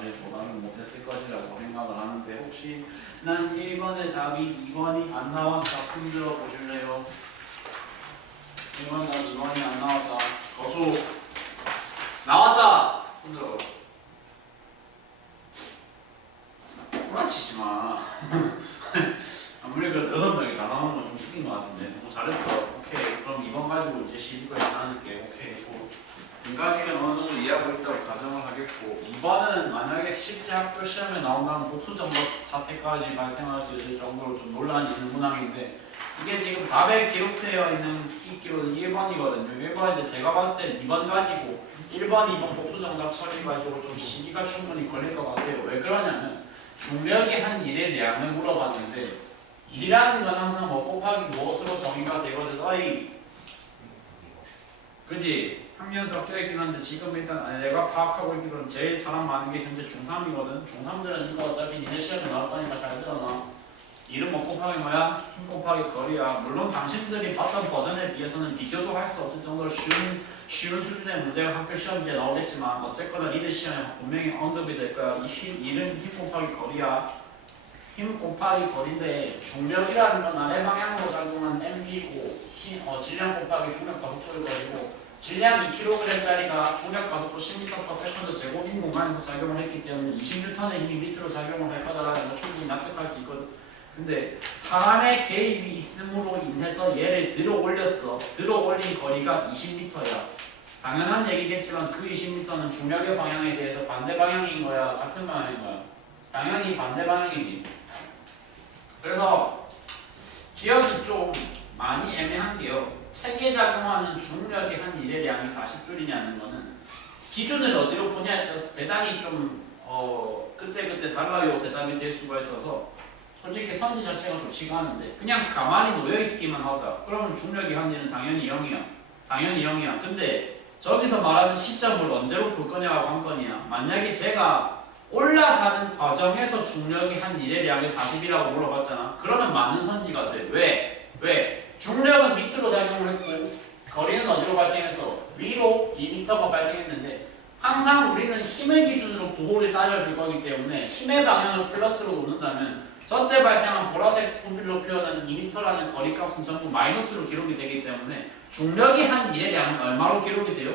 말에 도달은 못했을 것이라고 생각을 하는데 혹시 난 1번의 답이 2번이 안 나왔다 손들어 보실래요? 1번 답 2번이 안 나왔다. 거수 나왔다 손들어. 구라치지 마. 아무리 그래도 6명이 다 나오는 건 좀 웃긴 것 같은데 너무 잘했어. 오케이 그럼 2번 가지고 이제 시비거리 하는게 오케이 인과계는 어느 정도 이해하고 있다고 가정을 하겠고 2번은 만약에 실제 학교 시험에 나온다면 복수정보 사태까지 발생할 수 있을 정도로 좀 논란이 있는 문항인데 이게 지금 답에 기록되어 있는 이 기록은 1번이거든요. 1번인데 제가 봤을 때 2번 가지고 1번, 2번 복수정답 처리 가지고 좀 시기가 충분히 걸릴 것 같아요. 왜 그러냐면 중력이 한 일의 량을 물어봤는데 일이라는 건 항상 뭐 곱하기 무엇으로 정의가 되거든. 어이 그지? 학년 섞여있긴 한데 지금 일단 내가 파악하고 있기로는 제일 사람 많은 게 현재 중3이거든. 중3들은 이거 어차피 니네 시험에 나올 거니까 잘 들어놔. 이름 뭐 곱하기 뭐야? 힘 곱하기 거리야. 물론 당신들이 봤던 버전에 비해서는 비교도 할 수 없을 정도로 쉬운 수준의 문제가 학교 시험지에 나오겠지만 어쨌거나 니네 시험에 분명히 언급이 될 거야. 이름 힘 곱하기 거리야. 힘 곱하기 거리인데 중력이라는 건 아래 방향으로 작용하는 mg고 질량 곱하기 중력 가속도를 거리고 질량이 kg짜리가 중력 가속도 10m/s 제곱인 공간에서 작용을 했기 때문에 20N의 힘이 밑으로 작용을 할 거다라는 걸 충분히 납득할 수 있거든. 근데 사람의 개입이 있음으로 인해서 얘를 들어 올렸어. 들어 올린 거리가 20m야. 당연한 얘기겠지만 그 20m는 중력의 방향에 대해서 반대 방향인 거야? 같은 방향인 거야? 당연히 반대 방향이지. 그래서 기억이 좀 많이 애매한 게요. 책에 작용하는 중력이 한 일의 량이 40줄이냐는 거는 기준을 어디로 보냐에 따라서 대단히 좀 그때 달라요 대답이 될 수가 있어서 솔직히 선지 자체가 좋지가 않은데 그냥 가만히 놓여있기만 하다. 그러면 중력이 한 일은 당연히 0이야. 당연히 0이야. 근데 저기서 말하는 시점을 언제로 볼 거냐가 관건이야. 만약에 제가 올라가는 과정에서 중력이 한 일의 량이 40이라고 물어봤잖아. 그러면 맞는 선지가 돼. 왜? 중력은 밑으로 작용을 했고 거리는 어디로 발생해서 위로 2m가 발생했는데 항상 우리는 힘의 기준으로 부호를 따져줄 거기 때문에 힘의 방향을 플러스로 놓는다면 저때 발생한 보라색 손들로 표현하는 2m라는 거리값은 전부 마이너스로 기록이 되기 때문에 중력이 한 일의 양은 얼마로 기록이 돼요?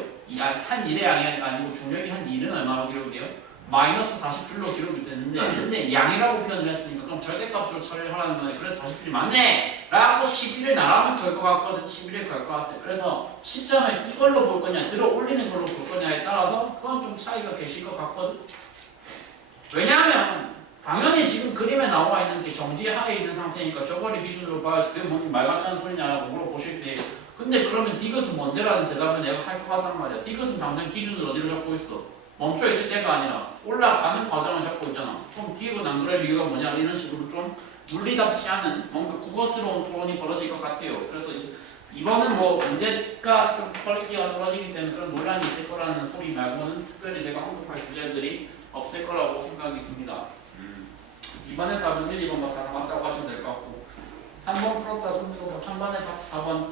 한 일의 양이 아니고 중력이 한 일은 얼마로 기록이 돼요? 마이너스 40줄로 기록이 되는데 근데 양이라고 표현을 했으니까 그럼 절대값으로 처리를 하라는 거네. 그래서 40줄이 맞네! 라고 11을 나라면 걸 것 같거든. 11을 걸 것 같아. 그래서 시점을 이걸로 볼 거냐 들어 올리는 걸로 볼 거냐에 따라서 그건 좀 차이가 계실 것 같거든. 왜냐하면 당연히 지금 그림에 나와 있는 게 정지하에 있는 상태니까 저거를 기준으로 봐야지 그게 뭔 말 같지 않은 소리냐라고 물어보실 때 근데 그러면 디귿은 뭔데라는 대답을 내가 할 것 같단 말이야. 디귿은 당장 기준을 어디로 잡고 있어? 멈춰 있을 때가 아니라 올라가는 과정을 잡고 있잖아. 그럼 디귿 안 그럴 이유가 뭐냐? 이런 식으로 좀 논리답지 않은 뭔가 국어스러운 토론이 벌어질 것 같아요. 그래서 이번은 뭐 문제가 좀 퀄리티가 떨어지기 때문에 그런 논란이 있을 거라는 소리 말고는 특별히 제가 언급할 주제들이 없을 거라고 생각이 듭니다. 이번에 답은 1, 2번 다 맞다고 하시면 될 것 같고 3번 풀었다 손들고 3번의 답 4번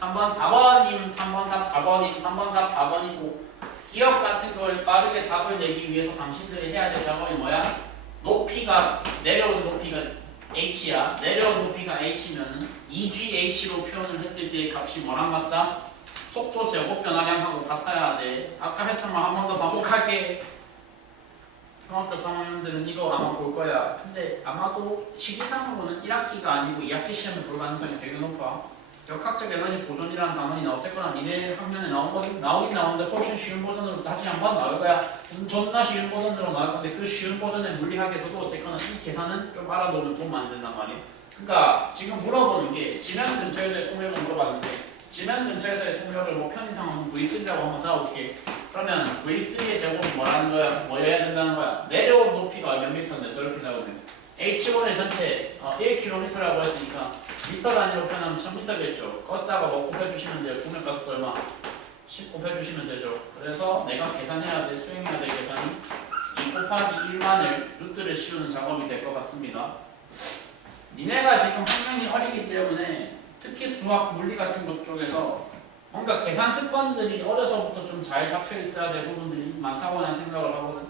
3번 4번임 3번 답 4번임 3번 답 4번이고 기억 같은 걸 빠르게 답을 내기 위해서 당신들이 해야 될 작업이 뭐야? 높이가 내려오는 높이가 h야. 내려오는 높이가 h면은 2gh로 표현을 했을 때의 값이 뭐랑 같다? 속도 제곱 변화량하고 같아야 돼. 아까 했던 거 한 번 더 반복할게. 중학교 3학년들은 이거 아마 볼 거야. 근데 아마도 시기상으로는 1학기가 아니고 2학기 시험을 볼 가능성이 되게 높아. 역학적 에너지 보존이라는 단원이 어쨌거나 니네 학년에 나오긴 나오는데 훨씬 쉬운 버전으로 다시 한번 나올 거야. 존나 쉬운 버전으로 나올 건데 그 쉬운 버전의 물리학에서도 어쨌거나 이 계산은 좀 알아두면 돈 많이 된단 말이야. 그러니까 지금 물어보는 게 지면 근처에서의 속력을 물어봤는데 지면 근처에서의 속력을 뭐 편의상 한번 V3라고 한번 잡아볼게. 그러면 V3의 제곱이 뭐라는 거야? 뭐여야 된다는 거야? 내려온 높이가 몇 미터인데 저렇게 잡으면 H1의 전체 1km라고 했으니까 미터 단위로 표현하면 1000m겠죠. 껐다가 뭐 곱해주시면 돼요. 중력 가속도 얼마? 10 곱해주시면 되죠. 그래서 내가 계산해야 될 수행해야 될 계산이 2 곱하기 1만을 루트를 씌우는 작업이 될 것 같습니다. 니네가 지금 학년이 어리기 때문에 특히 수학, 물리 같은 것 쪽에서 뭔가 계산 습관들이 어려서부터 좀 잘 잡혀 있어야 될 부분들이 많다고 난 생각을 하거든.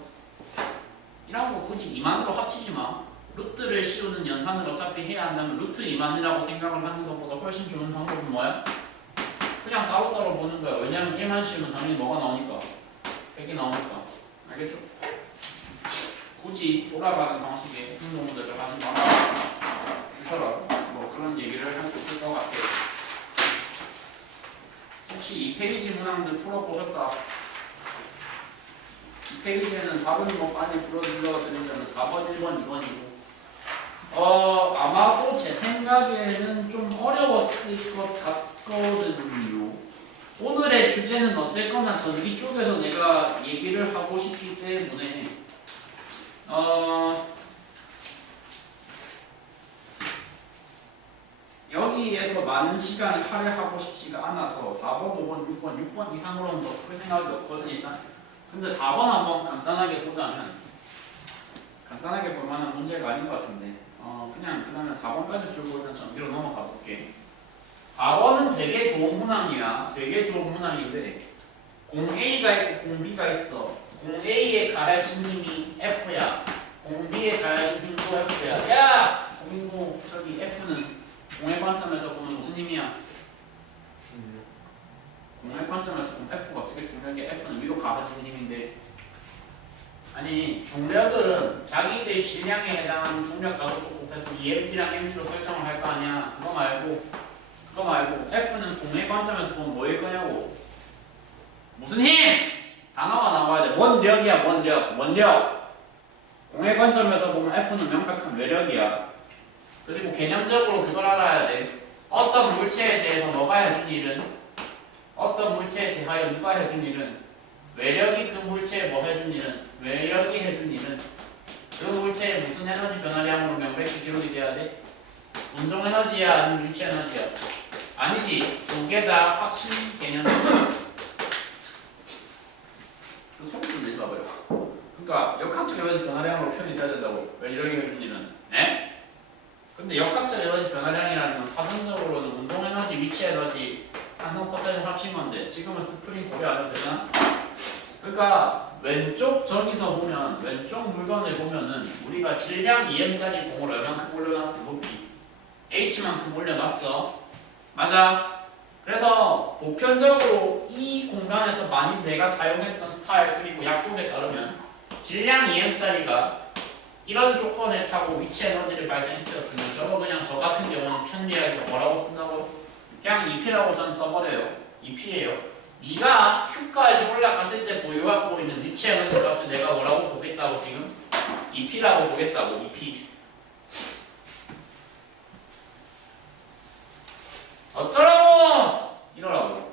이런 거 굳이 2만으로 합치지 마. 루트를 씌우는 연산을 어차피 해야 한다면 루트 2만이라고 생각을 하는 것보다 훨씬 좋은 방법은 뭐야? 그냥 따로따로 보는 거야. 왜냐면 1만 씌우면 당연히 뭐가 나오니까 100이 나오니까. 알겠죠? 굳이 돌아가는 방식의 행동들을 하지 마. 주셔라. 뭐 그런 얘기를 할 수 있을 것 같아요. 혹시 2페이지 문항들 풀어보셨다? 2페이지에는 답은 뭐 빨리 풀어드리자면 4번, 1번, 2번이고 아마도 제 생각에는 좀 어려웠을 것 같거든요. 오늘의 주제는 어쨌거나 전기 쪽에서 내가 얘기를 하고 싶기 때문에 여기에서 많은 시간을 할애하고 싶지가 않아서 4번, 5번, 6번, 6번 이상으로는 더 클 생각이 없거든요. 일단 근데 4번 한번 간단하게 보자면 간단하게 볼 만한 문제가 아닌 것 같은데 그냥 그러면 4번까지 풀고 일단 전기로 넘어가 볼게. 4번은 되게 좋은 문항이야. 되게 좋은 문항인데 공 A가 있고 공 B가 있어. 공 A의 가해진 힘이 F야. 공 B의 가해진 힘도 F야. 야! 공인고 저기 F는 공의 관점에서 보면 무슨 힘이야? 중력. 공의 관점에서 보면 F가 어떻게 중력이 F는 위로 가해지는 힘인데 아니 중력은 자기들 질량에 해당하는 중력 가속도 곱해서 EMG랑 MG로 설정을 할 거 아니야. 그거 말고 F는 공의 관점에서 보면 뭐일 거냐고. 무슨 힘? 단어가 나와야 돼. 뭔 력이야, 뭔 력, 뭔 력. 공의 관점에서 보면 F는 명백한 외력이야. 그리고 개념적으로 그걸 알아야 돼. 어떤 물체에 대해서 너가 해준 일은 어떤 물체에 대하여 누가 해준 일은 외력이 그 물체에 뭐 해준 일은 외력이 해준 일은 그 물체에 무슨 에너지 변화량으로 명백히 기록이 돼야 돼? 운동 에너지야 아니면 위치 에너지야? 아니지. 두 개 다 확신 개념. 소리 좀 내지 마봐요. 그러니까 역학적 에너지 변화량으로 표현이 돼야 된다고. 외력이 해준 일은. 네? 근데 역학적 에너지 변화량이라는 건 사전적으로는 운동 에너지, 위치 에너지 한동 포텐을 합친 건데 지금은 스프링 고려 안 해도 되잖아? 그러니까 왼쪽 저기서 보면 왼쪽 물건을 보면은 우리가 질량 2m짜리 공을 얼만큼 올려놨어? 높이 h만큼 올려놨어. 맞아? 그래서 보편적으로 이 공간에서 많이 내가 사용했던 스타일 그리고 약속에 따르면 질량 2m짜리가 이런 조건을 타고 위치 에너지를 발생시켰으면 저거 그냥 저 같은 경우는 편리하게 뭐라고 쓴다고? 그냥 EP라고 전 써버려요. EP예요. 네가 Q까지 올라갔을 때 보유하고 있는 위치 에너지 값을 내가 뭐라고 보겠다고 지금? EP라고 보겠다고. EP. 어쩌라고! 이러라고.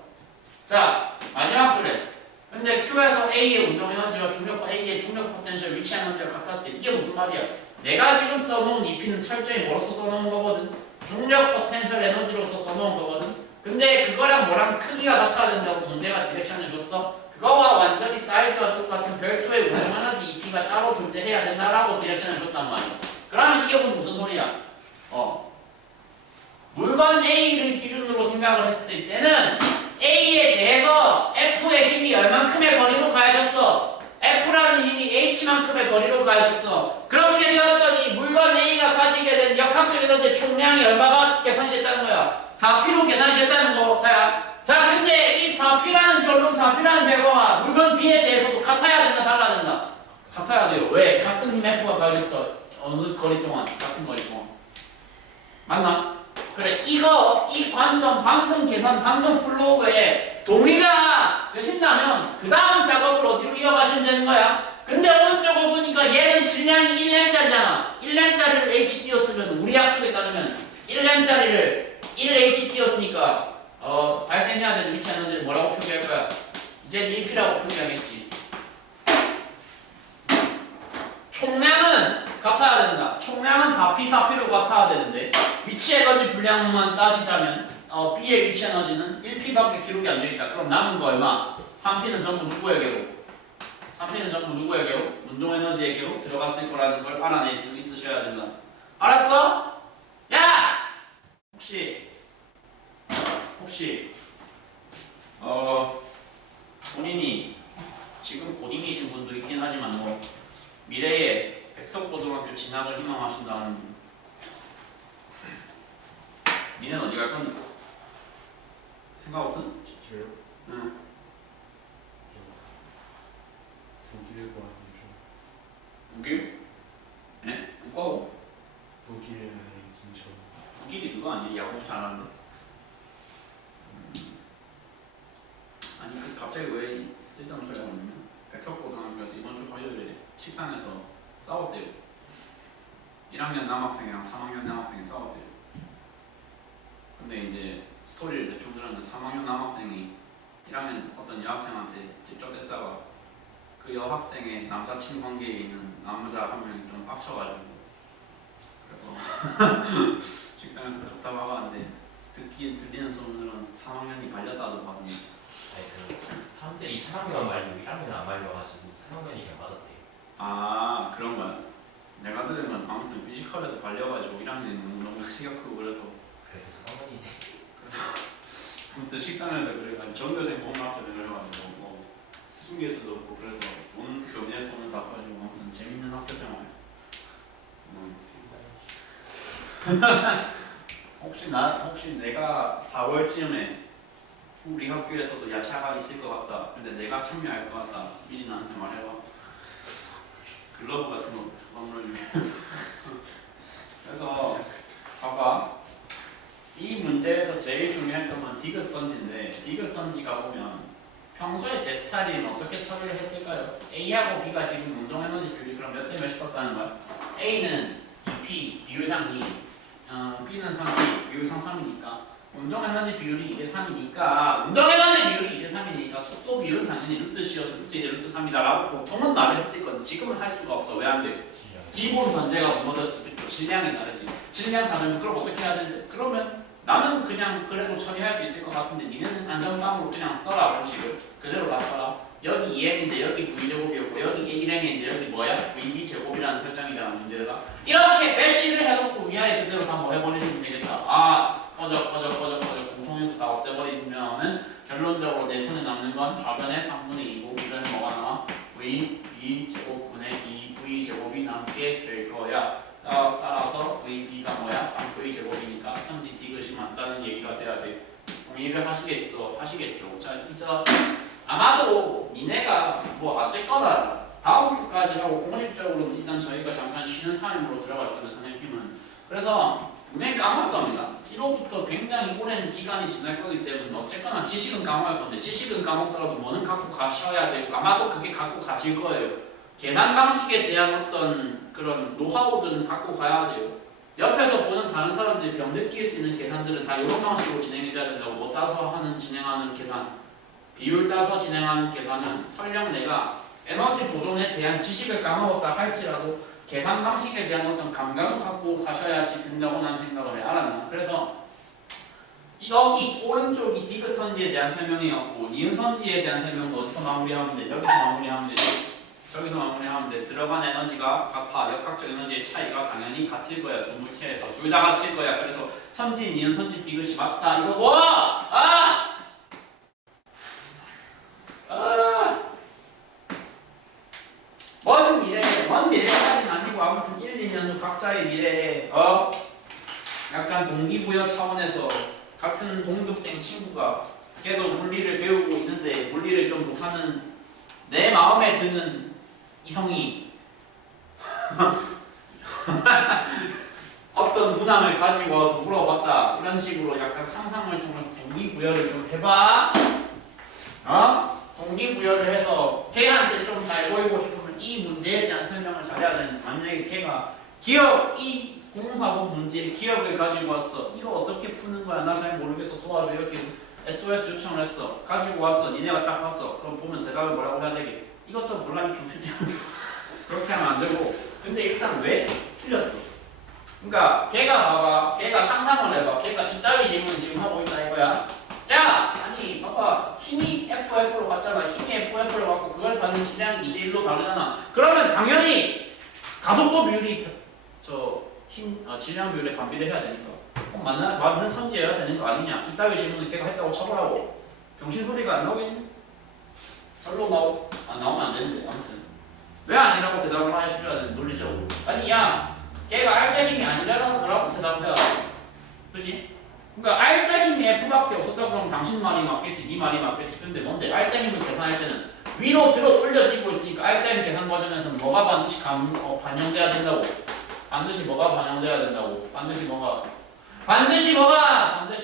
자, 마지막 줄에. 근데 Q에서 A의 운동 에너지와 중력과 A의 중력 포텐셜 위치 에너지가 같았대. 이게 무슨 말이야? 내가 지금 써놓은 EP는 철저히 뭐로서 써놓은 거거든? 중력 포텐셜 에너지로서 써놓은 거거든? 근데 그거랑 뭐랑 크기가 같아야 된다고 문제가 디렉션을 줬어? 그거와 완전히 사이즈와 똑같은 별도의 운동 에너지 EP가 따로 존재해야 된다라고 디렉션을 줬단 말이야. 그러면 이게 무슨 소리야? 물건 A를 기준으로 생각을 했을 때는 A에 대해서 F의 힘이 얼만큼의 거리로 가해졌어? F라는 힘이 H만큼의 거리로 가해졌어. 그렇게 되었더니 물건 A가 가지게 된 역학적 에너지의 총량이 얼마가 계산이 됐다는 거야? 4P로 계산이 됐다는 거. 자, 근데 이 4P라는 결론, 4P라는 결과와 물건 B에 대해서도 같아야 된다, 달라야 된다? 같아야 돼요. 왜? 같은 힘 F가 가해졌어. 어느 거리 동안? 같은 거리 동안. 맞나? 그래, 이 관점, 방금 계산, 방금 플로우에 동의가 되신다면 그 다음 작업을 어디로 이어가시면 되는 거야? 근데 오른쪽을 보니까 얘는 질량이 1렘짜리잖아. 1렘짜리를 H 띄웠으면 우리 약속에 따르면 1렘짜리를 1H 띄웠으니까 발생해야 되는 위치 에너지를 뭐라고 표기할 거야? 이제 1P라고 표기하겠지. 총량은 같아야 된다. 총량은 4P, 4P로 같아야 되는데 위치 에너지 분량만 따지자면 B의 위치 에너지는 1P밖에 기록이 안 되니까 그럼 남은 거 얼마? 3P는 전부 누구에게로? 3P는 전부 누구에게로? 운동 에너지에게로 들어갔을 거라는 걸 알아낼 수 있으셔야 된다. 알았어? 야! 혹시 본인이 지금 고딩이신 분도 있긴 하지만 미래에 백석고등학교 진학을 희망하신다는 분. 니는 어디 갈 건데? 생각 없음? 저요? 응. 북일과 북일? 네? 국가고? 북일의 김천. 북일이 그거 아니야? 야구 잘하는데. 아니 그 갑자기 왜 쓸데없는 소리가 나냐면 백석고등학교에서 이번 주 화요일에 식당에서 싸웠대요. 1학년 남학생이랑 3학년 남학생이 싸웠대요. 근데 이제 스토리를 대충 들었는데 3학년 남학생이 1학년 어떤 여학생한테 직접 댔다가 그 여학생의 남사친 관계에 있는 남자 한 명이 좀 빡쳐가지고 그래서 식당에서 답답하가는데 들리는 소문으로는 3학년이 발렸다고 하더니 아니 그 사람들이 3학년 말리고 1학년 안 말려가지고 3학년이 그냥 맞았대요. 아 그런 거야? 내가 들은 건 아무튼 피지컬에서 발려가지고 1학년이 너무 체격 크고 그래서 그래서 3학년이 아무튼 식당에서 그래가지고 전교생 본 앞에서 그래가지고 뭐 숨길 수도 없고 그래서 온 교내 손을 다 가지고 아무튼 재밌는 학교 생활. 혹시 내가 4월쯤에 우리 학교에서도 야차가 있을 것 같다. 근데 내가 참여할 것 같다. 미리 나한테 말해봐. 글러브 같은 거 선물해주고. 그래서 봐봐. 이 문제에서 제일 중요한 건 디귿선지인데 디귿선지가 보면 평소에 제 스타일은 어떻게 처리를 했을까요? A하고 B가 지금 운동에너지 비율이 그럼 몇 대 몇이 떴다는 거야? A는 2P 비율상 2, B는 3P 비율상 3이니까 운동에너지 비율이 2대 3이니까 운동에너지 비율이 2대 3이니까 속도 비율은 당연히 루트 C여서 루트 2대 루트 3이다 라고 보통은 말을 했을 건데 지금은 할 수가 없어. 왜 안 돼? 기본 전제가 무너졌지. 그렇죠? 질량이 다르지. 질량 다르면 그럼 어떻게 해야 되는데? 그러면 나는 그냥 그래도 처리할 수 있을 것 같은데 니네는 안전빵으로 그냥 써라. 공식을 그대로 다 써라. 여기 2m인데 여기 v제곱이었고 여기 1m인데 여기 뭐야? vb제곱이라는 설정이잖아. 문제가 이렇게 배치를 해놓고 위아래 그대로 다 뭐 해버리시면 되겠다. 아 꺼져 공통인수 다 없애버리면은 결론적으로 내 손에 남는 건 좌변의 3분의 2고 이변에 뭐가 나와? v b제곱분의 2v제곱이 남게 될 거야. 따라서 VB가 뭐야? 3V제곱이니까 선지 디귿이 맞다는 얘기가 돼야 돼. 동의를 하시겠죠. 자, 이제 아마도 니네가 뭐 어쨌거나 다음 주까지 하고 공식적으로 일단 저희가 잠깐 쉬는 타임으로 들어갈 거는 선생님은 그래서 분명히 까먹을 겁니다. 1호부터 굉장히 오랜 기간이 지날 거기 때문에 어쨌거나 지식은 까먹을 건데 지식은 까먹더라도 뭐는 갖고 가셔야 되고 아마도 그게 갖고 가실 거예요. 계산 방식에 대한 어떤 그런 노하우들은 갖고 가야 돼요. 옆에서 보는 다른 사람들이 병 느낄 수 있는 계산들은 다 이런 방식으로 진행이 돼야 된다고. 뭐 따서 진행하는 계산, 비율 따서 진행하는 계산은 설령 내가 에너지 보존에 대한 지식을 까먹었다 할지라도 계산 방식에 대한 어떤 감각을 갖고 가셔야지 된다고 난 생각을 해. 알았나? 그래서 여기 오른쪽이 디귿선지에 대한 설명이었고 니은선지에 대한 설명은 어디서 마무리하면 돼? 여기서 마무리하면 되지. 저기서 마무리하면 돼. 들어간 에너지가 같아. 역학적 에너지의 차이가 당연히 같을 거야. 두 물체에서. 둘 다 같을 거야. 그래서 선지, 니은선지, 디귿이 맞다. 이거고! 먼 미래까지는 아니고 아무튼 1, 2년 후 각자의 미래에 약간 동기부여 차원에서 같은 동급생 친구가 걔도 물리를 배우고 있는데 물리를 좀 못하는 내 마음에 드는 이성이 어떤 문항을 가지고 와서 물어봤다. 이런 식으로 약간 상상을 통해서 동기부여를 좀 해봐. 동기부여를 해서 걔한테 좀 잘 보이고 싶으면 이 문제에 대한 설명을 잘해야 되는데 만약에 걔가 기억 이 공사본 문제의 기억을 가지고 왔어. 이거 어떻게 푸는 거야? 나 잘 모르겠어. 도와줘. 이렇게 SOS 요청을 했어. 가지고 왔어. 니네가 딱 봤어. 그럼 보면 대답을 뭐라고 해야 되게? 이것도 몰라 이 병신이야. 그렇게 하면 안 되고. 근데 일단 왜? 틀렸어. 그러니까 걔가 봐봐. 걔가 상상을 해봐. 걔가 이따위 질문 지금 하고 있다 이거야. 야! 아니 봐봐. 힘이 FF로 갔잖아. 힘이 FF로 갔고 그걸 받는 질량이 2대1로 다르잖아. 그러면 당연히 가속도 비율이 질량 비율에 반비례 해야 되니까. 맞는 선지여야 되는 거 아니냐. 이따위 질문은 걔가 했다고 쳐보라고. 병신 소리가 안 나오겠니? 절로 나오면 안 되는데 아무튼 왜 아니라고 대답을 아니 야 걔가 알짜 힘이 아니잖아 라고 대답해야 그지? 그러니까 알짜 힘이 F밖에 없었다 그러면 당신 말이 맞겠지 네 말이 맞겠지. 근데 뭔데 알짜 힘을 계산할 때는 위로 들어 올려쓰고 있으니까 알짜 힘 계산 과정에서는 뭐가 반드시 반영돼야 된다고. 반드시 뭐가 반영돼야 된다고. 반드시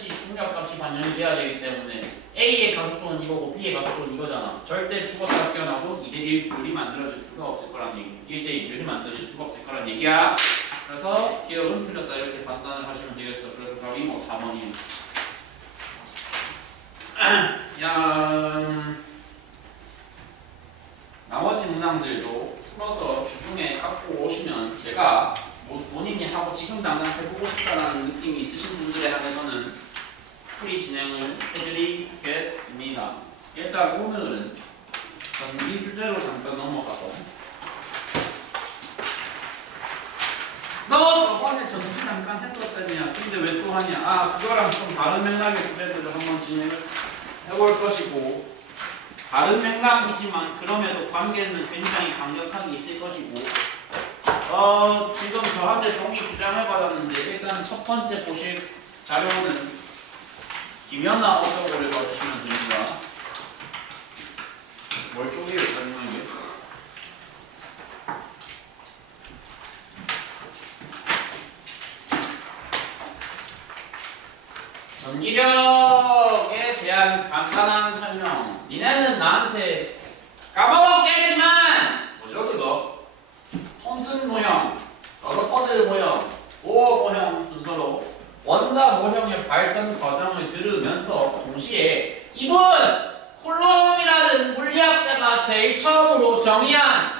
중력값이 반영이 돼야 되기 때문에 A의 가속도는 이거고 B의 가속도는 이거잖아. 절대 죽었다 깨어나도 2대1 률이 만들어질 수가 없을 거란 얘기. 1대1 률이 만들어질 수가 없을 거란 얘기야. 그래서 기억은 틀렸다 이렇게 판단을 하시면 되겠어. 그래서 답이 뭐 4번이에요. 나머지 문항들도 풀어서 주중에 갖고 오시면 제가 본인이 하고 지금 당장 해보고 싶다는 느낌이 있으신 분들에 한해서는 풀이 진행을 해드리겠습니다. 일단 오늘은 전기 주제로 잠깐 넘어가서 너 저번에 전기 잠깐 했었잖냐. 근데 왜 또 하냐. 그거랑 좀 다른 맥락의 주제들을 한번 진행을 해볼 것이고 다른 맥락이지만 그럼에도 관계는 굉장히 강력하게 있을 것이고 지금 저한테 종이 2장을 받았는데 일단 첫 번째 보실 자료는 김연아 어저고를 받으시면 됩니다. 뭘 쪼개요 설명이? 전기력에 대한 간단한 설명. 니네는 나한테 까먹었겠지만 뭐죠 그거? 톰슨 모형, 러더퍼드 모형, 보어 모형 순서로 원자 모형의 발전 과정을 들으면서 동시에 이분 쿨롬이라는 물리학자가 제일 처음으로 정의한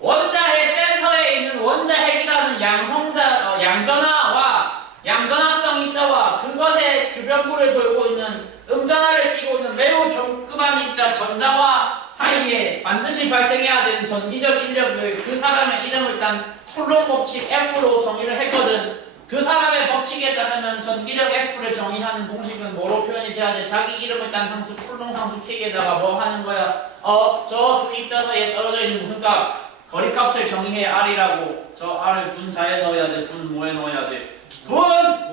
원자핵 센터에 있는 원자핵이라는 양전하와 양전하성 입자와 그것의 주변부를 돌고 있는 음전하를 띠고 있는 매우 조그만 입자 전자와 사이에 반드시 발생해야 되는 전기적 인력을 그 사람의 이름을 일단 쿨롬 법칙 F로 정의를 했거든. 그 사람의 법칙에 따르면 전기력 F를 정의하는 공식은 뭐로 표현이 돼야 돼? 자기 이름을 딴 상수 쿨롬 상수 K에다가 뭐 하는 거야? 저 두 입자 사이에 떨어져 있는 무슨 값? 거리값을 정의해 R이라고. 저 R을 분자에 넣어야 돼? 분 뭐에 넣어야 돼? 분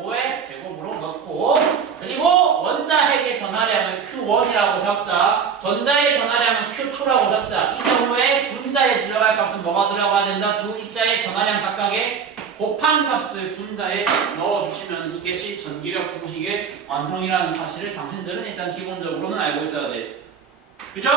뭐에 제곱으로 넣고 그리고 원자핵의 전하량을 Q1이라고 잡자. 전자의 전하량은 Q2라고 잡자. 이 경우에 분자에 들어갈 값은 뭐가 들어가야 된다? 두 입자의 전하량 각각의 곱한 값을 분자에 넣어주시면 이것이 전기력 공식의 완성이라는 사실을 당신들은 일단 기본적으로는 알고 있어야 돼. 그죠?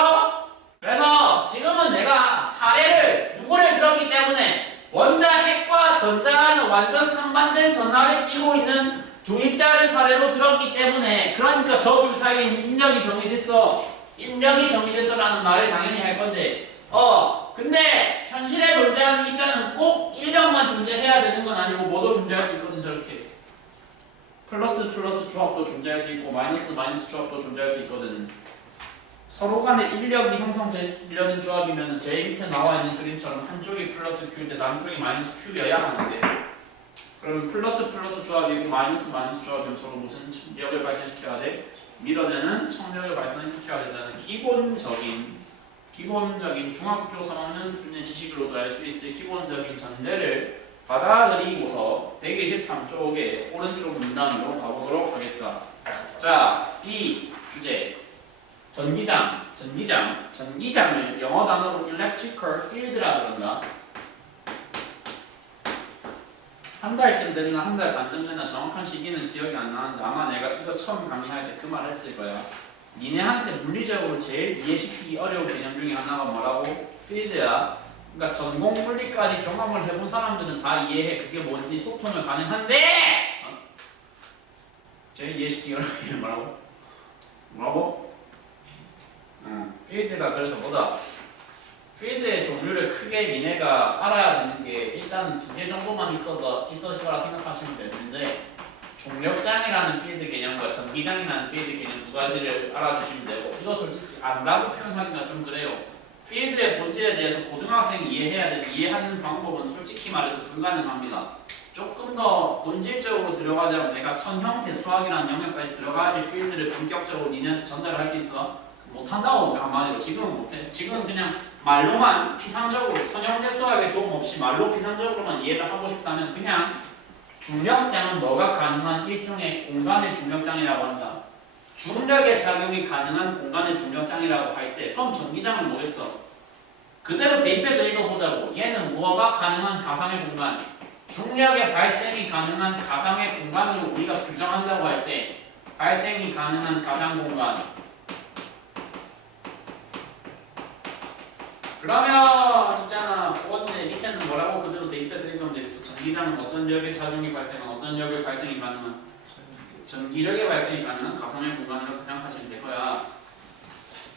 그래서 지금은 내가 사례를 누구를 들었기 때문에 원자핵과 전자라는 완전 상반된 전하를 띠고 있는 두 입자를 사례로 들었기 때문에 그러니까 저 둘 사이에는 인력이 정의됐어. 인력이 정의됐어라는 말을 당연히 할 건데 근데 현실에 존재하는 입자는 꼭 인력만 존재해야 되는 건 아니고 뭐도 존재할 수 있거든. 저렇게 플러스 조합도 존재할 수 있고 마이너스 조합도 존재할 수 있거든. 서로 간에 인력이 형성되려는 조합이면 제일 밑에 나와 있는 그림처럼 한쪽이 플러스 Q일 때 남쪽이 마이너스 Q여야 하는데 그러면 플러스 조합이고 마이너스 조합이면 서로 무슨力을 발생시켜야 돼? 밀어내는 청력을 발생시켜야 된다는 기본적인 중학교 3학년 수준의 지식으로도 알 수 있을 기본적인 전제를 받아들이고서 123쪽에 오른쪽 문단으로 가보도록 하겠다. 자, 이 주제 전기장을 영어 단어로 electrical field라 그런다. 한 달쯤 됐나 한 달 반쯤 됐나 정확한 시기는 기억이 안 나는데 아마 내가 이거 처음 강의할 때 그 말 했을 거야. 니네한테 물리적으로 제일 이해시키기 어려운 개념 중에 하나가 뭐라고? 필드야. 그러니까 전공 물리까지 경험을 해본 사람들은 다 이해해. 그게 뭔지 소통을 가능한데 제일 이해시키기 어려운 게 뭐라고? 필드가 그래서 뭐다? 필드의 종류를 크게 니네가 알아야 되는 게 일단 2개 정도만 있을 거라 생각하시면 되는데 중력장이라는 필드 개념과 전기장이라는 필드 개념 두 가지를 알아주시면 되고 이거 솔직히 안다고 표현하기가 좀 그래요. 필드의 본질에 대해서 고등학생이 이해하는 방법은 솔직히 말해서 불가능합니다. 조금 더 본질적으로 들어가자면 내가 선형태 수학이라는 영역까지 들어가야지 필드를 본격적으로 니네한테 전달을 할 수 있어. 못한다고 한마디로 지금은 못해. 지금은 그냥 말로만 피상적으로 선형대 수학에 도움 없이 말로 피상적으로만 이해를 하고 싶다면 그냥 중력장은 뭐가 가능한 일종의 공간의 중력장이라고 한다. 중력의 작용이 가능한 공간의 중력장이라고 할 때 그럼 전기장은 뭐겠어? 그대로 대입해서 읽어보자고. 얘는 뭐가 가능한 가상의 공간, 중력의 발생이 가능한 가상의 공간으로 우리가 규정한다고 할 때 발생이 가능한 가상 공간. 그러면 있잖아 보건대 밑에는 뭐라고 그대로 대입해서 읽으면 되겠어. 전기장은 어떤 력의 작용이 발생한 어떤 력의 발생이 가능한 전기력의 발생이 가능한 가상의 공간이라고 생각하시면 될 거야.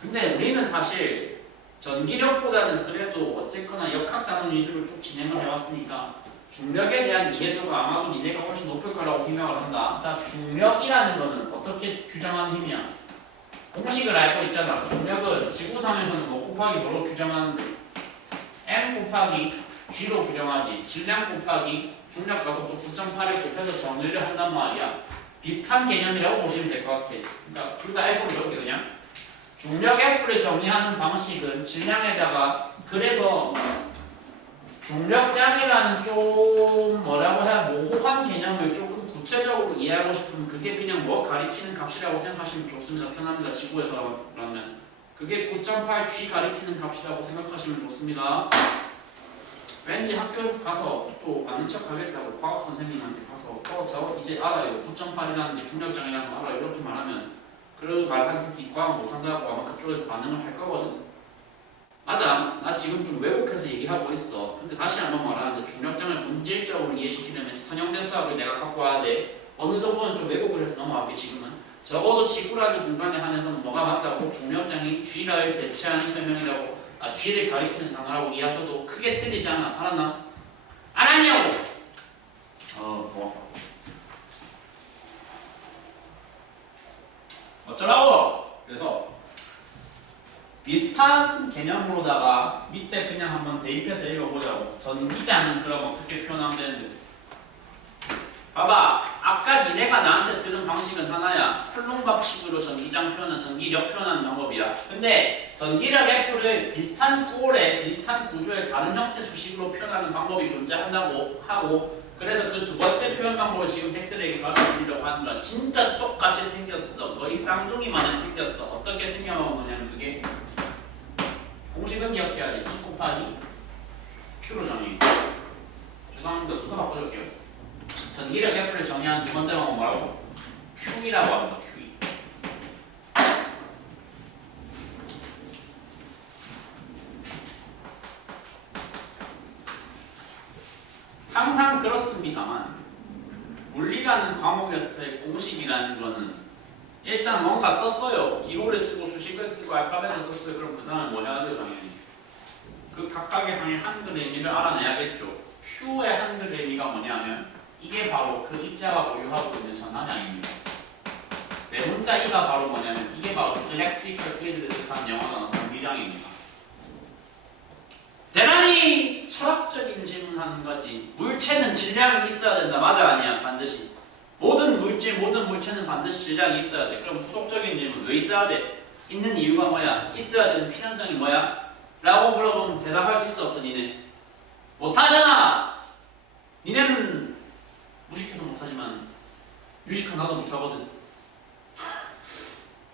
근데 우리는 사실 전기력보다는 그래도 어쨌거나 역학 단원 위주로 쭉 진행을 해왔으니까 중력에 대한 이해도가 아마도 니네가 훨씬 높을 거라고 생각을 한다. 자, 중력이라는 거는 어떻게 규정하는 힘이야? 공식을 알고 있잖아. 중력은 지구상에서는 뭐 곱하기 뭐로 규정하는데 m 곱하기 g로 규정하지. 질량 곱하기 중력 가속도 9.8을 곱해서 정의를 한단 말이야. 비슷한 개념이라고 보시면 될 것 같아. 그러니까 둘 다 F로 이렇게 그냥 중력 F를 정의하는 방식은 질량에다가 그래서 중력장이라는 좀 뭐라고 해야 모호한 개념을 조금 구체적으로 이해하고 싶으면 그게 그냥 뭐 가리키는 값이라고 생각하시면 좋습니다. 편합니다. 지구에서라면 그게 9.8G 가리키는 값이라고 생각하시면 좋습니다. 왠지 학교 가서 또 아는 척 하겠다고 과학 선생님한테 가서 저 이제 알아요. 9.8이라는 게 중력장이라는 거 알아요. 이렇게 말하면 그래도 말 한 새끼 과학 못한다고 아마 그쪽에서 반응을 할 거거든. 맞아. 나 지금 좀 왜곡해서 얘기하고 있어. 근데 다시 한번 말하는데 중력장을 본질적으로 이해시키려면 선형대 수학을 내가 갖고 와야 돼. 어느 정도는 좀 왜곡을 해서 넘어갈게 지금은. 적어도 지구라는 공간에 한해서는 뭐가 맞다고 중력장이 G를 대체하는 설명이라고 G를 가리키는 단어라고 이해하셔도 크게 틀리지 않아. 알았나? 알았냐고! 뭐 어쩌라고! 그래서 비슷한 개념으로다가 밑에 그냥 한번 대입해서 읽어보자고. 전기장은 그럼 어떻게 표현하면 되는데? 봐봐. 아까 니네가 나한테 들은 방식은 하나야. 콜롬 법칙으로 전기장 표현은 전기력 표현하는 방법이야. 근데 전기력 F를 비슷한 꼴에 비슷한 구조의 다른 형태 수식으로 표현하는 방법이 존재한다고 하고 그래서 그 두 번째 표현 방법을 지금 객들에게 가르쳐드리려고 하는 거야. 진짜 똑같이 생겼어. 거의 쌍둥이 마냥 생겼어. 어떻게 생겨나온 거냐면 그게 공식은 기억해야 돼. E 곱하기 Q로 정의. 죄송합니다. 순서 바꿔줄게요. 전기력 F를 정의한 두 번째 방법 뭐라고? Q이라고 합니다. Q. 항상 그렇습니다만 물리라는 과목에서의 공식이라는 거는 일단 뭔가 썼어요. 기호를 쓰고 수식을 쓰고 알파벳을 썼어요. 그럼 그 다음에 뭐 해야 돼요? 당연히 그 각각의 항의 한글 의미를 알아내야겠죠. Q의 한글 의미가 뭐냐면 이게 바로 그 입자가 보유하고 있는 전압량입니다. 네 문자 E가 바로 뭐냐면 이게 바로 electrical field를 뜻하는 영어 단어 전기장입니다. 대단히 철학적인 질문하는 거지. 물체는 질량이 있어야 된다. 맞아 아니야? 반드시. 모든 물질, 모든 물체는 반드시 질량이 있어야 돼. 그럼 후속적인 질문 왜 있어야 돼? 있는 이유가 뭐야? 있어야 되는 필연성이 뭐야? 라고 물어보면 대답할 수 있어 없어 니네? 못하잖아! 니네는 무식해서 못하지만 유식한 나도 못하거든.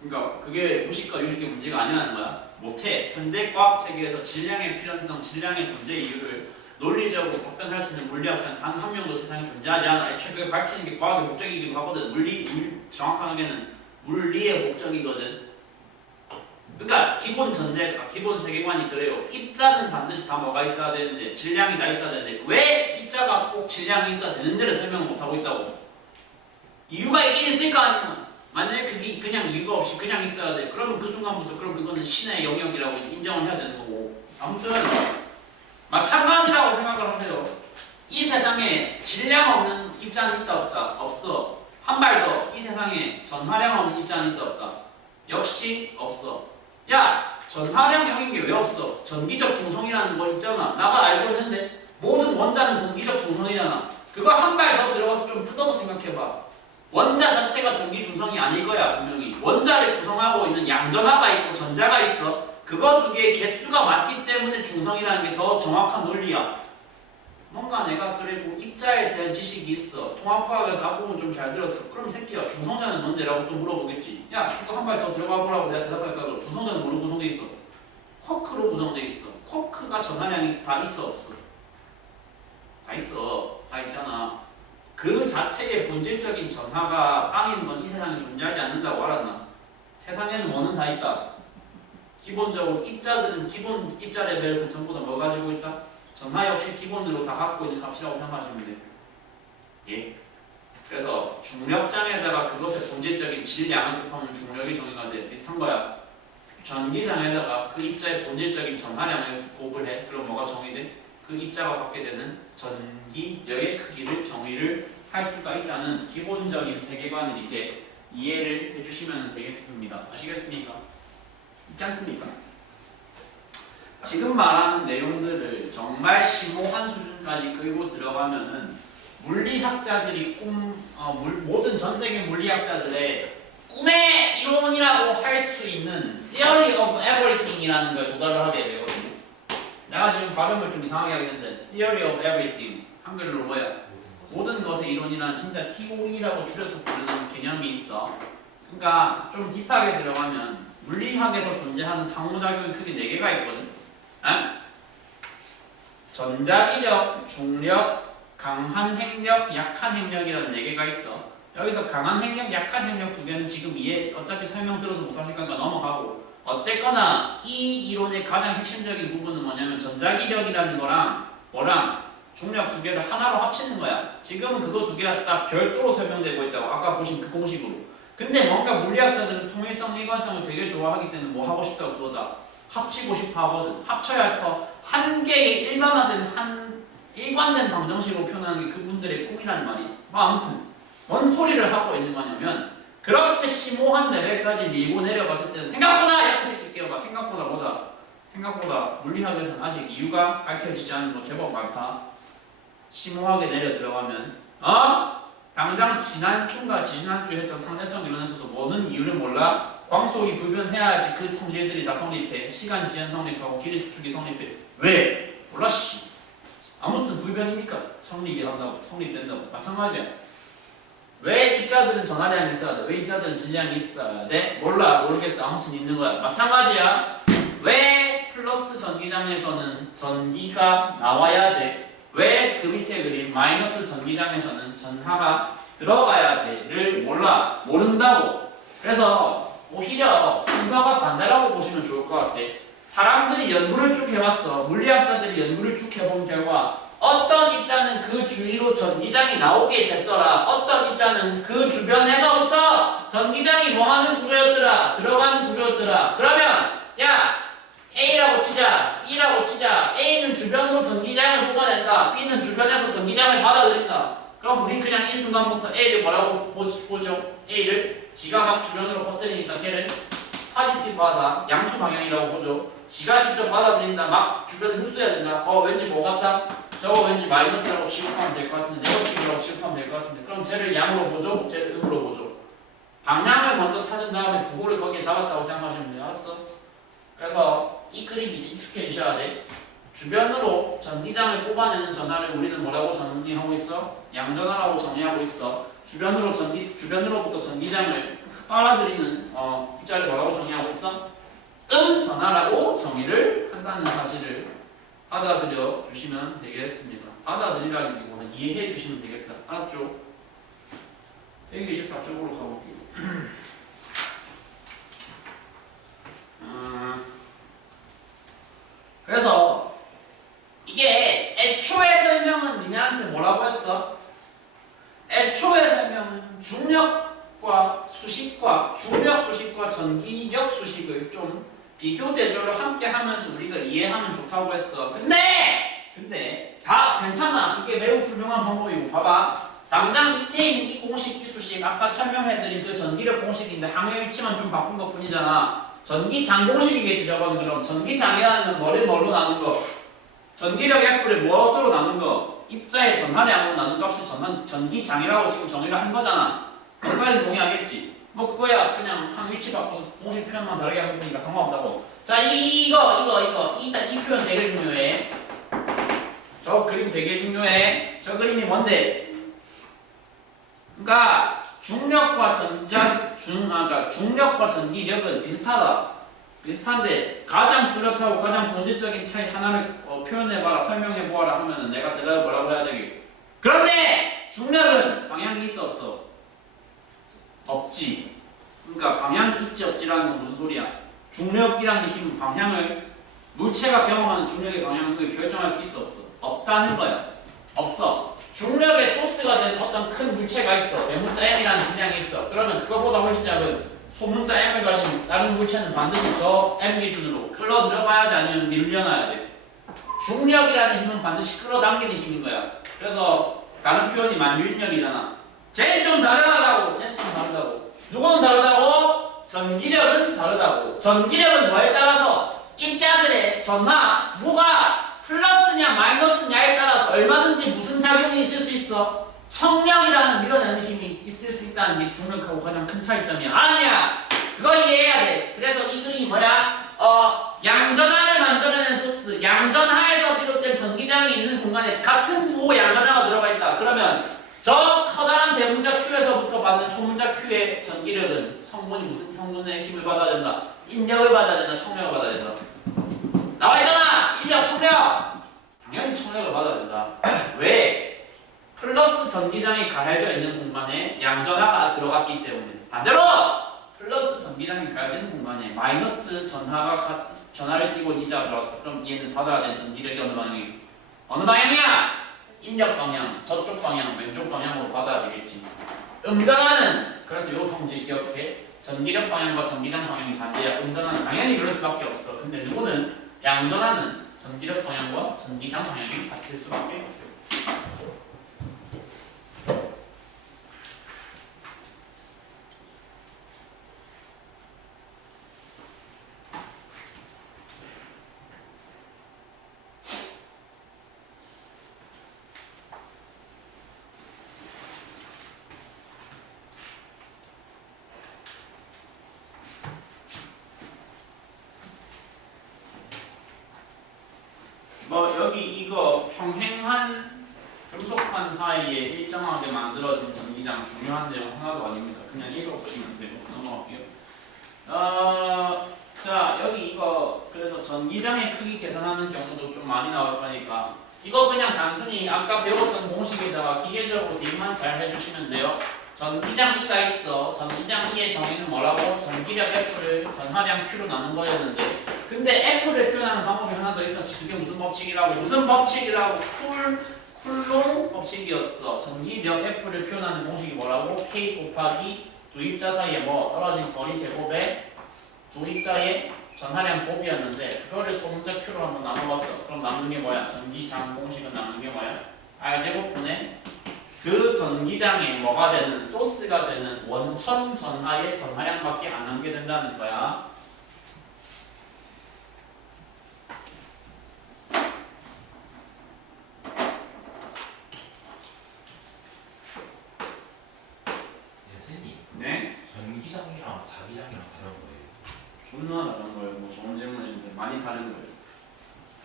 그러니까 그게 무식과 유식의 문제가 아니라는 거야. 못해. 현대 과학 체계에서 질량의 필연성, 질량의 존재 이유를 논리적으로 답변할 수 있는 물리학자는 단 한 명도 세상에 존재하지 않아. 애초에 그걸 밝히는 게 과학의 목적이기도 하거든. 정확하게는 물리의 목적이거든. 그러니까 기본 전제가, 기본 세계관이 그래요. 입자는 반드시 다 뭐가 있어야 되는데, 질량이 다 있어야 되는데 왜 입자가 꼭 질량이 있어야 되는지를 설명을 못하고 있다고. 이유가 있긴 있을 거 아니야. 만약에 그게 그냥 이유가 없이 그냥 있어야 돼. 그러면 그 순간부터 그럼 그거는 신의 영역이라고 인정을 해야 되는 거고. 아무튼 마찬가지라고 생각을 하세요. 이 세상에 질량 없는 입자는 있다 없다? 없어. 한 발 더. 이 세상에 전하량 없는 입자는 있다 없다? 역시 없어. 야! 전하량형인 게 왜 없어? 전기적 중성이라는 거 있잖아. 나가 알고 있는데 모든 원자는 전기적 중성이잖아. 그거 한 발 더 들어가서 좀 뜯어서 생각해봐. 원자 자체가 전기 중성이 아닐 거야 분명히. 원자를 구성하고 있는 양전하가 있고 전자가 있어. 그거 두 개의 개수가 맞기 때문에 중성이라는 게 더 정확한 논리야. 뭔가 내가 그래도 입자에 대한 지식이 있어. 통합과학에서 앞부분 좀 잘 들었어. 그럼 새끼야 중성자는 뭔데? 라고 또 물어보겠지. 야, 또 한 발 더 들어가 보라고 내가 대답할까? 그럼 중성자는 뭐로 구성돼 있어? 쿼크로 구성돼 있어. 쿼크가 전하량이 다 있어 없어? 다 있어. 다 있잖아. 그 자체의 본질적인 전하가 빵인 건 이 세상에 존재하지 않는다고 알았나? 세상에는 뭐는 다 있다. 기본적으로 입자들은 기본 입자 레벨에서 전부 다 뭐 가지고 있다? 전하 역시 기본으로 다 갖고 있는 값이라고 생각하시면 돼요. 예? 그래서 중력장에다가 그것의 본질적인 질량을 곱하면 중력이 정의가 돼. 비슷한 거야. 전기장에다가 그 입자의 본질적인 전하량을 곱을 해. 그럼 뭐가 정의돼? 그 입자가 갖게 되는 전기력의 크기를 정의를 할 수가 있다는 기본적인 세계관을 이제 이해를 해주시면 되겠습니다. 아시겠습니까? 있지 않습니까? 지금 말하는 내용들을 정말 심오한 수준까지 끌고 들어가면은 물리학자들이 모든 전 세계 물리학자들의 꿈의 이론이라고 할 수 있는 Theory of Everything이라는 걸 도달을 하게 되거든요. 내가 지금 발음을 좀 이상하게 하겠는데 Theory of Everything 한글로 뭐야? 모든 것의 이론이라는 진짜 TOE라고 줄여서 부르는 개념이 있어. 그러니까 좀 딥하게 들어가면 물리학에서 존재하는 상호작용이 크게 4개가 있거든. 전자기력, 중력, 강한 핵력, 약한 핵력이라는 4개가 있어. 여기서 강한 핵력, 약한 핵력 2개는 지금 어차피 설명 들어도 못하실 거니까 넘어가고, 어쨌거나 이 이론의 가장 핵심적인 부분은 뭐냐면 전자기력이라는 거랑 뭐랑 중력 2개를 하나로 합치는 거야. 지금은 그거 2개가 딱 별도로 설명되고 있다고 아까 보신 그 공식으로. 근데 뭔가 물리학자들은 통일성, 일관성을 되게 좋아하기 때문에 뭐 하고 싶다고 그러다 합치고 싶어 하거든. 합쳐야 해서 한 개의 일반화된 일관된 방정식으로 표현하는 게 그분들의 꿈이라는 말이. 아무튼 뭔 소리를 하고 있는 거냐면 그렇게 심오한 레벨까지 밀고 내려갔을 때는 생각보다 양색 있게 봐. 생각보다 물리학에서는 아직 이유가 밝혀지지 않은 거 제법 많다. 심오하게 내려 들어가면 당장 지난주인가 지지난주 했던 상대성 이론에서도 뭐는 이유를 몰라. 광속이 불변해야지 그 성질들이 다 성립해. 시간 지연 성립하고 길이 수축이 성립해. 왜? 몰라 씨. 아무튼 불변이니까 성립된다고. 마찬가지야. 왜 입자들은 전하량이 있어야 돼? 왜 입자들은 질량이 있어야 돼? 모르겠어. 아무튼 있는 거야. 마찬가지야. 왜 플러스 전기장에서는 전기가 나와야 돼? 왜 그 밑에 그린 마이너스 전기장에서는 전하가 들어가야 돼를 모른다고. 그래서 오히려 순서가 반대라고 보시면 좋을 것 같아. 사람들이 연구를 쭉 해봤어. 물리학자들이 연구를 쭉 해본 결과 어떤 입자는 그 주위로 전기장이 나오게 됐더라. 어떤 입자는 그 주변에서부터 전기장이 뭐하는 구조였더라. 들어가는 구조였더라. 그러면 야 A라고 치자, B라고 치자. A는 주변으로 전기장을 뽑아낸다. B는 주변에서 전기장을 받아들인다. 그럼 우리 그냥 이 순간부터 A를 뭐라고 보죠? A를 지가 막 주변으로 퍼뜨리니까 걔를 파지티브하다, 양수 방향이라고 보죠. 지가 직접 받아들인다, 막 주변에 흡수해야 된다. 왠지 뭐 같다? 저거 왠지 마이너스라고 취급하면 될 것 같은데, 네거티브라고 취급하면 될 것 같은데, 그럼 쟤를 양으로 보죠? 쟤를 음으로 보죠. 방향을 먼저 찾은 다음에 부호를 거기에 잡았다고 생각하시면 돼요. 알았어? 그래서 이 그림이 이제 익숙해지셔야 돼. 주변으로 전기장을 뽑아내는 전하를 우리는 뭐라고 정의하고 있어? 양전하라고 정의하고 있어. 주변으로부터 전기장을 빨아들이는 입자를 뭐라고 정의하고 있어? 전하라고 정의를 한다는 사실을 받아들여 주시면 되겠습니다. 받아들이라기보다는 이해해 주시면 되겠다. 알았죠? 124쪽으로 가볼게요. 그래서 이게 애초의 설명은 니네한테 뭐라고 했어? 애초의 설명은 중력 수식과 전기력 수식을 좀 비교 대조를 함께 하면서 우리가 이해하면 좋다고 했어. 근데 다 괜찮아. 이게 매우 훌륭한 방법이고 봐봐. 당장 밑에 있는 이 공식, 이 수식 아까 설명해드린 그 전기력 공식인데 항의 위치만 좀 바꾼 것 뿐이잖아. 전기장 공식이겠지 저거는. 그럼 전기장이라는 건 뭐를 뭘로 나눈 거? 전기력 F를 무엇으로 나눈 거? 입자의 전하량으로 나눈 값을 전기장이라고 지금 정의를 한 거잖아. 빨리 동의하겠지? 뭐 그거야 그냥 한 위치 바꿔서 공식 표현만 다르게 하는 거니까 상관없다고. 자 이거 일단 이 표현 되게 중요해. 저 그림 되게 중요해. 저 그림이 뭔데? 그러니까 중력과 그러니까 중력과 전기력은 비슷한데 가장 뚜렷하고 가장 본질적인 차이 하나를 표현해봐라, 설명해보아라 하면은 내가 대답을 뭐라고 해야 되겠? 그런데 중력은 방향이 있어 없어? 없지. 그러니까 방향 있지 없지라는 건 무슨 소리야? 중력이라는 힘은 방향을 물체가 경험하는 중력의 방향을 결정할 수 있어 없어? 없다는 거야. 없어. 중력의 소스가 된 어떤 큰 물체가 있어. 대문자 m이라는 질량이 있어. 그러면 그거보다 훨씬 작은 소문자 m을 가진 다른 물체는 반드시 저 m 기준으로 끌어 들어가야 돼, 아니면 밀려나야 돼. 중력이라는 힘은 반드시 끌어당기는 힘인 거야. 그래서 다른 표현이 만유인력이잖아. 쟤는 좀 다르다고. 쟤는 좀 다르다고. 누구는 다르다고? 전기력은 다르다고. 전기력은 뭐에 따라서? 입자들의 전하, 뭐가 플러스냐 마이너스냐에 따라서 얼마든지 무슨 작용이 있을 수 있어? 청력이라는 밀어내는 힘이 있을 수 있다는 게 중력하고 가장 큰 차이점이야. 알았냐? 그거 이해해야 돼. 그래서 이 그림이 뭐야? 양전하를 만들어낸 소스, 양전하에서 비롯된 전기장이 있는 공간에 같은 부호 양전하가 들어가 있다. 그러면 저 커다란 대문자 Q에서부터 받는 소문자 Q의 전기력은 성분이 무슨 성분의 힘을 받아야 된다? 인력을 받아야 된다? 청력을 받아야 된다? 나와있잖아! 인력, 청력! 당연히 청력을 받아야 된다. 왜? 플러스 전기장이 가해져 있는 공간에 양전하가 들어갔기 때문에. 반대로! 플러스 전기장이 가해지는 공간에 마이너스 전하를 띄고 입자가 들어갔어. 그럼 얘는 받아야 되는 전기력이 어느 방향이야? 어느 방향이야? 인력 방향, 저쪽 방향, 왼쪽 방향으로 받아야 되겠지. 음전하는, 그래서 요 성질 기억해. 전기력 방향과 전기장 방향이 반대야. 음전하는 당연히 그럴 수밖에 없어. 근데 누구는 양전하는 전기력 방향과 전기장 방향이 같을 수밖에 없어요. 뭐 여기 이거 평행한 금속판 사이에 일정하게 만들어진 전기장 중요한 내용 하나도 아닙니다. 그냥 읽어보시면 돼요. 넘어갈게요. 자 여기 이거 그래서 전기장의 크기 계산하는 경우도 좀 많이 나올 거니까 이거 그냥 단순히 아까 배웠던 공식에다가 기계적으로 대입만 잘 해주시면 돼요. 전기장 E가 있어. 전기장 E의 정의는 뭐라고? 전기력 F를 전하량 Q로 나눈 거였는데, 근데 F를 표현하는 방법이 하나 더 있었지. 그게 무슨 법칙이라고? 무슨 법칙이라고? 쿨롱 법칙이었어. 전기력 F를 표현하는 공식이 뭐라고? K 곱하기 두 입자 사이에 뭐 떨어진 거리 제곱에 두 입자의 전하량 곱이었는데, 그거를 소문자 Q로 한번 나눠봤어. 그럼 남는 게 뭐야? 전기장 공식은 남는 게 뭐야? R제곱분의 그 전기장에 뭐가 되는, 소스가 되는 원천 전하의 전하량밖에 안 남게 된다는 거야. 선생님, 네? 전기장이랑 자기장이랑 다른 거예요? 존나 다른 거예요. 뭐 좋은 질문이신데 많이 다른 거예요.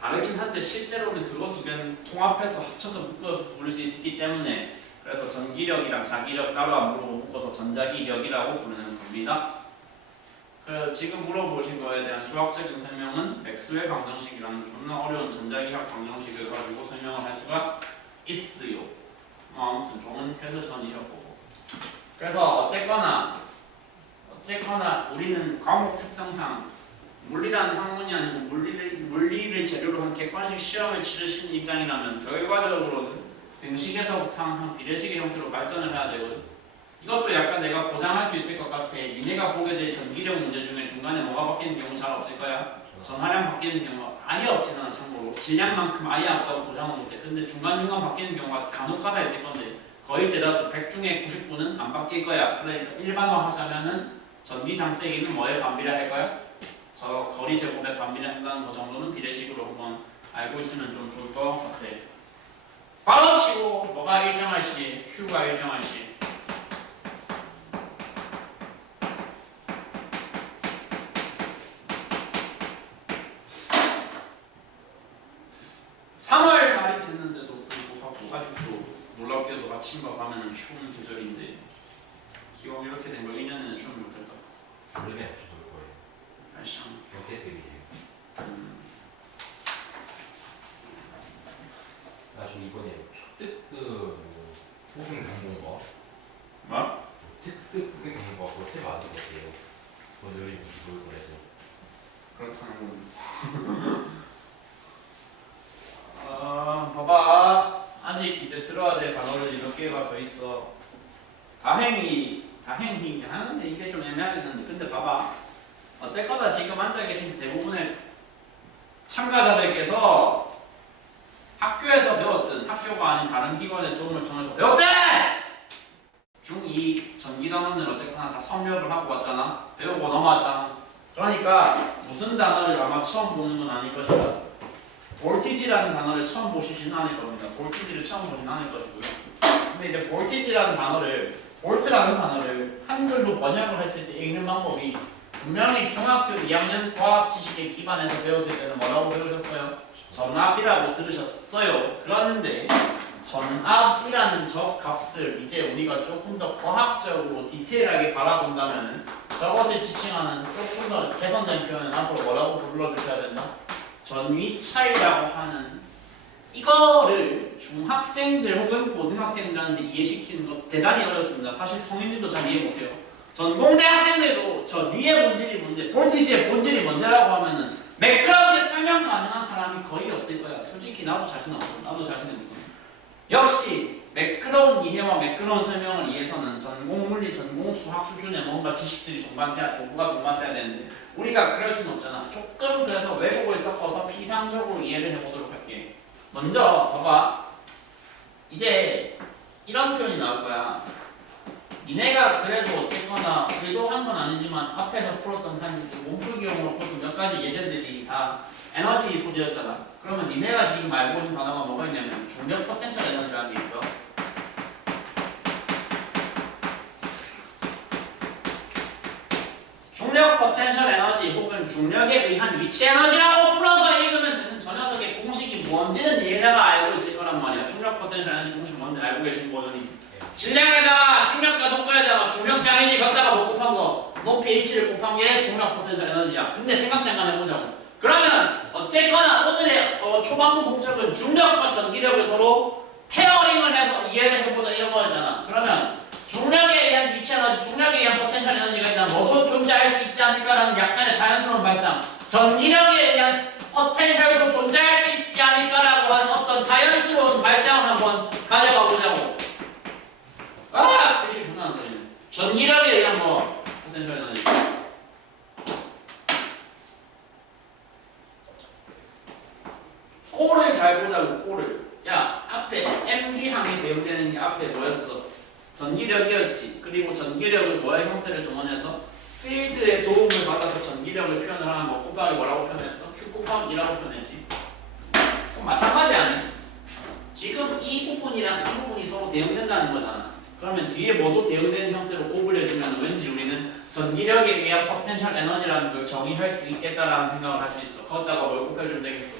다르긴 한데 실제로는 그거 두 개는 통합해서 합쳐서 묶어서 부를 수 있기 때문에, 그래서 전기력이랑 자기력 따로 안 부르고 묶어서 전자기력이라고 부르는 겁니다. 지금 물어보신 거에 대한 수학적인 설명은 맥스웰 방정식이라는 존나 어려운 전자기학 방정식을 가지고 설명을 할 수가 있어요. 아무튼 좋은 퀘스천이셨고, 그래서 어쨌거나 우리는 과목 특성상 물리라는 학문이 아니고 물리를 재료로 한 객관식 시험을 치르시는 입장이라면 결과적으로는 등식에서부터 항상 비례식의 형태로 발전을 해야 되거든. 이것도 약간 내가 보장할 수 있을 것 같아. 니네가 보게 될 전기력 문제 중에 중간에 뭐가 바뀌는 경우 잘 없을 거야. 전하량 바뀌는 경우가 아예 없진 않아. 참고로 질량만큼 아예 없다고 보장은 못해. 근데 중간중간 바뀌는 경우가 간혹가다 있을 건데 거의 대다수 100 중에 99는 안 바뀔 거야. 그러니까 일반화 하자면은 전기장 세기는 뭐에 반비례할 거야? 저 거리 제곱에 반비례한다는 거 정도는 비례식으로 한번 알고 있으면 좀 좋을 것 같아. 바로 치고 뭐가 일정할 시, Q가 일정할 시. 달이 됐는데도 불구하고 아직도 놀랍게도 아침과 밤에는 추운 계절인데 기온 이렇게 된 거 1년에는 추우면 좋겠다. 원래 안 죽을 거예요. 날씨 역대급이세요. 나저 이번에 초특급 호승 경공과 뭐? 특급 경공과 그거 세 맞을 것 같아요. 그거 열리면 좋을 거라서. 그렇다는 건 봐봐. 아직 이제 들어야 될 단어들이 몇 개가 더 있어. 다행히 하는데 이게 좀 애매하게 되는데 근데 봐봐. 어쨌거나 지금 앉아 계신 대부분의 참가자들께서 학교에서 배웠든 학교가 아닌 다른 기관의 도움을 통해서 배웠대! 중2 전기단원들 어쨌거나 다 섭렵을 하고 왔잖아. 배우고 넘어왔잖아. 그러니까 무슨 단어를 아마 처음 보는 건 아닐 것이다. 볼티지라는 단어를 처음 보시지는 않을 겁니다. 볼티지를 처음 보진 않을 것이고요. 근데 이제 볼티지라는 단어를 볼트라는 단어를 한글로 번역을 했을 때 읽는 방법이 분명히 중학교 2학년 과학 지식에 기반해서 배웠을 때는 뭐라고 배우셨어요? 전압이라고 들으셨어요. 그런데 전압이라는 저 값을 이제 우리가 조금 더 과학적으로 디테일하게 바라본다면 저것을 지칭하는 조금 더 개선된 표현은 앞으로 뭐라고 불러주셔야 된다? 전위 차이라고 하는 이거를 중학생들 혹은 고등학생들한테 이해시키는 거 대단히 어렵습니다. 사실 성인들도 잘 이해 못해요. 전공대학생들도 전위의 본질이 뭔데 볼티지의 본질이 뭔지라고 하면은 매끄럽게 설명 가능한 사람이 거의 없을 거야. 솔직히 나도 자신 없어. 나도 자신 없어. 역시 매끄러운 이해와 매끄러운 설명을 위해서는 전공 물리, 전공 수학 수준의 뭔가 지식들이 공부가 동반돼야 되는데 우리가 그럴 수는 없잖아. 조금 그래서 외국을 섞어서 피상적으로 이해를 해보도록 할게. 먼저 봐봐. 이제 이런 표현이 나올 거야. 니네가 그래도 어쨌거나 의도한 건 아니지만 앞에서 풀었던 한 몸풀기용으로 풀었던 몇 가지 예제들이 다 에너지 소재였잖아. 그러면 니네가 지금 알고 있는 단어가 뭐가 있냐면 중력 포텐셜 에너지라는 게 있어. 중력 포텐셜 에너지 혹은 중력에 의한 위치 에너지라고 풀어서 읽으면 되는 저 녀석의 공식이 뭔지는 얘네가 알고 있을 거란 말이야. 중력 포텐셜 에너지 공식 뭔지 알고 계신 버전이 질량에다가 중력과 속도에다가 중력 장애지 갖다가 못 곱한 거 높이 h를 곱한 게 중력 포텐셜 에너지야. 근데 생각 잠깐 해보자고. 그러면 어쨌거나 오늘의 초반부 목적은 중력과 전기력을 서로 페어링을 해서 이해를 해보자 이런 거였잖아. 그러면 중력에 의한 위치 에너지, 중력에 의한 포텐셜 에너지가 있다. 뭐도 존재할 수 있지 않을까라는 약간의 자연스러운 발상. 전기력에 의한 포텐셜도 존재할 수 있지 않을까라고 하는 어떤 자연스러운 발상을 한번 가져가 보자고. 그게 중요한 소리네. 전기력에 의한 포텐셜 에너지. 꼴을 잘 보자고. 꼴을. 야, 앞에 mg항이 대응되는 게 앞에 뭐였어? 전기력이었지. 그리고 전기력을 뭐의 형태를 동원해서 필드의 도움을 받아서 전기력을 표현을 하는 거 곱하기 뭐라고 표현했어? Q 곱하기 2라고 표현했지. 마찬가지 아니야? 지금 이 부분이랑 이 부분이 서로 대응된다는 거잖아. 그러면 뒤에 뭐도 대응되는 형태로 곱을 해주면 왠지 우리는 전기력에 의한 포텐셜 에너지라는 걸 정의할 수 있겠다라는 생각을 할 수 있어. 거기다가 뭘 곱해주면 되겠어?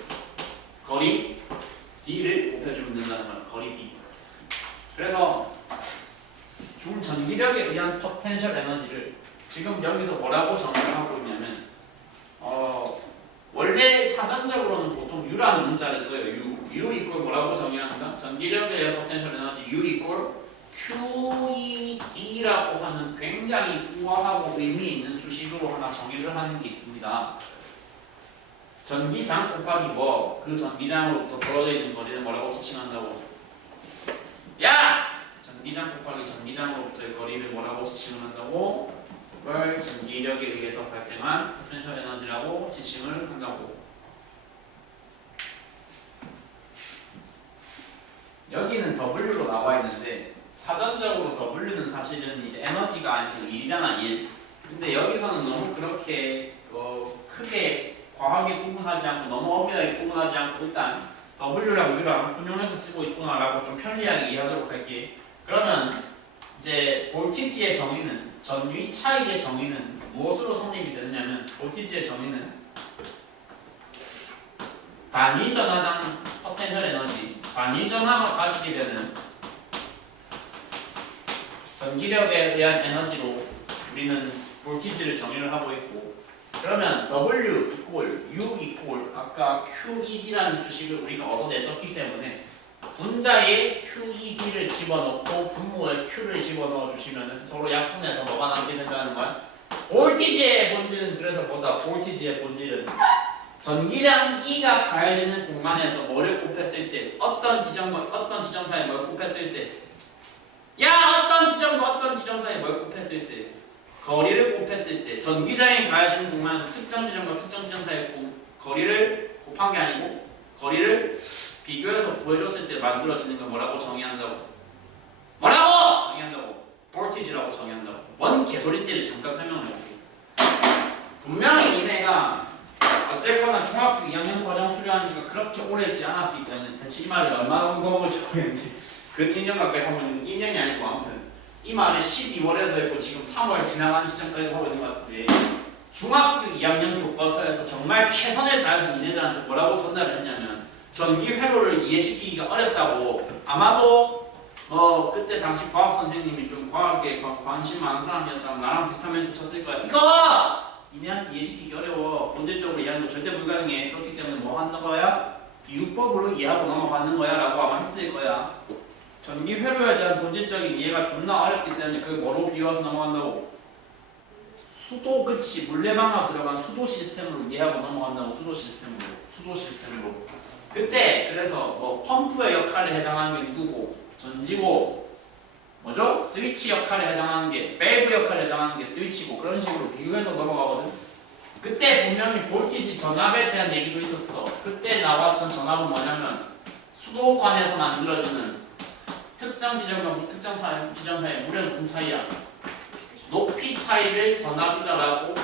거리 D를 곱해주면 된다는 거야. 거리 D. 그래서 중전기력에 의한 포텐셜 에너지를 지금 여기서 뭐라고 정의를 하고 있냐면 원래 사전적으로는 보통 U라는 문자를 써요. U 이퀄 뭐라고 정의합니다. 전기력에 의한 포텐셜 에너지 U 이퀄 QED라고 하는 굉장히 우아하고 의미 있는 수식으로 하나 정의를 하는 게 있습니다. 전기장 곱하기 그 전기장으로부터 벌어져 있는 거리를 뭐라고 지칭한다고? 야! 전기장 곱하기 전기장으로부터의 거리를 뭐라고 지칭을 한다고? 그걸 전기력에 의해서 발생한 포텐셜 에너지라고 지칭을 한다고. 여기는 W로 나와 있는데 사전적으로 W는 사실은 이제 에너지가 아니고 일이잖아, 일. 근데 여기서는 너무 그렇게 크게 과하게 구분하지 않고 너무 엄밀하게 구분하지 않고 일단 W랑 U랑 혼용해서 쓰고 있구나라고 좀 편리하게 이해하도록 할게. 그러면 이제 볼티지의 정의는 전위 차이의 정의는 무엇으로 성립이 되느냐면 볼티지의 정의는 단위 전하당 포텐셜 에너지 반인전함을 가지게 되는 전기력에 의한 에너지로 우리는 볼티지를 정의를 하고 있고, 그러면 W 이꼴 U 이꼴 아까 QED라는 수식을 우리가 얻어냈었기 때문에 분자에 QED를 집어넣고 분모에 Q를 집어넣어 주시면 서로 약분해서 뭐가 남게 된다는 거야? 볼티지의 본질은 그래서 뭐다? 볼티지의 본질은 전기장 E가 가해지는 공간에서 뭐를 곱했을 때 어떤 지점과 어떤 지점 사이에 뭘 곱했을 때 어떤 지점과 어떤 지점 사이에 뭘 곱했을 때 거리를 곱했을 때 전기장이 가해지는 공간에서 특정 지점과 특정 지점 사이에 거리를 곱한 게 아니고 거리를 비교해서 구해줬을 때 만들어지는 걸 뭐라고 정의한다고? 뭐라고 정의한다고? 볼티지라고 정의한다고. 뭔 개소리인지를 잠깐 설명을 해볼게. 분명히 니네가 어쨌거나 중학교 2학년 과정 수료한 지가 그렇게 오래 있지 않았기 때문에 대체 이 말을 얼마나 궁금한지 모르겠는데 근 2년 가까이 하고 있는 2년이 아니고 아무튼 이 말을 12월에도 했고 지금 3월 지나간 시점까지 하고 있는 것 같은데 중학교 2학년 교과서에서 정말 최선을 다해서 니네들한테 뭐라고 전달을 했냐면 전기 회로를 이해시키기가 어렵다고. 아마도 그때 당시 과학 선생님이 좀 과학에 관심 많은 사람이었다면 나랑 비슷한 멘트 쳤을 거야. 이거 니네한테 이해시키기 어려워. 본질적으로 이해하는 거 절대 불가능해. 그렇기 때문에 뭐 하는 거야? 비유법으로 이해하고 넘어가는 거야 라고 아마 했을 거야. 전기 회로에 대한 본질적인 이해가 존나 어렵기 때문에 그걸 뭐로 비유해서 넘어간다고? 수도 그치 물레방아 들어간 수도 시스템으로 이해하고 넘어간다고. 수도 시스템으로. 그때 그래서 뭐 펌프의 역할에 해당하는 게 누구고 전지고 뭐죠? 스위치 역할에 해당하는 게 밸브 역할에 해당하는 게 스위치고 그런 식으로 비유해서 넘어가거든. 그때 분명히 볼티지 전압에 대한 얘기도 있었어. 그때 나왔던 전압은 뭐냐면 수도관에서 만들어지는 특정 지점과 무특정 지점 사이의 물의 무슨 차이야? 높이 차이를 전압이다라고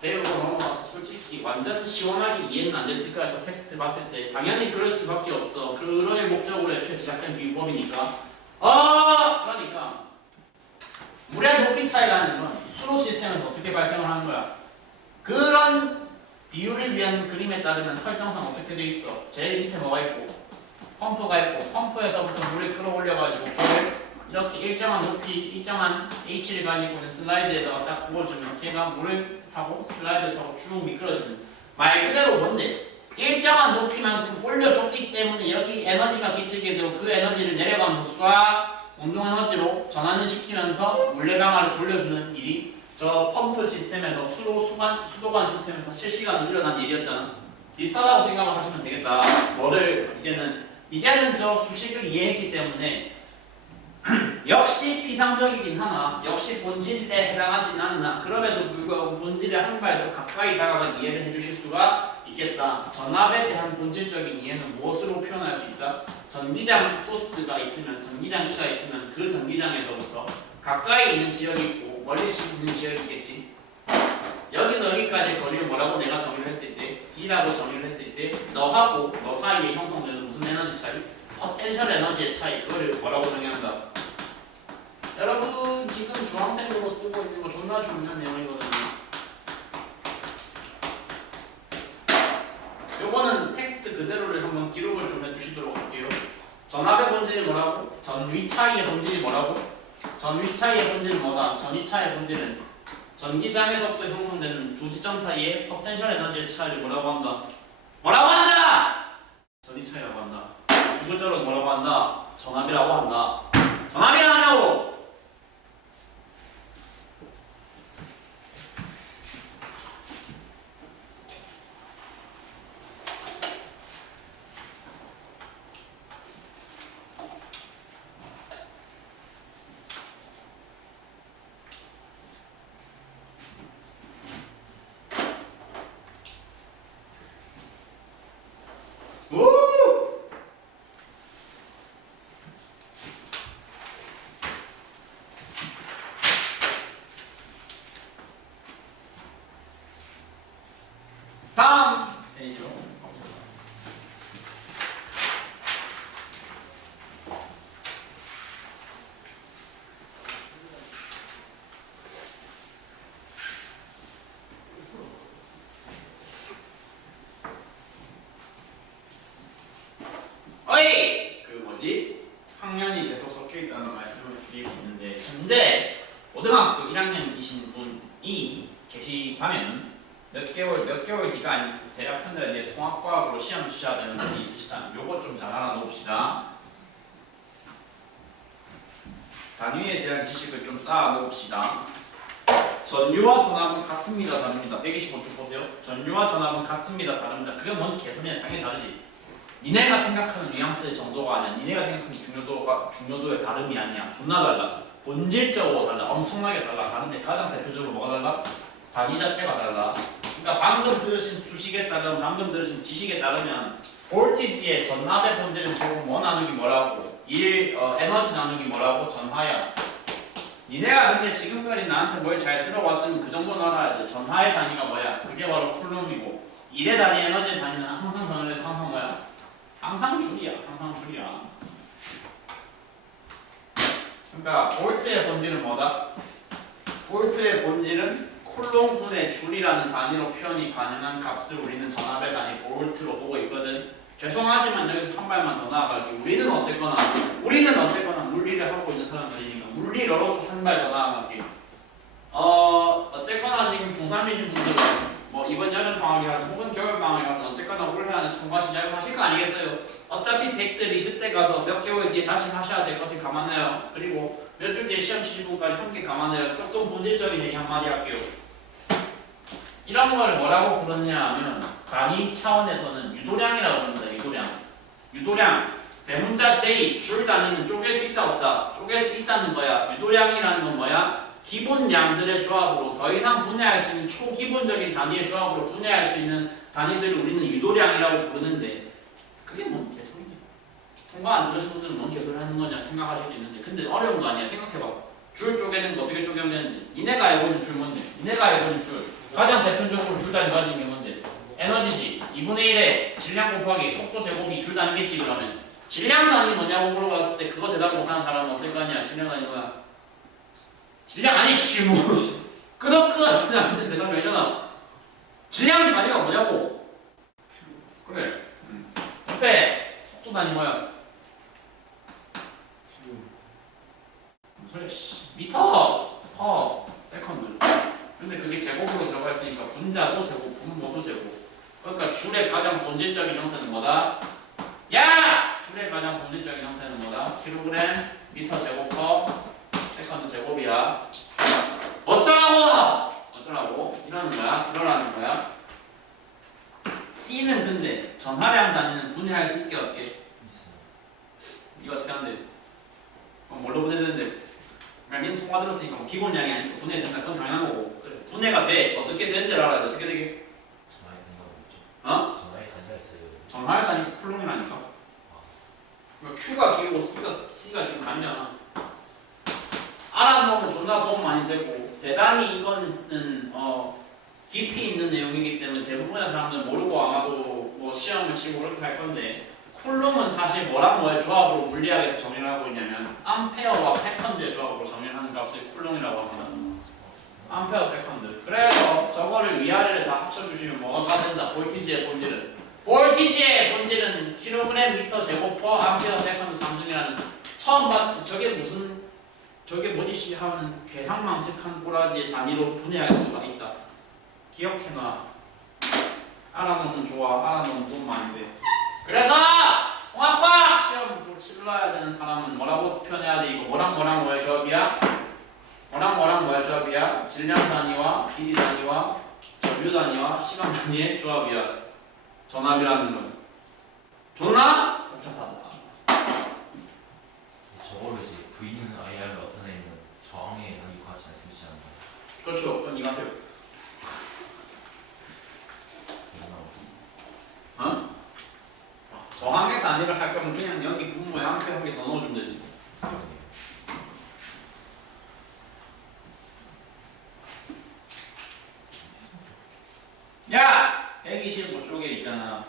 배우고 넘어가서 솔직히 완전 시원하게 이해는 안 됐을 거야. 저 텍스트 봤을 때 당연히 그럴 수밖에 없어. 그럴 목적으로 애초에 제작된 비유법이니까. 그러니까 물의 높이 차이라는 건 수도 시스템에서 어떻게 발생을 하는 거야? 그런 비유를 위한 그림에 따르면 설정상 어떻게 돼 있어? 제일 밑에 뭐가 있고 펌프가 있고 펌프에서부터 물을 끌어올려가지고 그걸 이렇게 일정한 높이, 일정한 H를 가지고 있는 슬라이드에다가 딱 부어주면 걔가 물을 타고 슬라이드를 타고 쭉 미끄러지는 말 그대로 뭔데? 일정한 높이만큼 올려줬기 때문에 여기 에너지가 깃들게 되고 그 에너지를 내려가면서 쏴 운동 에너지로 전환을 시키면서 물레방아를 돌려주는 일이 저 펌프 시스템에서 수도관 시스템에서 실시간으로 일어난 일이었잖아. 비슷하다고 생각을 하시면 되겠다. 뭐를 이제는 저 수식을 이해했기 때문에 역시 피상적이긴 하나 역시 본질에 해당하진 않으나 그럼에도 불구하고 본질에 한 발 더 가까이 다가간 이해를 해주실 수가 있겠다. 전압에 대한 본질적인 이해는 무엇으로 표현할 수 있다? 전기장 소스가 있으면 전기장 E가 있으면 그 전기장에서부터 가까이 있는 지역이 있고 멀리 있는 지역이 있겠지. 여기서 여기까지 거리를 뭐라고 내가 정의를 했을 때 D라고 정의를 했을 때 너하고 너 사이에 형성되는 무슨 에너지 차이? 포텐셜 에너지의 차이. 그거를 뭐라고 정의한다? 여러분 지금 중학생으로 쓰고 있는 거 존나 중요한 내용이거든요. 요거는 텍스트 그대로를 한번 기록을 좀 해주시도록 할게요. 전압의 본질이 뭐라고? 전위 차이의 본질이 뭐라고? 전위 차이의 본질은 뭐다? 전위 차이의 본질은 전기장에서부터 형성되는 두 지점 사이의 포텐셜 에너지의 차이를 뭐라고 한다? 뭐라고 한다! 전위 차이라고 한다. 두 글자로 뭐라고 한다? 전압이라고 한다. 전압이라고 한다고! 학년이 계속 섞여 있다는 말씀을 드리고 있는데 현재 고등학교 1학년이신 분이 계시다면 몇 개월 뒤가 아닌 대략 현재 이제 통합과학으로 시험 치셔야 되는 분이 있으시다면 요거 좀 잘 알아놓읍시다. 단위에 대한 지식을 좀 쌓아 놓읍시다. 전류와 전압은 같습니다. 다릅니다. 125쪽 보세요. 전류와 전압은 같습니다. 다릅니다. 그게 뭔 개소리냐. 당연히 다르지. 니네가 생각하는 뉘앙스의 정도가 아니야. 니네가 생각하는 중요도의 다름이 아니야. 존나 달라. 본질적으로 달라. 엄청나게 달라. 다른데 가장 대표적으로 뭐가 달라? 단위 자체가 달라. 그러니까 방금 들으신 수식에 따르면, 방금 들으신 지식에 따르면 볼티지의 전압의 본질은 결국 뭐 나누기 뭐라고? 에너지 나누기 뭐라고? 전하야. 니네가 근데 지금까지 나한테 뭘 잘 들어왔으면 그 정도는 알아야 돼. 전하의 단위가 뭐야? 그게 바로 쿨룸이고, 1의 단위, 에너지의 단위는 항상 전하에서 항상 뭐야? 항상 줄이야. 항상 줄이야. 그러니까 볼트의 본질은 뭐다? 볼트의 본질은 쿨롱분의 줄이라는 단위로 표현이 가능한 값을 우리는 전압의 단위 볼트로 보고 있거든. 죄송하지만 여기서 한 발만 더 나아갈게. 우리는 어쨌거나 물리를 하고 있는 사람들이니까 물리로서 한 발 더 나아갈게. 어쨌거나 지금 중3이신 분들은 뭐 이번 여름 방학이 하든 혹은 겨울 방학이 하든 어쨌거나 올해 안에 통과 시작을 하실 거 아니겠어요? 어차피 덱들이 그때 가서 몇 개월 뒤에 다시 하셔야 될 것을 감안해요. 그리고 몇 주 뒤에 시험 치실 분까지 함께 감안해요. 조금 본질적인 얘기 한마디 할게요. 이런 걸 뭐라고 부르냐 하면 단위 차원에서는 유도량이라고 부릅니다. 유도량 대문자 J 줄 단위는 쪼갤 수 있다 없다? 쪼갤 수 있다는 거야. 유도량이라는 건 뭐야? 기본 양들의 조합으로 더 이상 분해할 수 있는 초기본적인 단위의 조합으로 분해할 수 있는 단위들을 우리는 유도량이라고 부르는데 그게 뭔 개소리냐. 통과 안 들으신 분들은 뭔 개소리 하는 거냐 생각하실 수 있는데 근데 어려운 거 아니야. 생각해봐. 줄 쪼개는 거 어떻게 쪼개면 되는지. 니네가 알고 있는 줄 뭔데? 니네가 알고 있는 줄 가장 대표적으로 줄 단위 가진 게 뭔데? 에너지지. 2분의 1의 질량 곱하기 속도 제곱이 줄 단위겠지. 그러면 질량 단위 뭐냐고 물어봤을 때 그거 대답 못하는 사람은 없을 거 아니야. 질량 단위 뭐야? 질량 아니 씨 뭐 끄덕끄덕 그냥 대답이 아니잖아. 질량 단위가 뭐냐고. 그래. 옆에 속도 단위 뭐야? 무슨 소리야. 미터 퍼 세컨드. 근데 그게 제곱으로 들어가 있으니까 분자도 제곱, 분모도 제곱. 그러니까 줄의 가장 본질적인 형태는 뭐다? 야! 줄의 가장 본질적인 형태는 뭐다? 킬로그램 미터 제곱 퍼 세컨드 제곱이야. 어쩌라고! 어쩌라고? 이러는 거야. 그러라는 거야. C는 근데 전하량 단위는 분해할 수 있게 없게. 이거 어떻게 하면 돼? 그럼 뭘로 분해되는데? 그러니까 니는 통과 들었으니까 뭐 기본량이 아니고 분해된다. 그건 당연한 거고. 그래. 분해가 돼. 어떻게 되는지 알아야 돼. 어떻게 되게? 전화의 단위가 뭐죠? 어? 전화의 단위가 있어요. 전하의 단위가 쿨롱이라니까. 그러니까 Q가 Q고 C가 지금 단위잖아. 알아놓으면 존나 도움 많이 되고 대단히 이거는 깊이 있는 내용이기 때문에 대부분의 사람들은 모르고 아마도 뭐 시험을 치고 그렇게 할 건데 쿨롬은 사실 뭐랑 뭐의 조합으로 물리학에서 정의를 하고 있냐면 암페어와 세컨드의 조합으로 정의를 하는 값을 쿨롬이라고 합니다. 암페어 세컨드. 그래서 저거를 위아래를 다 합쳐주시면 뭐가 된다? 볼티지의 본질은 킬로그램 미터 제곱 퍼 암페어 세컨드 삼중이라는 처음 봤을 때 저게 뭐지 하면 괴상망측한 꼬라지의 단위로 분해할 수가 있다. 기억해놔. 알아놓으면 좋아. 알아놓으면 돈 많이 돼. 그래서 통합과학 시험 치러야 되는 사람은 뭐라고 표현해야 돼? 이거 뭐랑 뭐의 조합이야? 뭐랑 뭐의 조합이야? 질량 단위와 길이 단위와 전류 단위와 시간 단위의 조합이야. 전압이라는 건. 좋나? 복잡하다. 저거를 이제 V는 IR을 나타내면 저항의 단위 같이 나타내지 않나요? 그렇죠. 그럼 이거 하세요. 어? 저항의 단위를 할 거면 그냥 여기 분모에 한 표 한 개 더 넣어주면 되지. 야! 125쪽에 있잖아.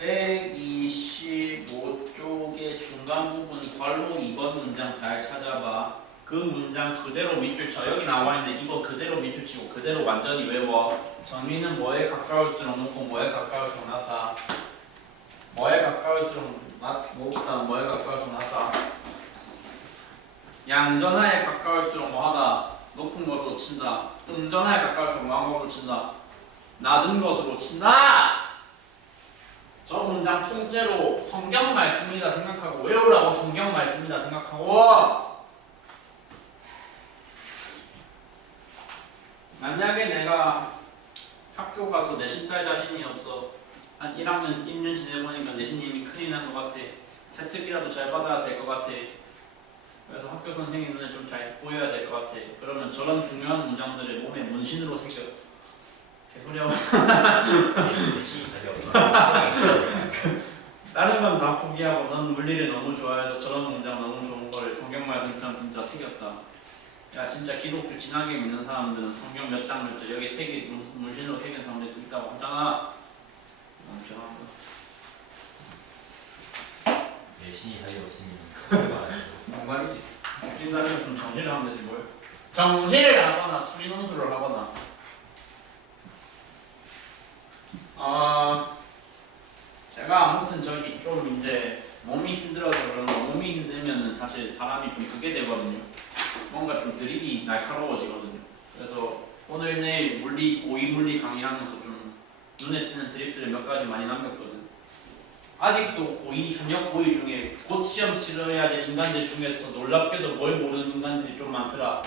125쪽의 중간 부분 괄호 2번 문장 잘 찾아봐. 그 문장 그대로 밑줄 쳐. 여기 나와 있는데 이거 그대로 밑줄 치고 그대로 완전히 외워. 정의는 뭐에 가까울수록 높고 뭐에 가까울수록 낮다. 뭐에 가까울수록 뭐에 가까울수록 낮다. 양전하에 가까울수록 뭐하다? 높은 것으로 친다. 음전하에 가까울수록 뭐한 것으로 친다? 낮은 것으로 친다. 저 문장 통째로 성경 말씀이다 생각하고 외우라고 성경 말씀이다 생각하고 만약에 내가 학교 가서 내신 딸 자신이 없어 한 1학년 1년 지내보니까 내신이 이미 큰일 난 것 같아. 세특이라도 잘 받아야 될 것 같아. 그래서 학교 선생님 눈에 좀 잘 보여야 될 것 같아. 그러면 저런 중요한 문장들을 몸에 문신으로 새겨. 개소리하고 내신이 답이 없어. 다른 건 다 포기하고 넌 물리를 너무 좋아해서 저런 문장 너무 좋은 걸 성경 말씀처럼 진짜 새겼다. 야 진짜 기독교 진하게 믿는 사람들은 성경 몇 장 몇 절 여기 새기 문신으로 새긴 사람들도 있다고 하잖아. 멍청한 거. 내신이 답이 없으면 뭔말이지? 웃긴 자리 없으면 정리를 하면 되지 뭘. 정리를 하거나 수리논술을 하거나. 제가 아무튼 저기 좀 이제 몸이 힘들어서 그런 거 몸이 힘들면은 사실 사람이 좀 그게 되거든요. 뭔가 좀 드립이 날카로워지거든요. 그래서 오늘 내일 물리 고위 물리 강의하면서 좀 눈에 띄는 드립들을 몇 가지 많이 남겼거든. 아직도 고위 현역 고위 중에 곧 시험 치러야 될 인간들 중에서 놀랍게도 뭘 모르는 인간들이 좀 많더라.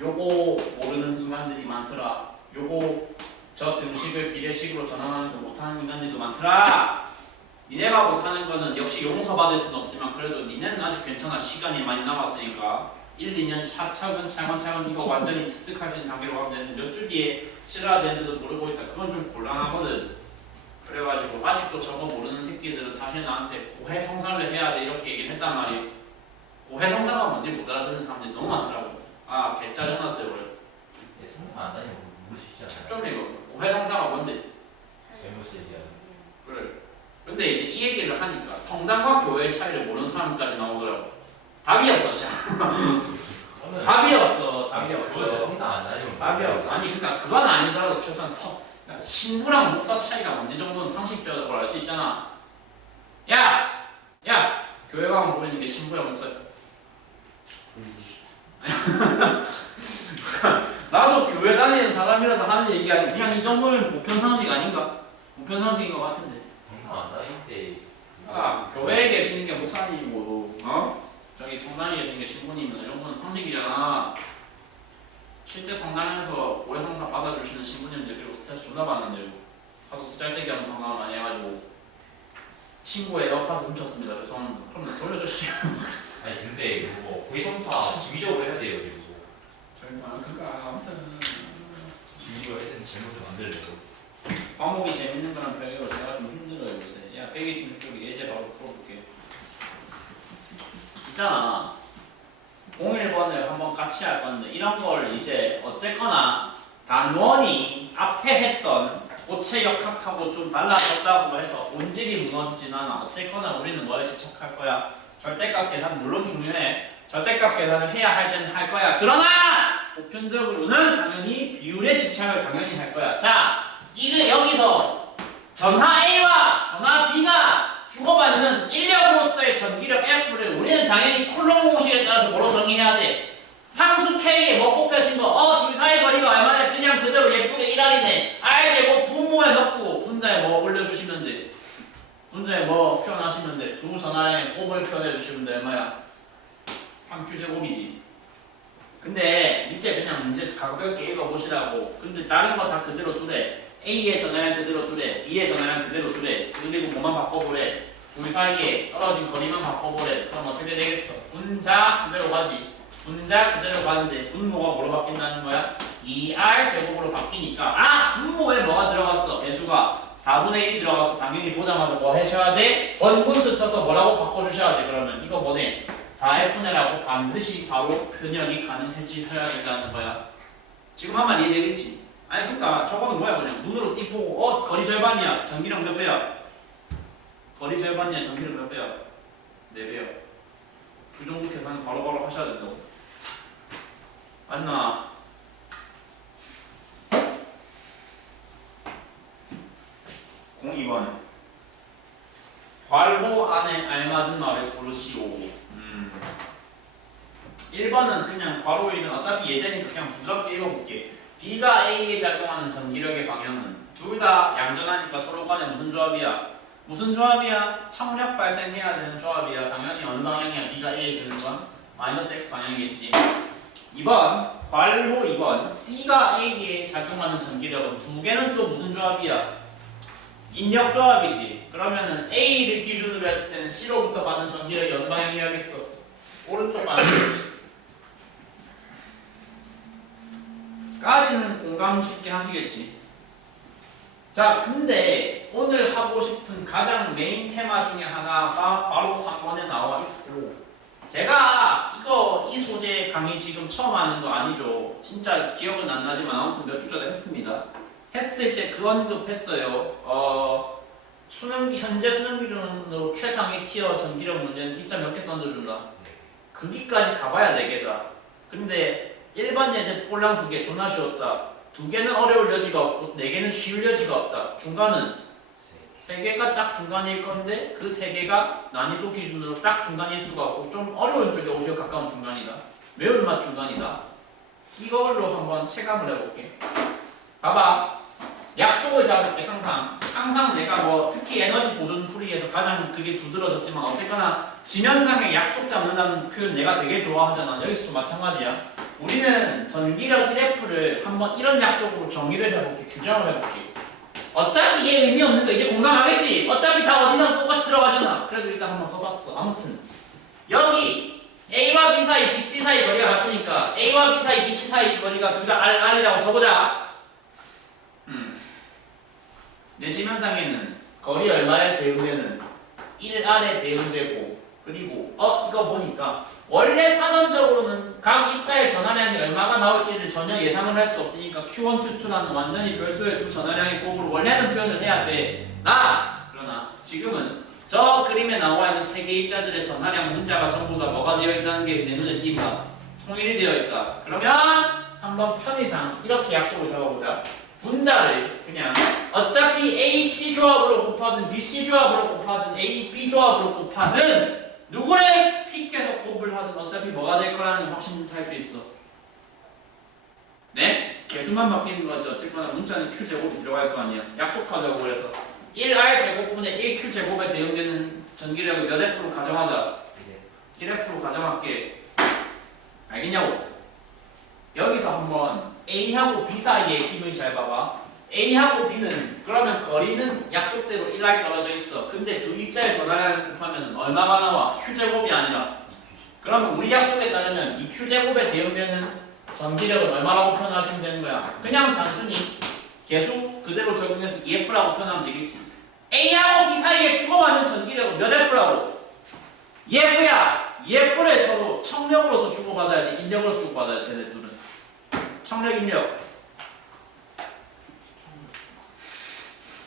요거 모르는 인간들이 많더라. 요거 저 등식을 비례식으로 전환하는 거 못하는 인간들도 많더라. 니네가 못하는 거는 역시 용서받을 수는 없지만 그래도 니네는 아직 괜찮아. 시간이 많이 남았으니까 1, 2년 차근차근 이거 완전히 습득할 수 있는 단계로 가면 되는데 몇 주 뒤에 치러야 되는데도 모르고 있다. 그건 좀 곤란하거든. 그래가지고 아직도 저거 모르는 새끼들은 사실 나한테 고해성사를 해야 돼 이렇게 얘기를 했단 말이에요. 고해성사가 뭔지 못 알아듣는 사람들이 너무 많더라고. 아 개짜증났어요. 그래서 성사 안 다니면 모를 수 있잖아요. 좀 이거 고해성사가 뭔데? 잘못 얘기하는. 그래. 근데 이제 이 얘기를 하니까 성당과 교회의 차이를 모르는 사람까지 나오더라고. 답이 없어 진짜. 답이 없어. 성당 안 다니면 답이 없어. 아니 그러니까 그건 아니더라도 최소한 그러니까 신부랑 목사 차이가 뭔지 정도는 상식적으로 알 수 있잖아. 야! 교회 가면 모르는 게 신부야 목사야. 나도 교회 다니는 사람이라서 하는 얘기가 아니고 그냥 이 정도면 보편 상식 아닌가? 보편 상식인 것 같은데. 성당 안 다닐 때. 교회에 계시는 게 목사님이고, 저기 성당에 계시는 게 신부님이면 이 정도는 상식이잖아. 실제 성당에서 고해성사 받아주시는 신부님들 그리고 스트레스 존나 받는데요. 하도 쓰잘데기 하는 상담을 많이 해가지고 친구의 에어팟을 훔쳤습니다. 죄송합니다. 그럼 돌려줘 씨. 아니 근데 그거 고해성사 주기적으로 해야 돼요. 그리고 그러니까 아무튼 주기적으로 해야 되는 제목을 만들려고. 과목이 재밌는 거랑 별개로 제가 좀 힘들어요 요새. 야 빼기 좀 쪽에 예제 바로 풀어볼게. 있잖아. 01번을 한번 같이 할 건데 이런 걸 이제 어쨌거나 단원이 앞에 했던 고체 역학하고 좀 달라졌다고 해서 본질이 무너지진 않아. 어쨌거나 우리는 뭐에 집착할 거야? 절대값 계산 물론 중요해. 절대값 계산을 해야 할 때는 할 거야. 그러나 보편적으로는 당연히 비율에 집착을 당연히 할 거야. 자, 이게 여기서 전하 A와 전하 B가 주고받는 인력으로서의 전기력 F를 우리는 당연히 콜롬 공식에 따라서 뭐로 정의해야 돼? 상수 K에 뭐 곱해진 거, 둘 사이 거리가 얼마나 그냥 그대로 예쁘게 1R이네. R제곱 분모에 넣고 분자에 뭐 올려주시면 돼. 분자에 뭐 표현하시면 돼. 두 전하량의 곱을 표현해주시면 돼. 얼마야? 3Q제곱이지. 근데 밑에 그냥 문제 가볍게 읽어보시라고. 근데 다른 거 다 그대로 두래. A의 전하량 그대로 두래. B의 전하량 그대로 두래. 그리고 뭐만 바꿔보래. 둘 사이에 떨어진 거리만 바꿔보래. 그럼 어떻게 되겠어? 분자 그대로 가지. 분자 그대로 가는데 분모가 뭐로 바뀐다는 거야? 2R 제곱으로 바뀌니까 분모에 뭐가 들어갔어? 배수가 4분의 1이 들어갔어. 당연히 보자마자 뭐 하셔야 돼? 번분수 쳐서 뭐라고 바꿔주셔야 돼. 그러면 이거 뭐네? 4F네라고 반드시 바로 표현이 가능해져야 된다는 거야. 지금 한 말 이해되겠지? 아니 그러니까 저거는 뭐야 그냥 눈으로 띠보고 거리 절반이야. 전기력 몇 배야? 거리 절반이야. 전기력 몇 배야? 4배야. 그 정도 계산은 바로바로 하셔야 된다고. 맞나? (02번) 괄호 안에 알맞은 말을 고르시오. 1번은 그냥 괄호 있는 어차피 예제니까 그냥 부드럽게 읽어볼게. B가 A에 작용하는 전기력의 방향은 둘 다 양전하니까 서로 간에 무슨 조합이야? 무슨 조합이야? 청력 발생해야 되는 조합이야. 당연히 어느 방향이야? B가 A에 주는 건 마이너스 X 방향이겠지. 2번 괄호 2번 C가 A에 작용하는 전기력은 두 개는 또 무슨 조합이야? 인력 조합이지. 그러면은 A를 기준으로 했을 때는 C로부터 받는 전기력이 어느 방향이어야겠어? 오른쪽 방향이지. 까지는 공감 쉽게 하시겠지. 자, 근데 오늘 하고 싶은 가장 메인 테마 중에 하나가 바로 3번에 나와 있고, 제가 이 소재 강의 지금 처음 하는 거 아니죠. 진짜 기억은 안 나지만 아무튼 몇 주 전에 했습니다. 했을 때 그 언급했어요. 현재 수능 기준으로 최상위 티어 전기력 문제는 입자 몇 개 던져준다. 거기까지 가봐야 4개다. 근데 일반 예제 꼴랑 2개 존나 쉬웠다. 2개는 어려울 여지가 없고 4개는 쉬울 여지가 없다. 중간은 3개가 딱 중간일 건데 그 3개가 난이도 기준으로 딱 중간일 수가 없고 좀 어려운 쪽에 오히려 가까운 중간이다. 매운맛 중간이다. 이걸로 한번 체감을 해볼게. 봐봐. 약속을 잡을 때 항상 내가 뭐 특히 에너지 보존 풀이에서 가장 그게 두드러졌지만 어쨌거나 지면상에 약속 잡는다는 표현 내가 되게 좋아하잖아. 여기서도 마찬가지야. 우리는 전기력 1F를 한번 이런 약속으로 정의를 해볼게. 규정을 해볼게. 어차피 얘 의미 없는 거 이제 공감하겠지? 어차피 다 어디나 똑같이 들어가잖아. 그래도 일단 한번 써봤어. 아무튼 여기 A와 B 사이, BC 사이 거리가 같으니까 A와 B 사이, BC 사이 거리가 둘 다 R이라고 적어보자. 내 지면상에는 거리 얼마에 대응되는 1R에 대응되고 그리고 이거 보니까 원래 사전적으로는 각 입자의 전하량이 얼마가 나올지를 전혀 예상을 할 수 없으니까 Q1, Q2라는 완전히 별도의 두 전하량의 곱으로 원래는 표현을 해야 돼. 그러나 지금은 저 그림에 나와 있는 3개 입자들의 전하량 문자가 전부 다 뭐가 되어 있다는 게 내 눈에 띈다. 통일이 되어 있다. 그러면 한번 편의상 이렇게 약속을 잡아보자. 분자를 그냥 어차피 AC 조합으로 곱하든 BC 조합으로 곱하든 AB 조합으로 곱하든 누구를 픽해서 곱을 하든 어차피 뭐가 될 거라는 확신을 살 수 있어. 네? 개수만 바뀌는 거지. 어쨌거나 문자는 Q제곱이 들어갈 거 아니야. 약속하자고 그래서 1R 제곱분의 1Q 제곱에 대응되는 전기력을 몇 F로 가정하자. 1F로 가정할게. 알겠냐고? 여기서 한번 A하고 B 사이의 힘을 잘 봐봐. A하고 B는 그러면 거리는 약속대로 1R 떨어져 있어. 근데 두 입자의 전하량을 곱하면 얼마가 나와? Q제곱이 아니라. 그러면 우리 약속에 따르면 이 Q제곱에 대응되는 전기력은 얼마라고 표현하시면 되는 거야? 그냥 단순히 계속 그대로 적용해서 EF라고 표현하면 되겠지. A하고 B 사이에 주고받는 전기력은 몇 F라고? EF야! EF를 서로 청력으로서 주고받아야 돼? 인력으로서 주고받아야 돼? 쟤네 둘은. 청력, 인력.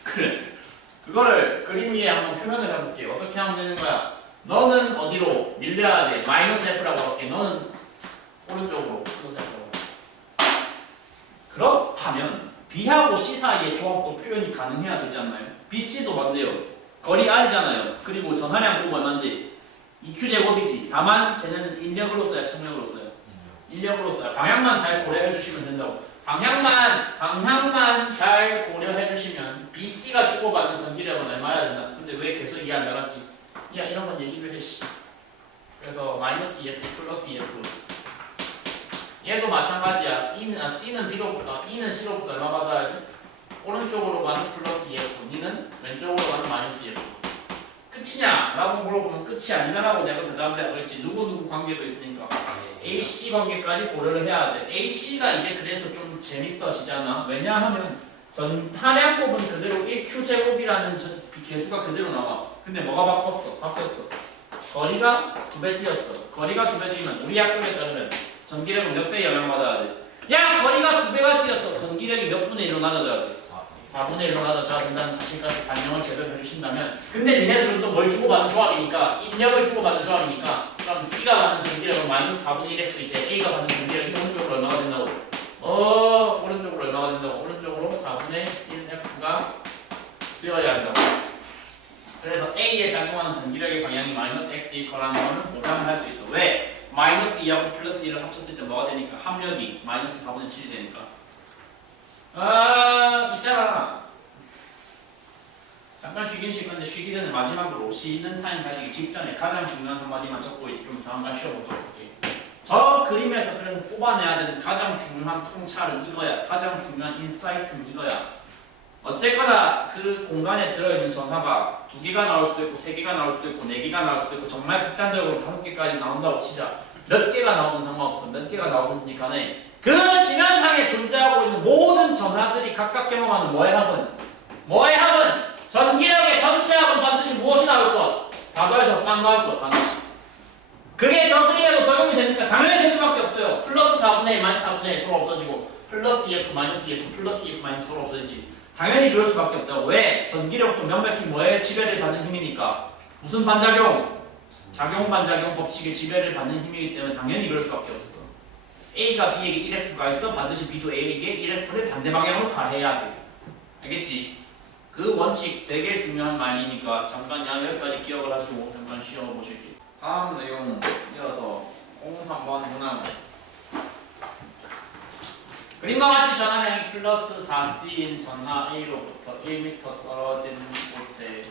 그래. 그거를 그림 위에 한번 표현을 해볼게. 어떻게 하면 되는 거야? 너는 어디로 밀려야 돼? 마이너스 F라고 할게. 너는 오른쪽으로 플러스 F라고. 그렇다면 B하고 C 사이의 조합도 표현이 가능해야 되지 않나요? BC도 뭔데요? 거리 R이잖아요. 그리고 전하량 곱은 얼마인데? 2Q제곱이지. 다만 쟤네는 인력으로 써야 청력으로 써요. 인력으로 써요. 방향만 잘 고려해 주시면 된다고. 방향만 잘 고려해 주시면 BC가 주고받는 전기력은 얼마야 된다. 근데 왜 계속 이해 안 나갔지? 야 이런 건 얘기를 해 씨. 그래서 마이너스 EF 플러스 EF. 얘도 마찬가지야. C는 B로부터, B는 C로부터 얼마 받아야 돼? 오른쪽으로 가는 플러스 EF, B는 왼쪽으로 가는 마이너스 EF. 끝이냐? 라고 물어보면 끝이 아니냐라고 내가 대답을 해야겠지. 누구 관계도 있으니까. AC 관계까지 고려를 해야 돼. AC가 이제 그래서 좀 재밌어지잖아. 왜냐하면 전하량곱은 그대로 1Q제곱이라는 개수가 그대로 나와. 근데 뭐가 바뀌었어. 거리가 2배 뛰었어. 거리가 2배 뛰면 우리 약속에 따르면 전기력은 몇 배 영향받아야 돼? 야 거리가 2배가 뛰었어. 전기력이 몇 분의 1로 나눠져야 돼? 4분의 1로 나눠져야 된다는 사실까지 반영을 제대로 해주신다면 근데 니네들은 또 뭘 주고받는 조합이니까 인력을 주고받는 조합이니까 그럼 C가 받는 전기력은 마이너스 4분의 1F일 때 A가 받는 전기력이 오른쪽으로 얼마가 된다고? 오른쪽으로 얼마가 된다고? 오른쪽으로 4분의 1F가 되어야 한다고. 그래서 A에 작용하는 전기력의 방향이 마이너스 X일 거라는 거는 보장을 할 수 있어. 왜? 마이너스 2하고 플러스 1을 합쳤을 때 뭐가 되니까 합력이 마이너스 4분의 7이 되니까 있잖아. 잠깐 쉬긴 쉴 건데 쉬기 전에 마지막으로 쉬는 타임 가지기 직전에 가장 중요한 한마디만 적고 이제 좀 잠깐 쉬어보도록 할게. 저 그림에서 그래서 뽑아내야 되는 가장 중요한 통찰은 이거야. 가장 중요한 인사이트는 이거야. 어쨌거나 그 공간에 들어있는 전화가 2개가 나올 수도 있고 3개가 나올 수도 있고 4개가 나올 수도 있고 정말 극단적으로 5개까지 나온다고 치자. 몇 개가 나오든 상관없어. 몇 개가 나오든지 간에 그 지면상에 존재하고 있는 모든 전하들이 각각 경험하는 뭐의 합은? 뭐의 합은? 전기력의 전체 합은 반드시 무엇이 나올 것? 다더해서 빵 나올 것. 반드시. 그게 저 그림에도 적용이 되니까 당연히 될 수밖에 없어요. 플러스 4분의 1, 마이너스 4분의 1 서로 없어지고 플러스 2F, 마이너스 2F, 플러스 2F, 마이너스 서로 없어지지. 당연히 그럴 수밖에 없다고. 왜? 전기력도 명백히 뭐에 지배를 받는 힘이니까. 무슨 반작용? 작용 반작용 법칙에 지배를 받는 힘이기 때문에 당연히 그럴 수밖에 없어. A가 B에게 1F가 있어 반드시 B도 A에게 1F를 반대 방향으로 가해야 돼. 알겠지? 그 원칙 되게 중요한 말이니까 잠깐 여기까지 기억을 하시고 잠깐 쉬어보실게요. 다음 내용 이어서 03번 문항. 그림과 같이 전하량이 플러스 4C인 전하 A로부터 1m 떨어진 곳에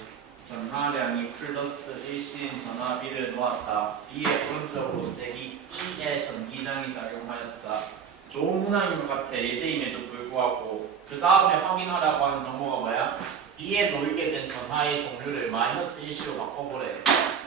전하량이 플러스 1C인 전하 B를 놓았다. B의 오른쪽으로 세기 E의 전기장이 작용하였다. 좋은 문항인 것 같아. 예제임에도 불구하고 그 다음에 확인하라고 하는 정보가 뭐야? B에 놓이게 된 전하의 종류를 마이너스 1C로 바꿔보래.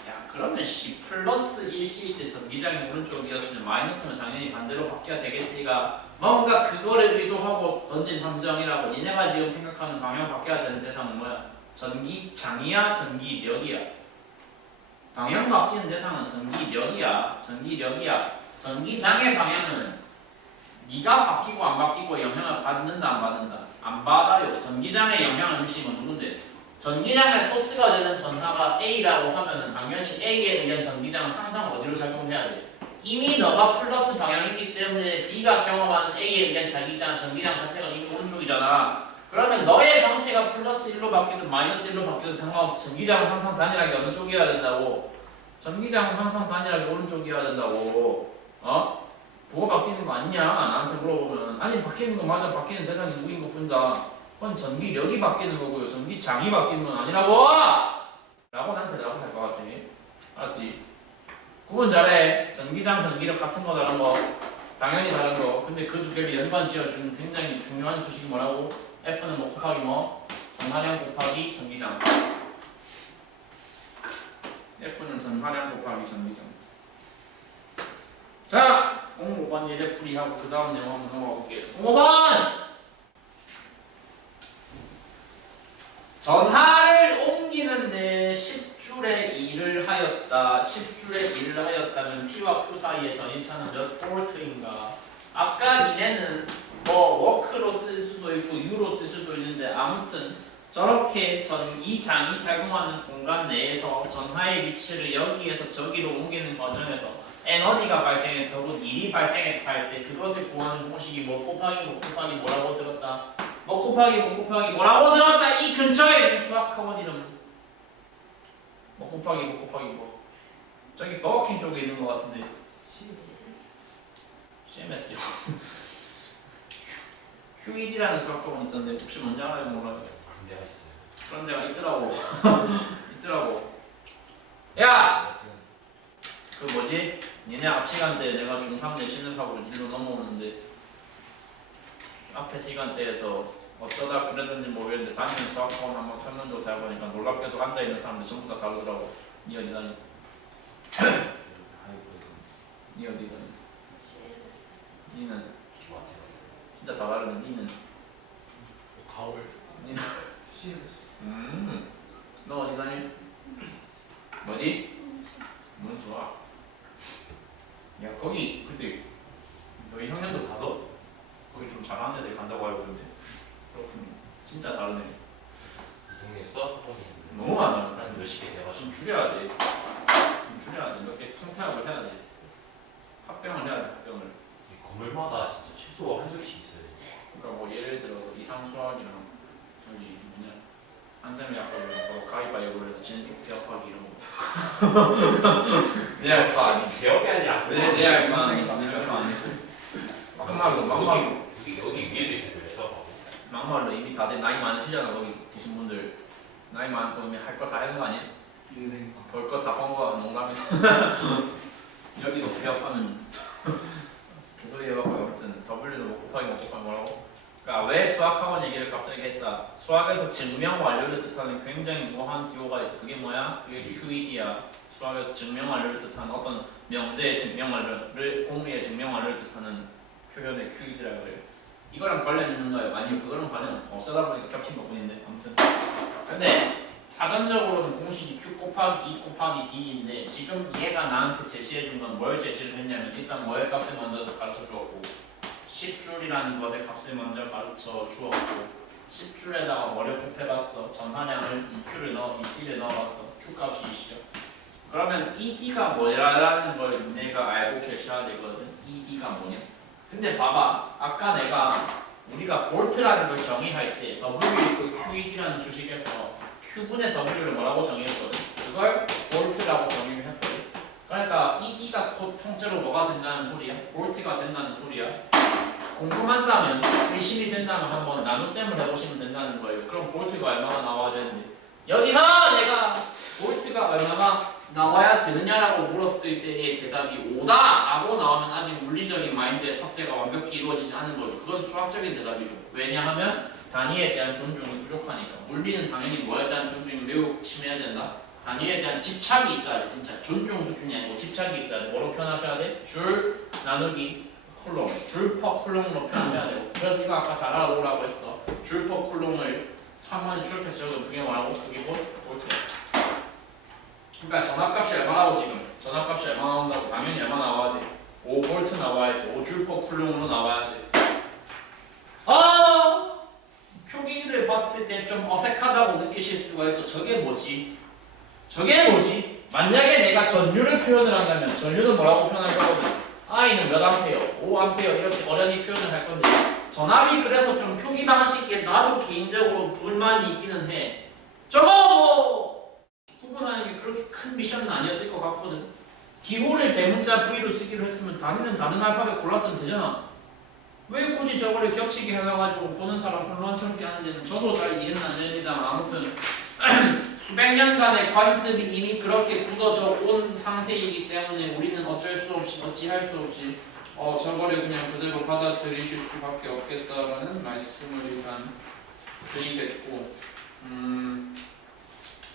야 그러면 플러스 1C 때 전기장이 오른쪽이었으면 마이너스는 당연히 반대로 바뀌어야 되겠지가 뭔가 그거를 의도하고 던진 함정이라고. 니네가 지금 생각하는 방향 바뀌어야 되는 대상은 뭐야? 전기장이야? 전기력이야? 방향 바뀌는 대상은 전기력이야. 전기력이야. 전기장의 방향은 네가 바뀌고 안 바뀌고 영향을 받는다 안 받는다? 안 받아요. 전기장에 영향을 미치는 건 누군데? 전기장의 소스가 되는 전하가 A라고 하면은 당연히 A에 의한 전기장은 항상 어디로 작용해야 돼? 이미 너가 플러스 방향이기 때문에 B가 경험하는 A에 의한 전기장 자체가 이미 오른쪽이잖아. 그러면 너의 정체가 플러스 1로 바뀌든 마이너스 1로 바뀌든 상관없이 전기장은 항상 단일하게 어느 쪽이어야 된다고? 전기장은 항상 단일하게 오른쪽이어야 된다고. 뭐가 바뀌는 거 아니냐? 나한테 물어보면 아니 바뀌는 거 맞아. 바뀌는 대상이 누구인 것 뿐다. 그건 전기력이 바뀌는 거고요. 전기장이 바뀌는 건 아니라고! 라고 나한테 대답을 할 것 같아. 알았지? 구분 잘해. 전기장, 전기력 같은 거 다른 거 당연히 다른 거. 근데 그 두 개를 연관 지어주는 굉장히 중요한 수식이 뭐라고? F는 뭐 곱하기 뭐? 전하량 곱하기 전기장. F는 전하량 곱하기 전기장. 자! 05번 예제 풀이하고 그 다음 내용 한번 넘어가 볼게요. 05번! 전하를 옮기는데 10줄의 일을 하였다. 10줄의 일을 하였다면 P와 Q 사이의 전이차는 몇 볼트인가? 아까 니네는 뭐 워크로 쓸 수도 있고 U로 쓸 수도 있는데 아무튼 저렇게 전기장이 작용하는 공간 내에서 전하의 위치를 여기에서 저기로 옮기는 과정에서 에너지가 발생해 결국 일이 발생할 때 그것을 구하는 공식이 뭐 곱하기 뭐라고 들었다? 뭐 곱하기 뭐라고 들었다? 이 근처에 있는 수학학원 이름 뭐 곱하기 뭐 저기 버거킹 쪽에 있는 것 같은데 CMS요. QED라는 수학학원 있던데 혹시 뭔지 알아요? 몰라요? 그런 데가 있어요. 그런 데가 있더라고. 있더라고. 야! 그 뭐지? 니네 앞 시간대에 내가 중3 내 신입학으로 일로 넘어오는데 앞에 시간대에서 어쩌다 그랬는지 모르겠는데 담임 수학학원 한번 설문조사 해보니까 놀랍게도 앉아있는 사람들 전부 다 다르더라고. 니 어디 다니? 니 어디 다니? 니는? 진짜 다 다르네. 니는? 가을. 니는? 너 어디 다니? 뭐지? 문수아. 야 거기 근데 너희 학년도 가서 거기 좀 잘하는 애들 간다고 알고 있는데 그렇군요. 진짜 다르네. 이 동네 수학학원이 있는데 너무 많아. 한 몇십 개 돼가지고 좀 줄여야 돼. 좀 줄여야 돼. 몇 개 통폐합을 해야 돼. 합병을 해야 돼. 합병을. 이 건물마다 진짜 최소 한두 개씩 있어야 돼. 그러니까 뭐 예를 들어서 이상수학이랑 저기 뭐냐 한샘의 약속이랑 서로 가위바위보를 해서 지는 쪽 개업하기 이런 거. 내 할 거 아니. 기억이 아니라 내할 거 아니. 내할거 아니고. 막말로 여기 위에도 있어요. 그래서 막말로 이미 다들 나이 많으시잖아. 거기 계신 분들 나이 많고 이미 할 거 다 하는 거 아니야? 인생. 볼 거 다 본 거 농담이지. 여기도 부합하면 개소리 해봐고 아무튼 W도 뭐 곱하기 뭐라고? 그러니까 왜 수학학원 얘기를 갑자기 했다. 수학에서 증명 완료를 뜻하는 굉장히 무한 기호가 있어. 그게 뭐야? 그게 QED야. 수학에서 증명 완료를 뜻하는 어떤 명제의 증명 완료를 공리의 증명 완료를 뜻하는 표현의 QED라고 그래요. 이거랑 관련 있는 거예요? 아니요, 그거랑 관련 없고 어쩌다 보니까 겹친 것뿐인데 아무튼. 근데 사전적으로는 공식이 Q 곱하기 E 곱하기 D인데 지금 얘가 나한테 제시해 준 건 뭘 제시를 했냐면 일단 뭐의 값을 먼저 가르쳐 주었고 10줄이라는 것의 값을 먼저 가르쳐 주었고 10줄에다가 뭐를 곱해봤어. 전하량을 EQ를 넣어 EC를 넣어봤어. Q 값이 EC요. 그러면 ED가 뭐라는 걸 내가 알고 계셔야 되거든. ED가 뭐냐? 근데 봐봐. 아까 우리가 볼트라는 걸 정의할 때 W QED라는 수식에서 Q분의 W를 뭐라고 정의했거든? 그걸 볼트라고 정의를 했거든? 그러니까 ED가 통째로 뭐가 된다는 소리야? 볼트가 된다는 소리야? 궁금하다면, 의심이 된다면 한번 나눗셈을 해보시면 된다는 거예요. 그럼 볼트가 얼마나 나와야 되는데 여기서 내가 볼트가 얼마나 나와야 되느냐라고 물었을 때의 대답이 5다! 라고 나오면 아직 물리적인 마인드의 탑재가 완벽히 이루어지지 않은 거죠. 그건 수학적인 대답이죠. 왜냐하면 단위에 대한 존중이 부족하니까. 물리는 당연히 뭐에 대한 존중이 매우 심해야 된다. 단위에 대한 집착이 있어야 돼. 진짜 존중 수준이 아니고 집착이 있어야 돼. 뭐로 표현하셔야 돼? 줄 나누기 쿨롱. 줄 퍼 쿨롱으로 표현해야 되고. 그래서 이거 아까 잘 알아보라고 했어. 줄 퍼 쿨롱을 한 번에 출력해서 적으면 그게 뭐라고? 그게 볼트. 그러니까 전압값이 얼마 나오고 지금? 전압값이 얼마 나온다고? 당연히 얼마 나와야 돼? 5V 나와야 돼. 5줄 퍼 쿨롱으로 나와야 돼. 표기를 봤을 때 좀 어색하다고 느끼실 수가 있어. 저게 뭐지? 만약에 내가 전류를 표현을 한다면 전류는 뭐라고 표현할 거거든? I는 몇 암페어, 5암페어 이렇게 어련히 표현을 할 건데 전압이 그래서 좀 표기 방식에 나도 개인적으로 불만이 있기는 해. 저거 뭐 구분하는 게 그렇게 큰 미션은 아니었을 것 같거든. 기호를 대문자 V로 쓰기로 했으면 단위는 다른 알파벳 골랐으면 되잖아. 왜 굳이 저거를 겹치게 해놔가지고 보는 사람 혼란스럽게 하는지는 저도 잘 이해는 안 됩니다만 아무튼 수백 년간의 관습이 이미 그렇게 굳어져 온 상태이기 때문에 우리는 어쩔 수 없이 어찌할 수 없이 저거를 그냥 그대로 받아들이실 수밖에 없겠다라는 말씀을 일단 드리겠고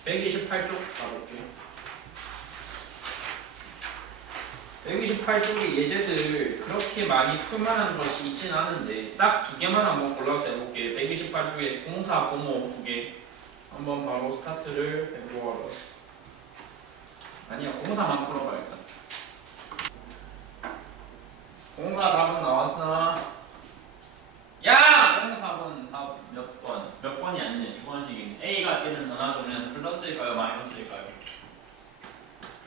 128쪽 가볼게요. 128쪽의 예제들 그렇게 많이 풀만한 것이 있진 않은데 딱 두 개만 한번 골라서 해볼게요. 128쪽에 공사, 공모 두 개 한번 바로 스타트를 해보아라. 아니야, 공사만 풀어봐 일단. 공사 답은 나왔나? 야! 공사는 답 몇 번? 몇 번이 아니네. 두 번씩이네. A가 뜨는 전화조는 플러스일까요? 마이너스일까요?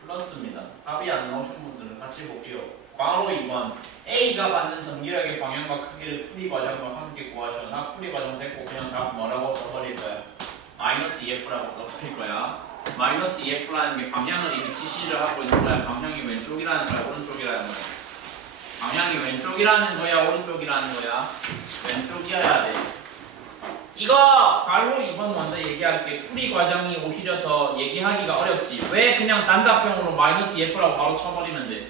플러스입니다. 답이 안 나오신 분들은 같이 볼게요. 괄호 2번 A가 받는 전기력의 방향과 크기를 풀이 과정과 함께 구하셔. 나 풀이 과정 됐고 그냥 답 뭐라고 써버릴 거야? 마이너스 EF라고 써버릴 거야. 마이너스 EF라는 게 방향을 이미 지시를 하고 있는 거야. 방향이 왼쪽이라는 거야? 오른쪽이라는 거야? 방향이 왼쪽이라는 거야? 오른쪽이라는 거야? 왼쪽이어야 돼. 이거 괄호 2번 먼저 얘기할게. 풀이 과정이 오히려 더 얘기하기가 어렵지. 왜 그냥 단답형으로 마이너스 EF라고 바로 쳐버리면 돼.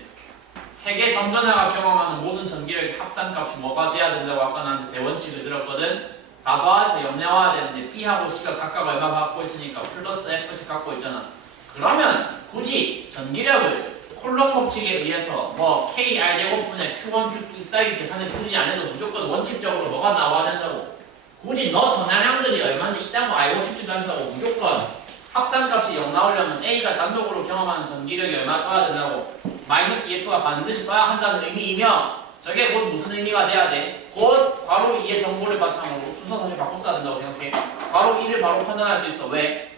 세계 전전화가 경험하는 모든 전기력의 합산값이 뭐가 돼야 된다고 아까 나한테 대원칙을 들었거든. 다 더해서 영내와야 되는데 B하고 C가 각각 얼마 갖고 있으니까 플러스 F씩 갖고 있잖아. 그러면 굳이 전기력을 콜롬 법칙에 의해서 뭐 KR제곱분의 Q1, Q2 이따위 계산을 굳이 안 해도 무조건 원칙적으로 뭐가 나와야 된다고. 굳이 너 전하량들이 얼마인지 이딴 거 알고 싶지도 않다고. 무조건 합산값이 0 나오려면 A가 단독으로 경험하는 전기력이 얼마 떠야 된다고. 마이너스 EF가 반드시 떠야 한다는 의미이며 저게 곧 무슨 의미가 돼야 돼? 곧 괄호 2의 정보를 바탕으로 순서 다시 바꿔 써야 된다고 생각해. 괄호 2를 바로 판단할 수 있어. 왜?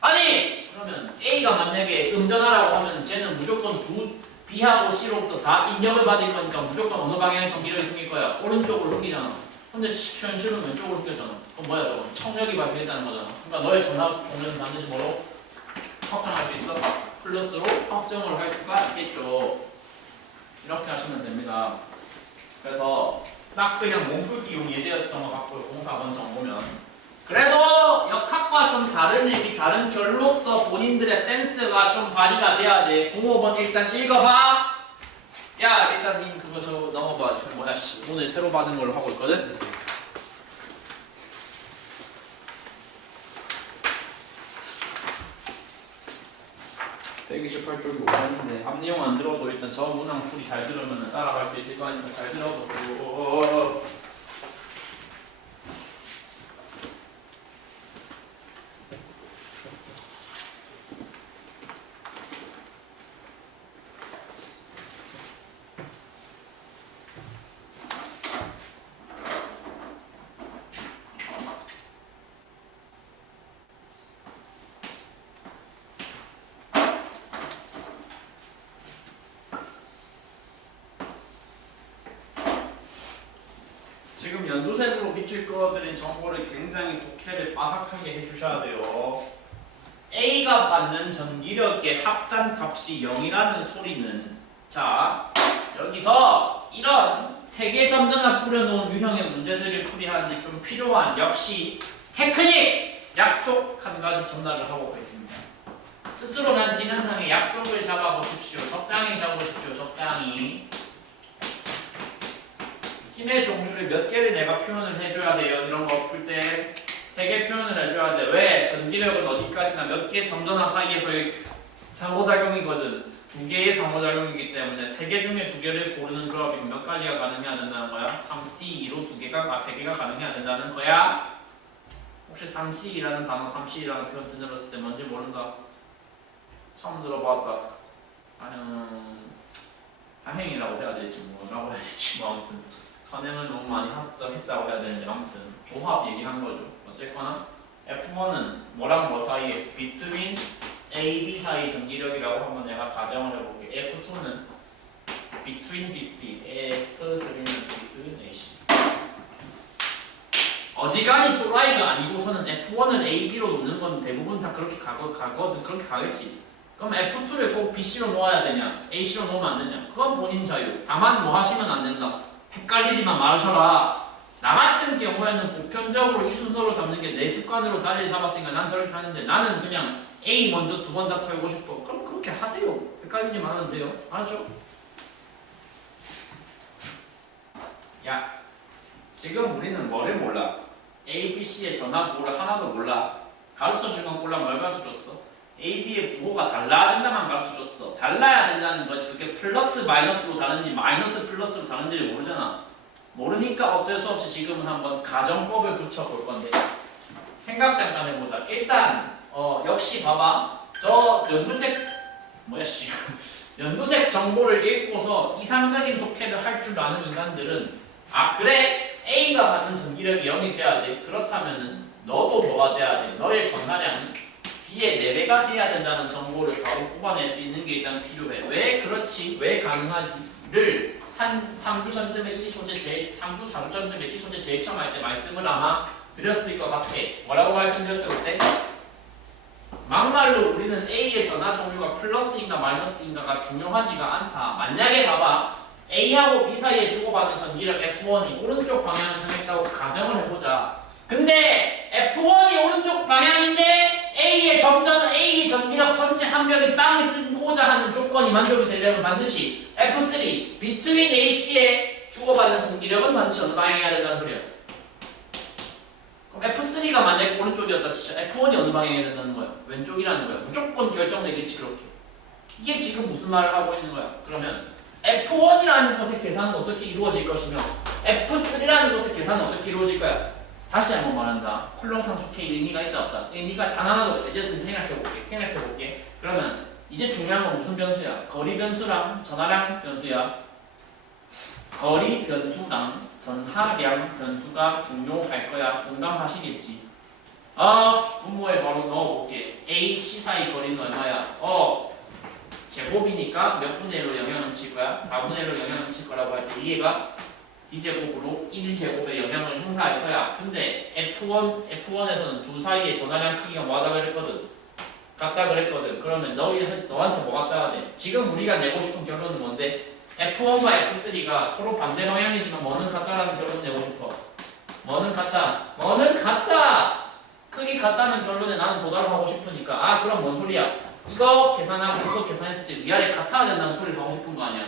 아니! 그러면 A가 만약에 음전하라고 하면 쟤는 무조건 두 B하고 C로부터 다 인력을 받을 거니까 무조건 어느 방향의 전기력이 생길 거야? 오른쪽으로 생기잖아. 근데 현실은 왼쪽으로 생겼잖아. 그럼 뭐야 저건? 청력이 발생했다는 거잖아. 그러니까 너의 전압 종류는 반드시 뭐로? 확정할 수 있어? 플러스로 확정을 할 수가 있겠죠. 이렇게 하시면 됩니다. 그래서 딱 그냥 몸풀기용 예제였던 거 갖고 04번 정보면 그래도 역학과 좀 다른 얘기, 다른 결로서 본인들의 센스가 좀 발휘가 돼야 돼. 05번 일단 읽어봐. 야 일단 님 그거 저 넘어봐. 저 뭐야 씨 오늘 새로 받은 걸로 하고 있거든. (128) 쪽이 오는데 앞 내용 안 들어도 일단 저 문항 풀이 잘 들으면 따라갈 수 있을 거니까 잘 들어보세요. 지금 연두색으로 비출 거드린 정보를 굉장히 독해를 빠삭하게 해주셔야 돼요. A가 받는 전기력의 합산값이 0이라는 소리는 자 여기서 이런 세개 점전화 뿌려놓은 유형의 문제들을 풀이하는데 좀 필요한 역시 테크닉! 약속 한 가지 전달을 하고 있습니다. 스스로 난 진행상의 약속을 잡아보십시오. 적당히 잡아보십시오. 적당히. 힘의 종류를 몇 개를 내가 표현을 해줘야 돼요. 이런 거 풀 때 3개 표현을 해줘야 돼. 왜? 전기력은 어디까지나 몇 개 점전화 사이에서의 상호작용이거든. 2개의 상호작용이기 때문에 3개 중에 2개를 고르는 조합이면 몇 가지가 가능해야 된다는 거야? 3C2로 3개가 가능해야 된다는 거야? 혹시 3C2라는 단어, 3C2라는 표현 들었을 때 뭔지 모른다? 처음 들어봤다. 다행이라고 해야 될지 뭐라고 해야 될지 뭐 아무튼 선행을 너무 많이 했다고 해야 되는지 아무튼 조합 얘기한 거죠. 어쨌거나 F1은 뭐랑 뭐 사이에 between A, B 사이 전기력이라고 한번 내가 가정을 해볼게. F2는 between BC, F3는 between AC. 어지간히 또라이가 아니고서는 F1을 A, B로 놓는 건 대부분 다 그렇게 가거든. 그렇게 가겠지. 그럼 F2를 꼭 BC로 놓아야 되냐? AC로 놓으면 안 되냐? 그건 본인 자유. 다만 뭐 하시면 안 된다. 헷갈리지만 마셔라. 나 같은 경우에는 보편적으로 이 순서로 잡는 게 내 습관으로 자리를 잡았으니까 난 저렇게 하는데 나는 그냥 A 먼저 2번 다 털고 싶어. 그럼 그렇게 하세요. 헷갈리지 말아도 돼요. 알았죠? 야, 지금 우리는 뭐를 몰라? A, B, C의 전화부호를 하나도 몰라. 가르쳐준 건 꼴랑 뭘 가르쳐줬어? A, B의 부호가 달라야 된다만 가르쳐줬어. 달라야 된다는 것이 그게 플러스 마이너스로 다른지 마이너스 플러스로 다른지를 모르잖아. 모르니까 어쩔 수 없이 지금은 한번 가정법을 붙여볼 건데 생각 잠깐 해보자. 일단 역시 봐봐. 저 연두색 뭐야 씨 연두색 정보를 읽고서 이상적인 독해를 할 줄 아는 인간들은 아 그래 A가 받는 전기력이 0이 돼야 돼. 그렇다면은 너도 뭐가 돼야 돼. 너의 전하량이 B의 4배가 돼야 된다는 정보를 바로 뽑아낼 수 있는 게 일단 필요해. 왜 그렇지? 왜 가능하지를 한 3주 전쯤에 이 소재 3주 4주 전쯤에 이 소재 제일 처음 할 때 말씀을 아마 드렸을 것 같아. 뭐라고 말씀드렸을 때? 막말로 우리는 A의 전하 종류가 플러스인가 마이너스인가가 중요하지가 않다. 만약에 봐봐. A하고 B 사이에 주고받은 전기력 F1이 오른쪽 방향을 향했다고 가정을 해보자. 근데 F1이 오른쪽 방향인데 A의 전기력 전체 한 명이 빵에 뜨고자 하는 조건이 만족이 되려면 반드시 F3, between AC에 주고받는 전기력은 반드시 어느 방향이어야 된다는 소리야. 그럼 F3가 만약에 오른쪽이었다 치자 F1이 어느 방향이어야 된다는 거야? 왼쪽이라는 거야. 무조건 결정되겠지 그렇게. 이게 지금 무슨 말을 하고 있는 거야? 그러면 F1이라는 것의 계산은 어떻게 이루어질 것이며 F3라는 것의 계산은 어떻게 이루어질 거야? 다시 한번 말한다. 쿨롱 상수 K 의미가 있다 없다? 의미가 단 하나도 없다. 이제 생각해볼게. 그러면 이제 중요한 건 무슨 변수야? 거리 변수랑 전하량 변수야. 거리 변수랑 전하량 변수가 중요할 거야. 공감하시겠지? 분모에 바로 넣어볼게. A, C 사이 거리는 얼마야? 제곱이니까 몇 분의 1로 영향을 미칠 거야? 4분의 1로 영향을 미칠 거라고 할 때 이해가 D제곱으로 1제곱에 영향을 행사할 거야. 근데 F1에서는 두 사이의 전하량 크기가 뭐하다 그랬거든? 같다 그랬거든. 그러면 너한테 뭐가 따야 돼? 지금 우리가 내고 싶은 결론은 뭔데? F1과 F3가 서로 반대 방향이지만 뭐는 같다라는 결론 내고 싶어. 뭐는 같다. 뭐는 같다. 크기 같다는 결론에 나는 도달하고 싶으니까 아 그럼 뭔 소리야? 이거 계산하고 이거 계산했을 때 위아래 같아야 된다는 소리를 하고 싶은 거 아니야?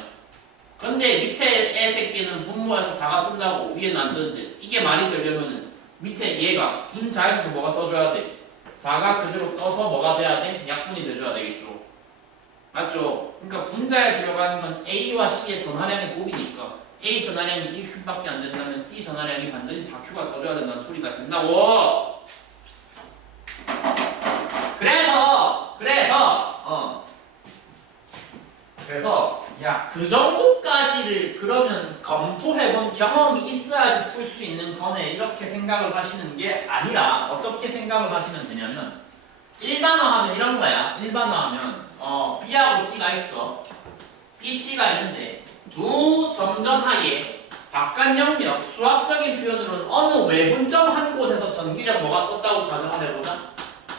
근데 밑에 애 새끼는 분모에서 4가 뜬다고 위에는 안 뜨는데 이게 말이 되려면은 밑에 얘가 분자에서도 뭐가 떠줘야 돼? 4가 그대로 떠서 뭐가 돼야 돼? 약분이 돼줘야 되겠죠. 맞죠? 그러니까 분자에 들어가는 건 A와 C의 전하량의 곱이니까 A 전하량이 1Q밖에 안 된다면 C 전하량이 반드시 4Q가 떠줘야 된다는 소리가 된다고. 그래서 야 그 정도까지를 그러면 검토해본 경험이 있어야지 풀 수 있는 거네 이렇게 생각을 하시는 게 아니라 어떻게 생각을 하시면 되냐면 일반화하면 이런 거야. 일반화하면 B하고 C가 있어. B, C가 있는데 두 점전 하에 바깥 영역 수학적인 표현으로는 어느 외분점 한 곳에서 전기력 뭐가 떴다고 가정을 해보자.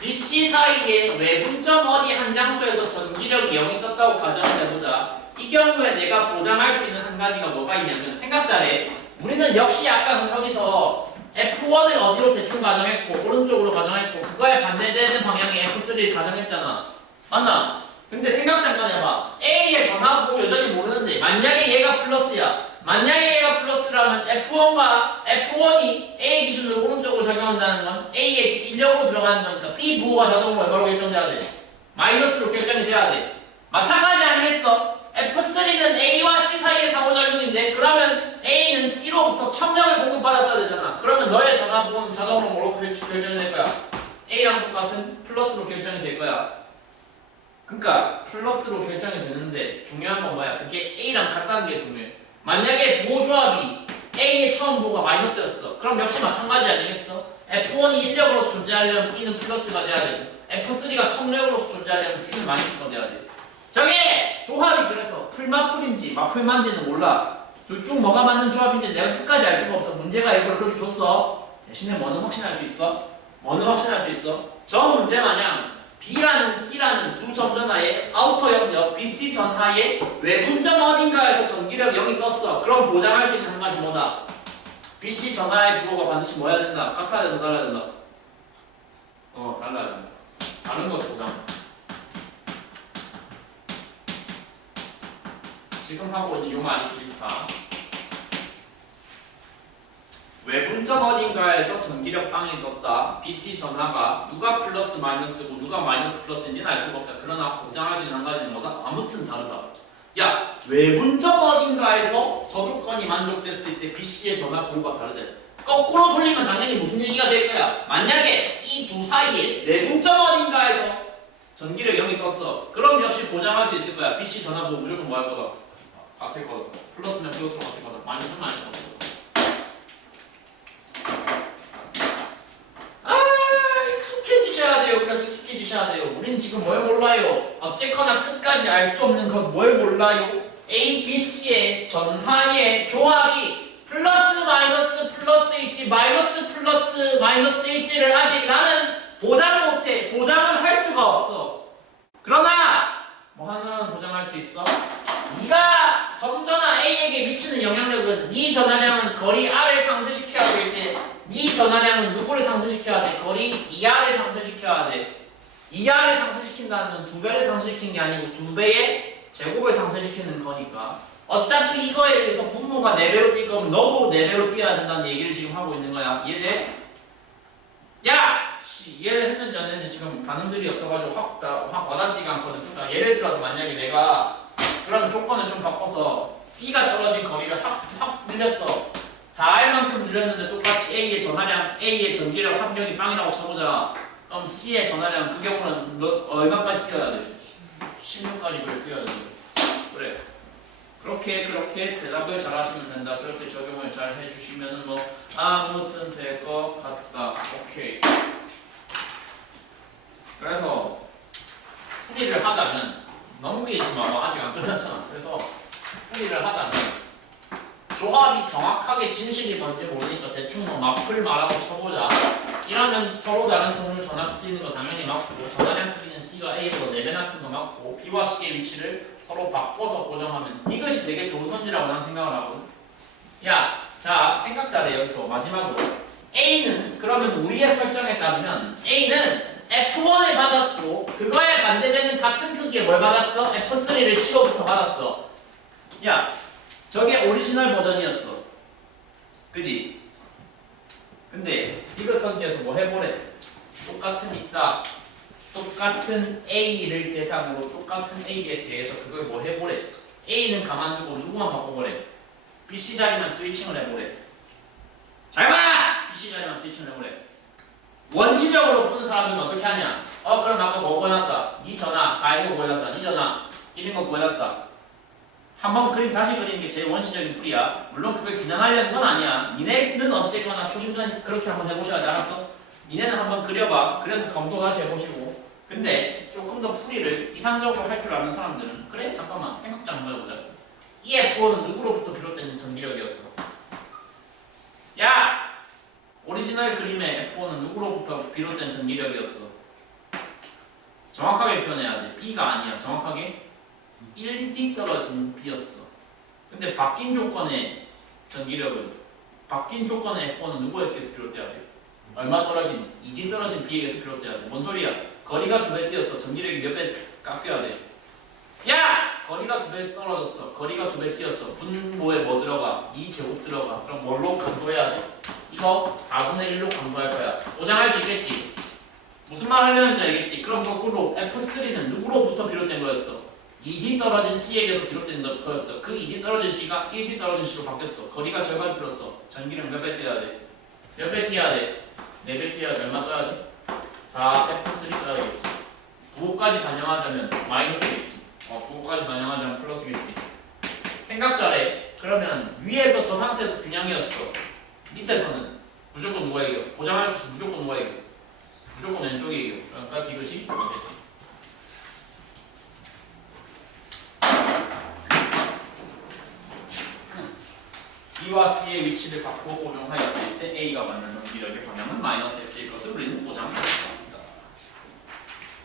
B, C 사이에 외분점 어디 한 장소에서 전기력이 0이 떴다고 가정을 해보자. 이 경우에 내가 보장할 수 있는 한 가지가 뭐가 있냐면 생각 잘해. 우리는 역시 아까 여기서 F1을 어디로 대충 가정했고 오른쪽으로 가정했고 그거에 반대되는 방향의 F3를 가정했잖아. 맞나? 근데 생각 잠깐 해봐. A의 전하부 여전히 모르는데 만약에 얘가 플러스야. 만약에 얘가 플러스라면 F1이 A 기준으로 오른쪽으로 작용한다는 건 A의 인력으로 들어가는 거니까 B 부호가 자동으로 얼마로 결정돼야 돼? 마이너스로 결정이 돼야 돼. 마찬가지 아니겠어? F3는 A와 C 사이의 상호작용인데 그러면 A는 C로부터 청력을 공급받았어야 되잖아. 그러면 너의 전하부는 자동으로 뭐로 결정이 될 거야? A랑 똑같은 플러스로 결정이 될 거야. 그러니까 플러스로 결정이 되는데 중요한 건 뭐야? 그게 A랑 같다는 게 중요해. 만약에 부호조합이 A의 처음 부호가 마이너스였어. 그럼 역시 마찬가지 아니겠어? F1이 인력으로 존재하려면 B는 플러스가 돼야 되고 F3가 청력으로 존재하려면 C는 마이너스가 돼야 돼. 저게 조합이 그래서 풀맞풀인지 맞풀만지는 몰라. 둘 중 뭐가 맞는 조합인지 내가 끝까지 알 수가 없어. 문제가 이걸 그렇게 줬어. 대신에 뭐는 확신할 수 있어? 뭐는 확신할 수 있어? 저 문제 마냥 B라는 C라는 두 점전하에 아우터 영역 BC 전하에 외분점 어딘가에서 전기력 0이 떴어. 그럼 보장할 수 있는 한 가지 뭐다? BC 전하의 부호가 반드시 뭐 해야 된다? 같아야 된다? 달라야 된다? 달라야 된다. 다른 거 보장. 지금 하고 있는 요 마리스 비스타. 외분점 어딘가에서 전기력 빵이 떴다. BC 전하가 누가 플러스 마이너스고 누가 마이너스 플러스인지는 알 수가 없다. 그러나 보장할 수 있는 한 가지는 뭐다? 아무튼 다르다. 야, 외분점 어딘가에서 저 조건이 만족됐을 때 BC의 전하 부호가 다르대. 거꾸로 돌리면 당연히 무슨 얘기가 될 거야? 만약에 이 두 사이에 내분점 어딘가에서 전기력 0이 떴어. 그럼 역시 보장할 수 있을 거야. BC 전하 부호 무조건 뭐 할 거다? 같을 거다. 플러스면 플러스로 같을 거다. 마이너스는 마이너스로 같을 거다. 익숙해지셔야 돼요. 그래서 익숙해지셔야 돼요. 우린 지금 뭘 몰라요? 어쨌거나 끝까지 알 수 없는 건 뭘 몰라요? A, B, C의 전하의 조합이 플러스 마이너스 플러스일지 마이너스 플러스 마이너스일지를 아직 나는 보장 못해. 보장은 할 수가 없어. 그러나 뭐 하나는 보장할 수 있어? 네가 점전하 A에게 미치는 영향력은 네 전하량은 거리 R을 상쇄시켜야 될 때 네 전하량은 누구를 상쇄시켜야 돼? 거리 2R을 상쇄시켜야 돼. 2R을 상쇄시킨다는 건 2배를 상쇄시키는 게 아니고 2배의 제곱을 상쇄시키는 거니까 어차피 이거에 의해서 분모가 4배로 뛸 거면 너도 4배로 뛰어야 된다는 얘기를 지금 하고 있는 거야. 이해돼? 야! 이해를 했는지 안 했는지 지금 반응들이 없어가지고 확 와닿지가 않거든. 그러니까 예를 들어서 만약에 내가 그러면 조건을 좀 바꿔서 C가 떨어진 거리를 확 늘렸어. 4R만큼 늘렸는데 똑같이 A의 전하량, A의 전기력 합력이 빵이라고 쳐보자. 그럼 C의 전하량 그 경우는 너 얼마까지 뛰어야 돼? 16까지 뛰어야 돼. 그래. 그렇게 대답을 잘 하시면 된다. 그렇게 적용을 잘 해주시면은 뭐 아무튼 될 것 같다. 오케이. 그래서 풀이를 하자면 너무 밀지 마. 아직 안 끝났잖아. 그래서 풀이를 하자면 조합이 정확하게 진실이 뭔지 모르니까 대충 뭐 맞풀 말하고 쳐보자. 이러면 서로 다른 종을 전압 뛰는 거 당연히 맞고 전압량 뛰는 C가 A로 4배나 큰 거 맞고 B와 C의 위치를 서로 바꿔서 고정하면 이것이 되게 좋은 선지라고 나는 생각을 하거든. 야, 자 생각 잘해. 여기서 마지막으로 A는 그러면 우리의 설정에 따르면 A는 F1을 받았고 그거에 반대되는 같은 크기의 뭘 받았어? F3를 C5부터 받았어. 야, 저게 오리지널 버전이었어. 그지? 근데 디귿 선지에서 뭐 해보래? 똑같은 입자, 똑같은 A를 대상으로 똑같은 A에 대해서 그걸 뭐 해보래? A는 가만두고 누구만 바꿔보래? BC 자리만 스위칭을 해보래. 잘 봐! BC 자리만 스위칭을 해보래. 원시적으로 푸는 사람들은 어떻게 하냐? 그럼 아까 뭐 구해놨다. 이 전화, 4이거 구해놨다. 이 전화, 이런 거 구해놨다. 한번 그림 다시 그리는 게 제일 원시적인 풀이야. 물론 그걸 비난하려는 건 아니야. 니네는 어쨌거나 초심자는 그렇게 한번 해보셔야지. 알았어? 니네는 한번 그려봐. 그래서 검토 다시 해보시고. 근데 조금 더 풀이를 이상적으로 할 줄 아는 사람들은 그래? 잠깐만 생각 좀 한번 해보자. 이 F5는 누구로부터 비롯된 전기력이었어? 야! 오리지널 그림의 F5는 누구로부터 비롯된 전기력이었어? 정확하게 표현해야 돼. B가 아니야. 정확하게 1D 떨어진 B였어. 근데 바뀐 조건의 전기력은 바뀐 조건의 F1은 누구에게서 비롯돼야 돼? 얼마 떨어진? 2D 떨어진 B에게서 비롯돼야 돼. 뭔 소리야? 거리가 2배 뛰었어. 전기력이 몇 배 깎여야 돼? 야! 거리가 2배 떨어졌어. 거리가 2배 뛰었어. 분모에 뭐 들어가? 2제곱 들어가. 그럼 뭘로 감소해야 돼? 이거 4분의 1로 감소할 거야. 보장할 수 있겠지? 무슨 말 하려는지 알겠지? 그럼 거꾸로 F3는 누구로부터 비롯된 거였어? 2D 떨어진 C에게서 비롯된 거였어. 그 2D 떨어진 C가 1D 떨어진 C로 바뀌었어. 거리가 절반 줄었어. 전기력 몇 배 뛰어야 돼? 몇 배 뛰어야 돼? 4배 뛰어야 돼. 얼마 떠야 돼? 4F3 떠야겠지. 부호까지 반영하자면 마이너스겠지. 부호까지 반영하자면 플러스겠지. 생각 잘해. 그러면 위에서 저 상태에서 균형이었어. 밑에서는 무조건 누가 이겨? 보장할 수 있어. 무조건 누가 이겨? 무조건 왼쪽이 이겨. 그러니까 디귿이 되겠지. B와 C의 위치를 바꾸어 고정하였을 때 A가 만든 전기력의 방향은 마이너스 X일 것을 우리는 보장합니다.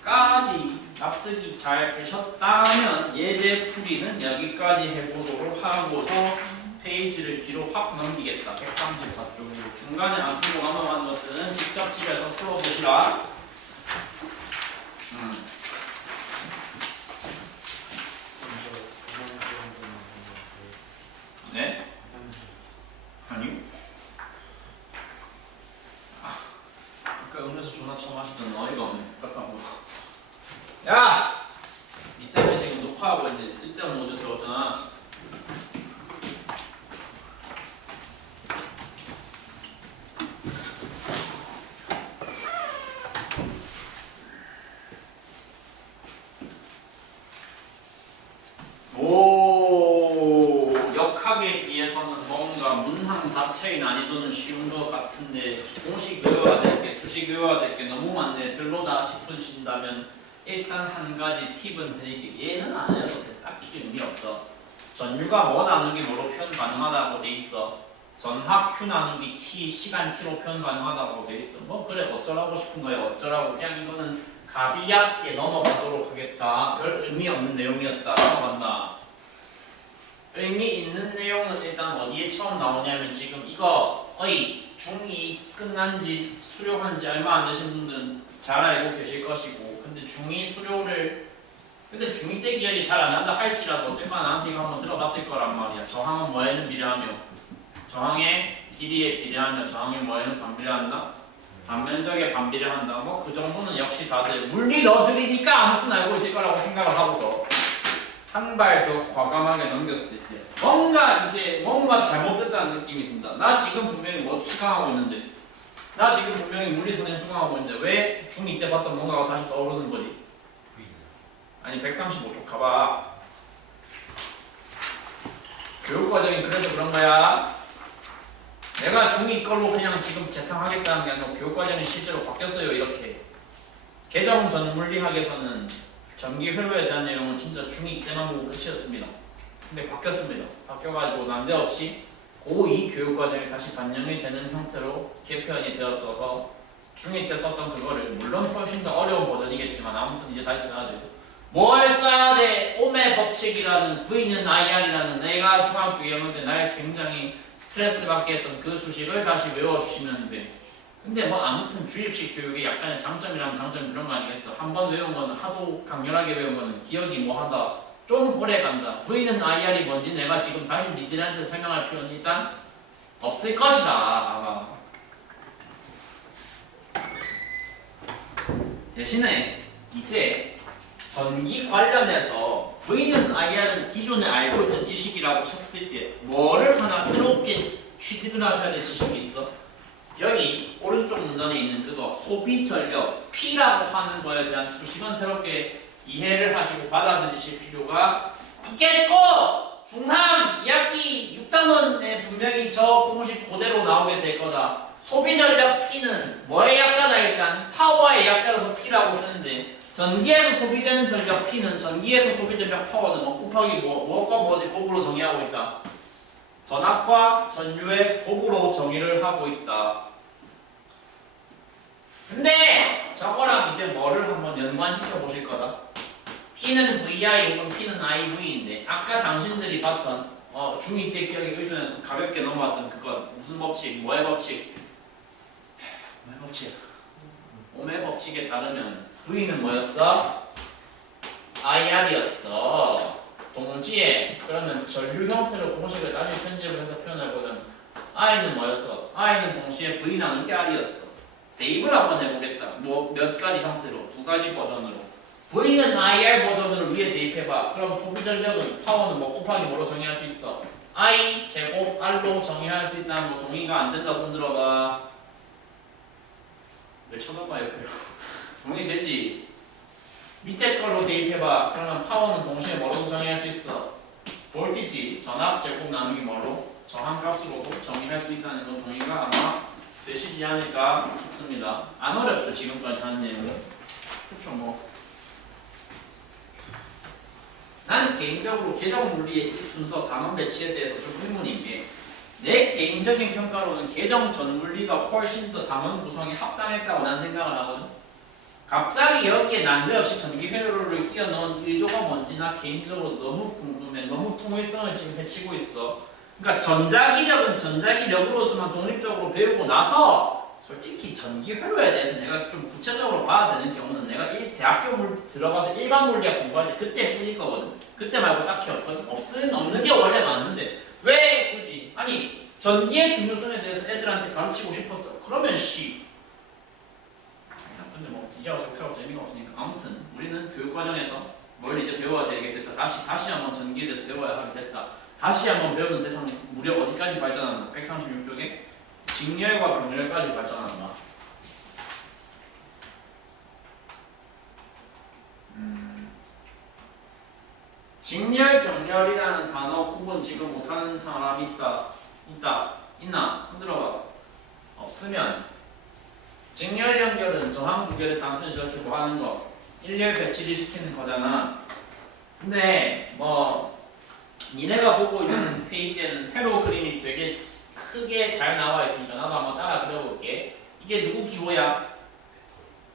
까지 납득이 잘 되셨다면 예제 풀이는 여기까지 해보도록 하고서 페이지를 뒤로 확 넘기겠다. 134쪽으로 중간에 안 풀고 넘어가는 것들은 직접 집에서 풀어보시라. 네? 아니요. 아까 음료수 존나 처마시던 어이가 없네. 깜깜하고. 야! 니 때문에 지금 녹화하고 있는데 쓸데없는 옷을 들어왔잖아. 오, 역학에 비해서는 뭔가 문항 자체의 난이도는 쉬운 것 같은데 공식 외워야 될 게, 수식 외워야 될 게 너무 많네. 별로다 싶으신다면 일단 한 가지 팁은 드릴게요. 얘는 안 해도 돼. 딱히 의미 없어. 전류가 뭐 나누기 뭐로 표현 가능하다고 돼 있어. 전하 Q 나누기 T, 시간 T로 표현 가능하다고 돼 있어. 뭐 그래 어쩌라고 싶은 거야. 어쩌라고. 그냥 이거는 가비약게 넘어가도록 하겠다. 별 의미 없는 내용이었다. 넘어간다. 의미 있는 내용은 일단 어디에 처음 나오냐면 지금 이거 중2 끝난지 수료한지 얼마 안 되신 분들은 잘 알고 계실 것이고, 근데 중2 수료를 근데 중2 때 기억이 잘 안 난다 할지라도 어쨌거나 나한테 이거 한번 들어봤을 거란 말이야. 저항은 뭐에는 비례하며 저항의 길이에 비례하며 저항의 뭐에는 반비례한다? 반면적에 반비례한다. 뭐 그 정도는 역시 다들 물리 너들이니까 아무튼 알고 있을 거라고 생각을 하고서 한 발 더 과감하게 넘겼을 때 뭔가 잘못됐다는 느낌이 든다. 나 지금 분명히 뭐 수강하고 있는데, 나 지금 분명히 물리선행 수강하고 있는데 왜 중2 때 봤던 뭔가가 다시 떠오르는 거지? 아니 135쪽 가봐. 교육과정이 그래서 그런 거야. 내가 중2 걸로 그냥 지금 재탕하겠다는 게 아니라 교육과정이 실제로 바뀌었어요. 이렇게 개정 전 물리학에서는 전기 회로에 대한 내용은 진짜 중2 때만 보고 끝이었습니다. 근데 바뀌었습니다. 바뀌어가지고 난데없이 고2 교육과정에 다시 반영이 되는 형태로 개편이 되어서 중2 때 썼던 그거를 물론 훨씬 더 어려운 버전이겠지만 아무튼 이제 다시 써야 되고 뭘 써야 돼? 오메 법칙이라는 V는 IR이라는 내가 중학교 2학년 때 날 굉장히 스트레스 받게 했던 그 수식을 다시 외워주시면 돼. 근데 뭐 아무튼 주입식 교육의 약간의 장점이라면 장점 이런 거 아니겠어? 한 번 외운 거는 하도 강렬하게 외운 거는 기억이 뭐 하다 좀 오래 간다. V는 IR이 뭔지 내가 지금 다시 니들한테 설명할 필요는 일단 없을 것이다. 아마. 대신에 이제 전기 관련해서 V는 IR은 기존에 알고 있던 지식이라고 쳤을 때 뭐를 하나 새롭게 취득을 하셔야 될 지식이 있어? 여기 오른쪽 문단에 있는 그거 소비 전력 P라고 하는 거에 대한 수식은 새롭게 이해를 하시고 받아들이실 필요가 있겠고 중3 2학기 6단원에 분명히 저 공식 그대로 나오게 될 거다. 소비 전력 P는 뭐의 약자다? 일단 파워의 약자라서 P라고 쓰는데 전기에서 소비되는 전력 P는 전기에서 소비전력 파워는 뭐 곱하기 무엇과 무엇의 곱으로 정의하고 있다. 전압과 전류의 곱으로 정의를 하고 있다. 근데 저거랑 이제 뭐를 한번 연관시켜 보실 거다. P는 VI 혹은 P는 IV인데 아까 당신들이 봤던 중2 때 기억에 의존해서 가볍게 넘어왔던 그건 무슨 법칙? 뭐의 법칙? 뭐의 법칙? 오메 법칙에 따르면 V는 뭐였어? IR이었어. 동지에 그러면 전류 형태로 공식을 다시 편집을 해서 표현해보면 I는 뭐였어? I는 동시에 V 나누기 R이었어. 대입을 한번 해보겠다. 뭐 몇 가지 형태로, 두 가지 버전으로. V는 IR 버전으로 위에 대입해봐. 그럼 소비 전력은 파워는 뭐 곱하기 뭐로 정의할 수 있어? I 제곱 R로 정의할 수 있다는 거 동의가 안 된다 손 들어봐. 왜 쳐다봐 옆에? 동의되지? 밑에 걸로 대입해봐. 그러면 파워는 동시에 뭐로 정의할 수 있어? 볼티지, 전압, 제곱 나누기 뭐로? 저항값으로도 정의할 수 있다는 건 동의가 아마 되시지 않을까 싶습니다. 안 어렵죠 지금까지 한 내용은. 그렇죠 뭐. 난 개인적으로 계정 물리의 이 순서 단원 배치에 대해서 좀 의문인 게 내 개인적인 평가로는 계정 전물리가 훨씬 더 단원 구성에 합당했다고 난 생각을 하거든. 갑자기 여기에 난데없이 전기 회로를 끼워 넣은 의도가 뭔지 나 개인적으로 너무 궁금해. 너무 통일성을 지금 해치고 있어. 그러니까 전자기력은 전자기력으로서만 독립적으로 배우고 나서 솔직히 전기 회로에 대해서 내가 좀 구체적으로 봐야 되는 경우는 내가 대학교 들어가서 일반 물리학 공부할 때 그때 뿐일 거거든. 그때 말고 딱히 없거든. 없는 게 원래 많은데 왜 굳이? 아니 전기의 중요성에 대해서 애들한테 가르치고 싶었어. 그러면 근데 뭐 이제 와서 그렇게 재미가 없으니까 아무튼 우리는 교육 과정에서 뭘 이제 배워야 되겠다. 다시 한번 전기에 대해서 배워야 하게 됐다. 다시 한번 배우는 대상이 무려 어디까지 발전한다? 136쪽에 직렬과 병렬까지 발전한다. 직렬, 병렬이라는 단어 구분 지금 못하는 사람이 있나? 손들어봐. 없으면 직렬 연결은 저항 두 개를 단순히 저렇게 뭐 하는 거 일렬 배치를 시키는 거잖아. 근데 뭐 니네가 보고 있는 페이지에는 회로 그림이 되게 크게 잘 나와 있으니까 나도 한번 따라 그려볼게. 이게 누구 기호야?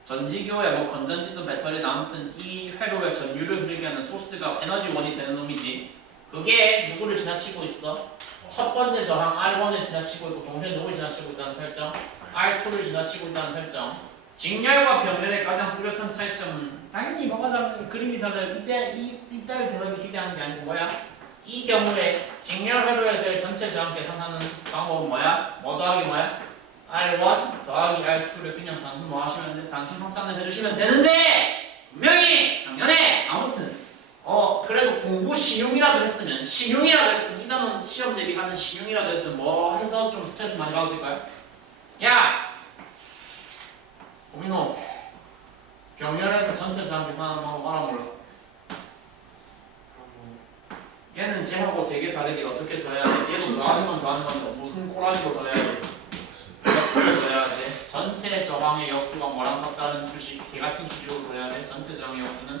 전지기호야. 뭐 건전지든 배터리든 아무튼 이 회로의 전류를 흐르게 하는 소스가 에너지원이 되는 놈이지. 그게 누구를 지나치고 있어? 첫 번째 저항 R1을 지나치고 있고 동시에 누구를 지나치고 있다는 설정? R2를 지나치고 있다는 설정. 직렬과 병렬의 가장 뚜렷한 차이점은 당연히 뭐가 다른 그림이 달라요. 이따위 대답이 기대하는 게 아니고 뭐야? 이 경우에 직렬 회로에서의 전체 저항 계산하는 방법은 뭐야? 뭐 더하기 뭐야? R1 더하기 R2를 그냥 단순 뭐 하시면 돼? 단순 합산을 해주시면 되는데 분명히 작년에 아무튼 그래도 공부 신용이라도 했으면 이 단원 시험 대비하는 신용이라도 했으면 뭐 해서 좀 스트레스 많이 받았을까요? 야! 고민호 병렬에서 전체 저항 계산하는 방법 알아볼라. 얘는 쟤하고 되게 다르게 어떻게 더해야 돼? 얘도 더하는 건 더하는 건데 무슨 꼬라지로 더해야 돼? 역수를 더해야 돼. 전체 저항의 역수가 뭐랑 같다는 수식, 개같은 수식으로 더해야 돼. 전체 저항의 역수는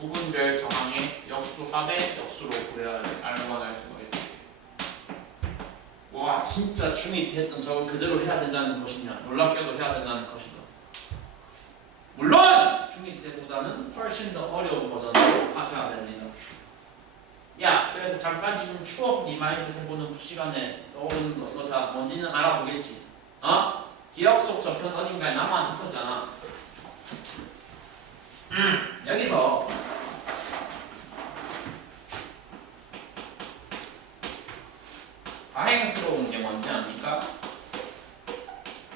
부분별 저항의 역수 합의 역수로 구해야 돼. R1, R2가 있어. 와 진짜 중2 때 했던 저거 그대로 해야 된다는 것이냐 놀랍게도 해야 된다는 것이다. 물론 중2 때보다는 훨씬 더 어려운 버전으로 하셔야 됩니다. 야 그래서 잠깐 지금 추억 리마인드 해보는 시간에 떠오르는 거 이거 다 뭔지는 알아보겠지. 어? 기억 속 저편 어딘가에 남아 있었잖아. 여기서 다행스러운 게 뭔지 압니까?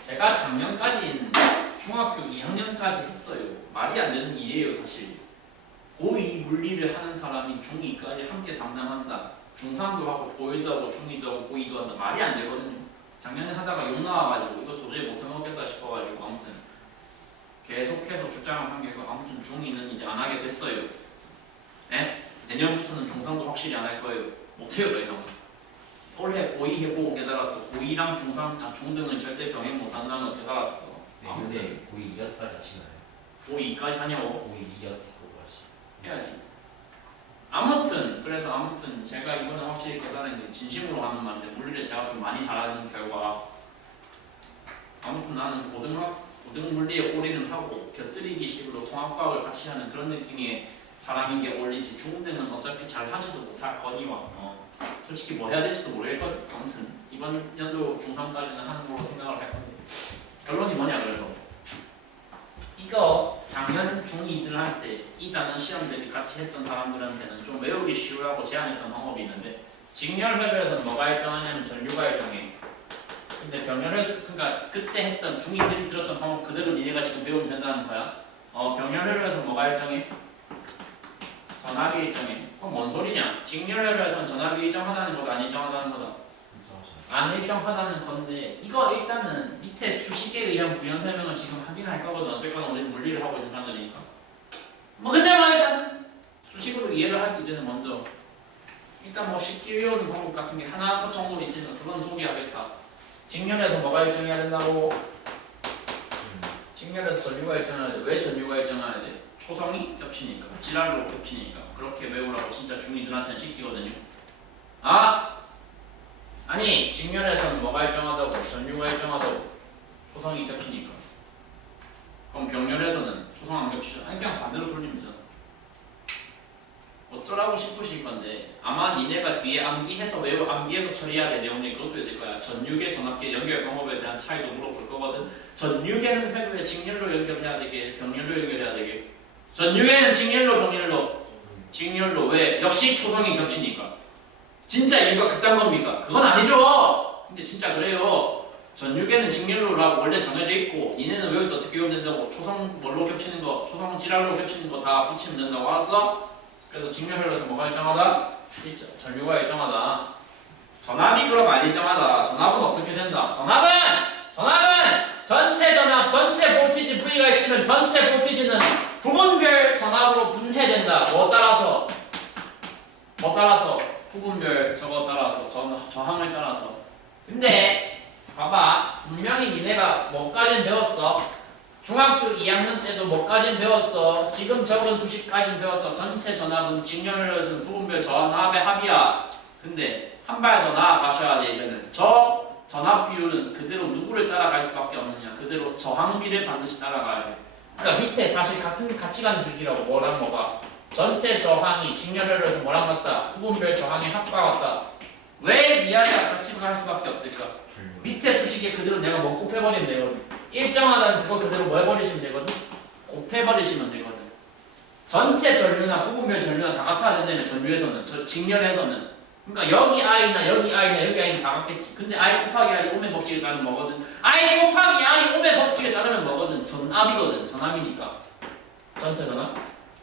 제가 작년까지 중학교 2학년까지 했어요. 말이 안 되는 일이에요 사실. 고2 물리를 하는 사람이 중2까지 함께 담당한다. 중3도 하고 고1도 하고 중2도 하고 고2도 한다. 말이 안 되거든요. 작년에 하다가 욕 나와가지고 이거 도저히 못 해먹겠다 싶어가지고 아무튼 계속해서 주장을 한 결과 아무튼 중2는 이제 안 하게 됐어요. 네? 내년부터는 중3도 확실히 안 할 거예요. 못해요 더 이상. 올해 고2 해보고 깨달았어. 고2랑 중3, 중등은 절대 병행 못한다는 걸 깨달았어. 근데 우리 2연까지 하시나요? 고2까지 하냐고? 우리 2연까지 해야지. 아무튼 그래서 아무튼 제가 이번에 확실히 깨달은 게 진심으로 하는 말인데 물리를 제가 좀 많이 잘하는 결과 아무튼 나는 고등 물리에 올인을 하고 곁들이기 식으로 통합과학을 같이 하는 그런 느낌의 사람인 게 어울리지. 중등은 어차피 잘 하지도 못할 거니와 솔직히 뭐 해야 될지도 모르겠거든. 아무튼 이번 연도 중3까지는 하는 걸로 생각을 할 건데 결론이 뭐냐 그래서 이거 작년 중2들한테 이 단원 시험 대비 같이 했던 사람들한테는 좀 외우기 쉬우라고 제안했던 방법이 있는데 직렬회로에서는 뭐가 일정하냐면 전류가 일정해. 근데 병렬회로 그러니까 그때 했던 중2들이 들었던 방법 그대로 니네가 지금 배우면 된다는 거야. 병렬회로에서 뭐가 일정해? 전압이 일정해. 그럼 뭔 소리냐? 직렬회로에서는 전압이 일정하다는 거다 안 일정하다는 거다? 안 일정하다는 건데 이거 일단은 밑에 수식에 의한 부연 설명을 지금 하긴 할 거거든. 어쨌거나 우리는 물리를 하고 있는 사람들이니까. 뭐 근데 뭐 일단 수식으로 이해를 하기 이전에 먼저 일단 뭐 쉽게 외우는 방법 같은 게 하나 정도 있으니까 그건 소개하겠다. 직렬에서 뭐가 일정해야 된다고? 직렬에서 전류가 일정해야 돼. 왜 전류가 일정해야 돼? 초성이 겹치니까, 지랄로 겹치니까. 그렇게 외우라고 진짜 중2들한테는 시키거든요. 아니 직렬에서는 뭐가 일정하다고? 전류가 일정하다고. 초성이 겹치니까. 그럼 병렬에서는 초성 안 겹치죠? 아니 그냥 반대로 돌리면 되잖아. 어쩌라고 싶으실 건데 아마 니네가 뒤에 암기해서 암기해서 처리해야 될 내용이 그것도 있을 거야. 전류계, 전압계 연결 방법에 대한 차이도 물어볼 거거든. 전류계는 회로에 직렬로 연결해야 되게, 병렬로 연결해야 되게. 전류계는 직렬로, 병렬로. 직렬로. 왜? 역시 초성이 겹치니까. 진짜 이유가 그딴 겁니까? 그건 아니죠. 근데 진짜 그래요. 전류계는 직렬로라고 원래 정해져 있고 니네는 외울 때 어떻게 외우면 된다고. 초성 뭘로 겹치는 거, 초성 지랄로 겹치는 거 다 붙이면 된다고. 알았어? 그래서 직렬회로에서 뭐가 일정하다? 전류가 일정하다. 전압이 그럼 안 일정하다. 전압은 어떻게 된다? 전압은 전체 전압, 전체 볼티지 V가 있으면 전체 볼티지는 부분별 전압으로 분해된다. 뭐 따라서? 부분별 저거 따라서, 저항을 따라서. 근데 봐봐, 분명히 니네가 뭐까진 배웠어. 중학교 2학년 때도 뭐까진 배웠어. 지금 적은 수식까진 배웠어. 전체 전압은 직렬회로에서는 부분별 전압의 합이야. 근데 한 발 더 나아가셔야 돼. 이제는 저 전압 비율은 그대로 누구를 따라갈 수밖에 없느냐. 그대로 저항비를 반드시 따라가야 돼. 그러니까 밑에 사실 같이 가는 수식이라고. 뭐랑 뭐가 전체 저항이 직렬회로에서 뭐랑 같다? 부분별 저항의 합과 같다. 왜 위아래가 같이 갈 수밖에 없을까? 밑에 수식에 그대로 내가 뭐 곱해버리면 되거든. 일정하다는 그거 그대로 뭐 해버리시면 되거든? 곱해버리시면 되거든. 전체 전류나 부분별 전류나 다 같아야 된다면 전류에서는, 직렬에서는. 그러니까 여기 I나 여기 I나 여기 I는 다 같겠지. 근데 I 곱하기 I이 오메 법칙에 따르면 뭐거든? I 곱하기 I 오메 법칙에 따르면 뭐거든? 전압이거든. 전압이니까. 전체 전압,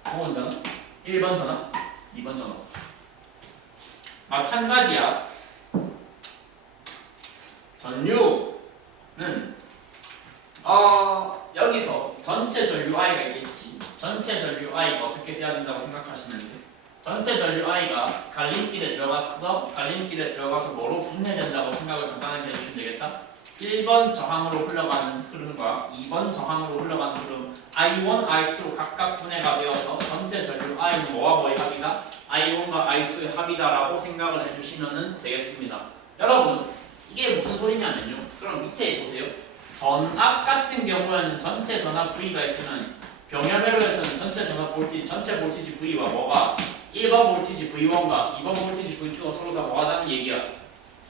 부분 전압, 1번 전압, 2번 전압. 마찬가지야. 전류는 여기서 전체 전류 I가 있겠지. 전체 전류 I가 어떻게 돼야 된다고 생각하시는데 전체 전류 I가 갈림길에 들어가서 뭐로 분해된다고 생각을 간단하게 해주시면 되겠다. 1번 저항으로 흘러가는 흐름과 2번 저항으로 흘러가는 흐름 I1, I2로 각각 분해가 되어서 전체 전류 I는 뭐와 뭐의 합이다? I1과 I2의 합이다라고 생각을 해주시면 되겠습니다. 여러분 이게 무슨 소리냐면요. 그럼 밑에 보세요. 전압 같은 경우에는 전체 전압 V가 있으면 병렬 회로에서는 전체 전압 볼티지, 전체 볼티지 V와 뭐가 1번 볼티지 V1과 2번 볼티지 V2가 서로 다 뭐하다는 얘기야.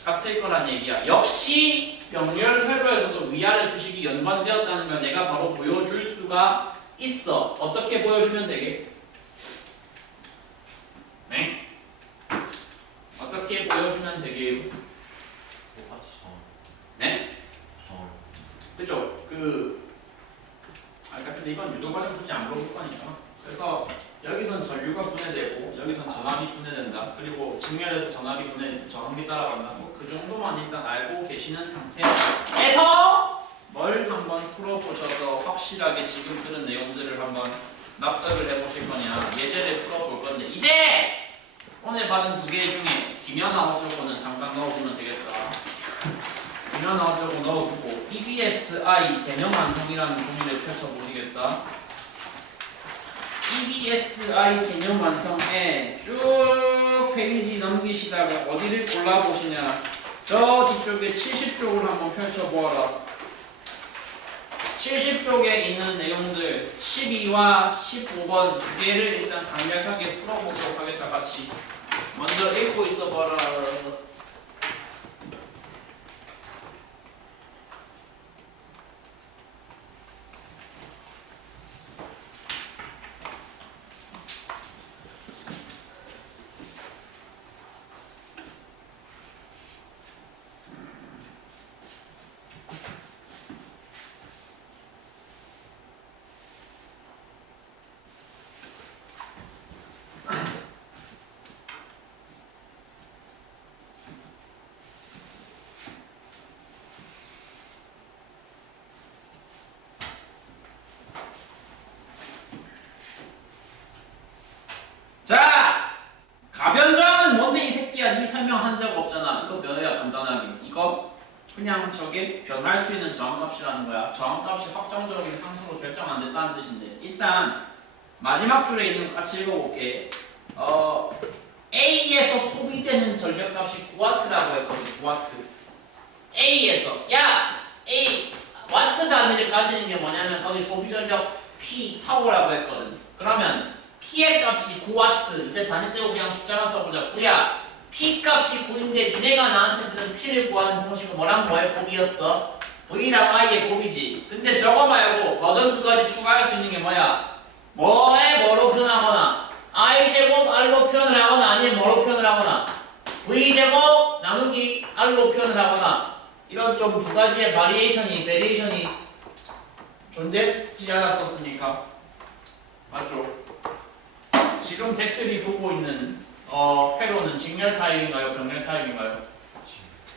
같을 거란 얘기야. 역시 병렬 회로에서도 위아래 수식이 연관되었다는 걸 내가 바로 보여줄 수가 있어. 어떻게 보여주면 되게? 네? 어떻게 보여주면 되게? 똑같이 정. 네? 정. 그죠? 근데 이건 유도과정 굳이 안 물어볼 거니까. 그래서 여기선 전류가 분해되고 여기선 전압이 분해된다. 그리고 직면에서 전압이 저항비 따라간다. 뭐 그 정도만 일단 알고 계시는 상태에서 뭘 한번 풀어보셔서 확실하게 지금 들은 내용들을 한번 납득을 해보실 거냐. 예제를 풀어볼 건데 이제 오늘 받은 두 개 중에 기면하 어쩌고는 잠깐 넣어두면 되겠다. 기면하 어쩌고 넣어두고 EBSI 개념 완성이라는 종이를 펼쳐보시겠다. EBSI 개념 완성에 쭉 페이지 넘기시다가 어디를 골라보시냐. 저 뒤쪽에 70쪽을 한번 펼쳐보아라. 70쪽에 있는 내용들 12와 15번 두 개를 일단 간략하게 풀어보도록 하겠다. 같이 먼저 읽고 있어봐라. 자! 가변저항은 뭔데 이 새끼야? 니 설명한 적 없잖아. 이거 변해야 간단하게. 이거 그냥 저게 변할 수 있는 저항값이라는 거야. 저항값이 확정적인 상수로 결정 안 됐다는 뜻인데 일단 마지막 줄에 있는 거 같이 읽어볼게. A에서 소비되는 전력값이 9W라고 했거든. 9W. A에서 A 와트 단위를 가지는 게 뭐냐면 거기 소비 전력 P 파워라고 했거든. 그러면 P의 값이 9W. 이제 단위 떼고 그냥 숫자만 써보자. 9야. P 값이 9인데 니네가 나한테 들은 P를 구하는 공식은 뭐랑 뭐의 곱이었어? V랑 I의 곱이지. 근데 저거 말고 버전 두 가지 추가할 수 있는 게 뭐야? 뭐에 뭐로 표현하거나 I제곱 R로 표현을 하거나 아니면 뭐로 표현을 하거나 V제곱 나누기 R로 표현을 하거나 이런 좀 두 가지의 베리에이션이 존재하지 않았었습니까? 맞죠? 지금 덱들이 보고 있는 회로는 직렬 타입인가요? 병렬 타입인가요?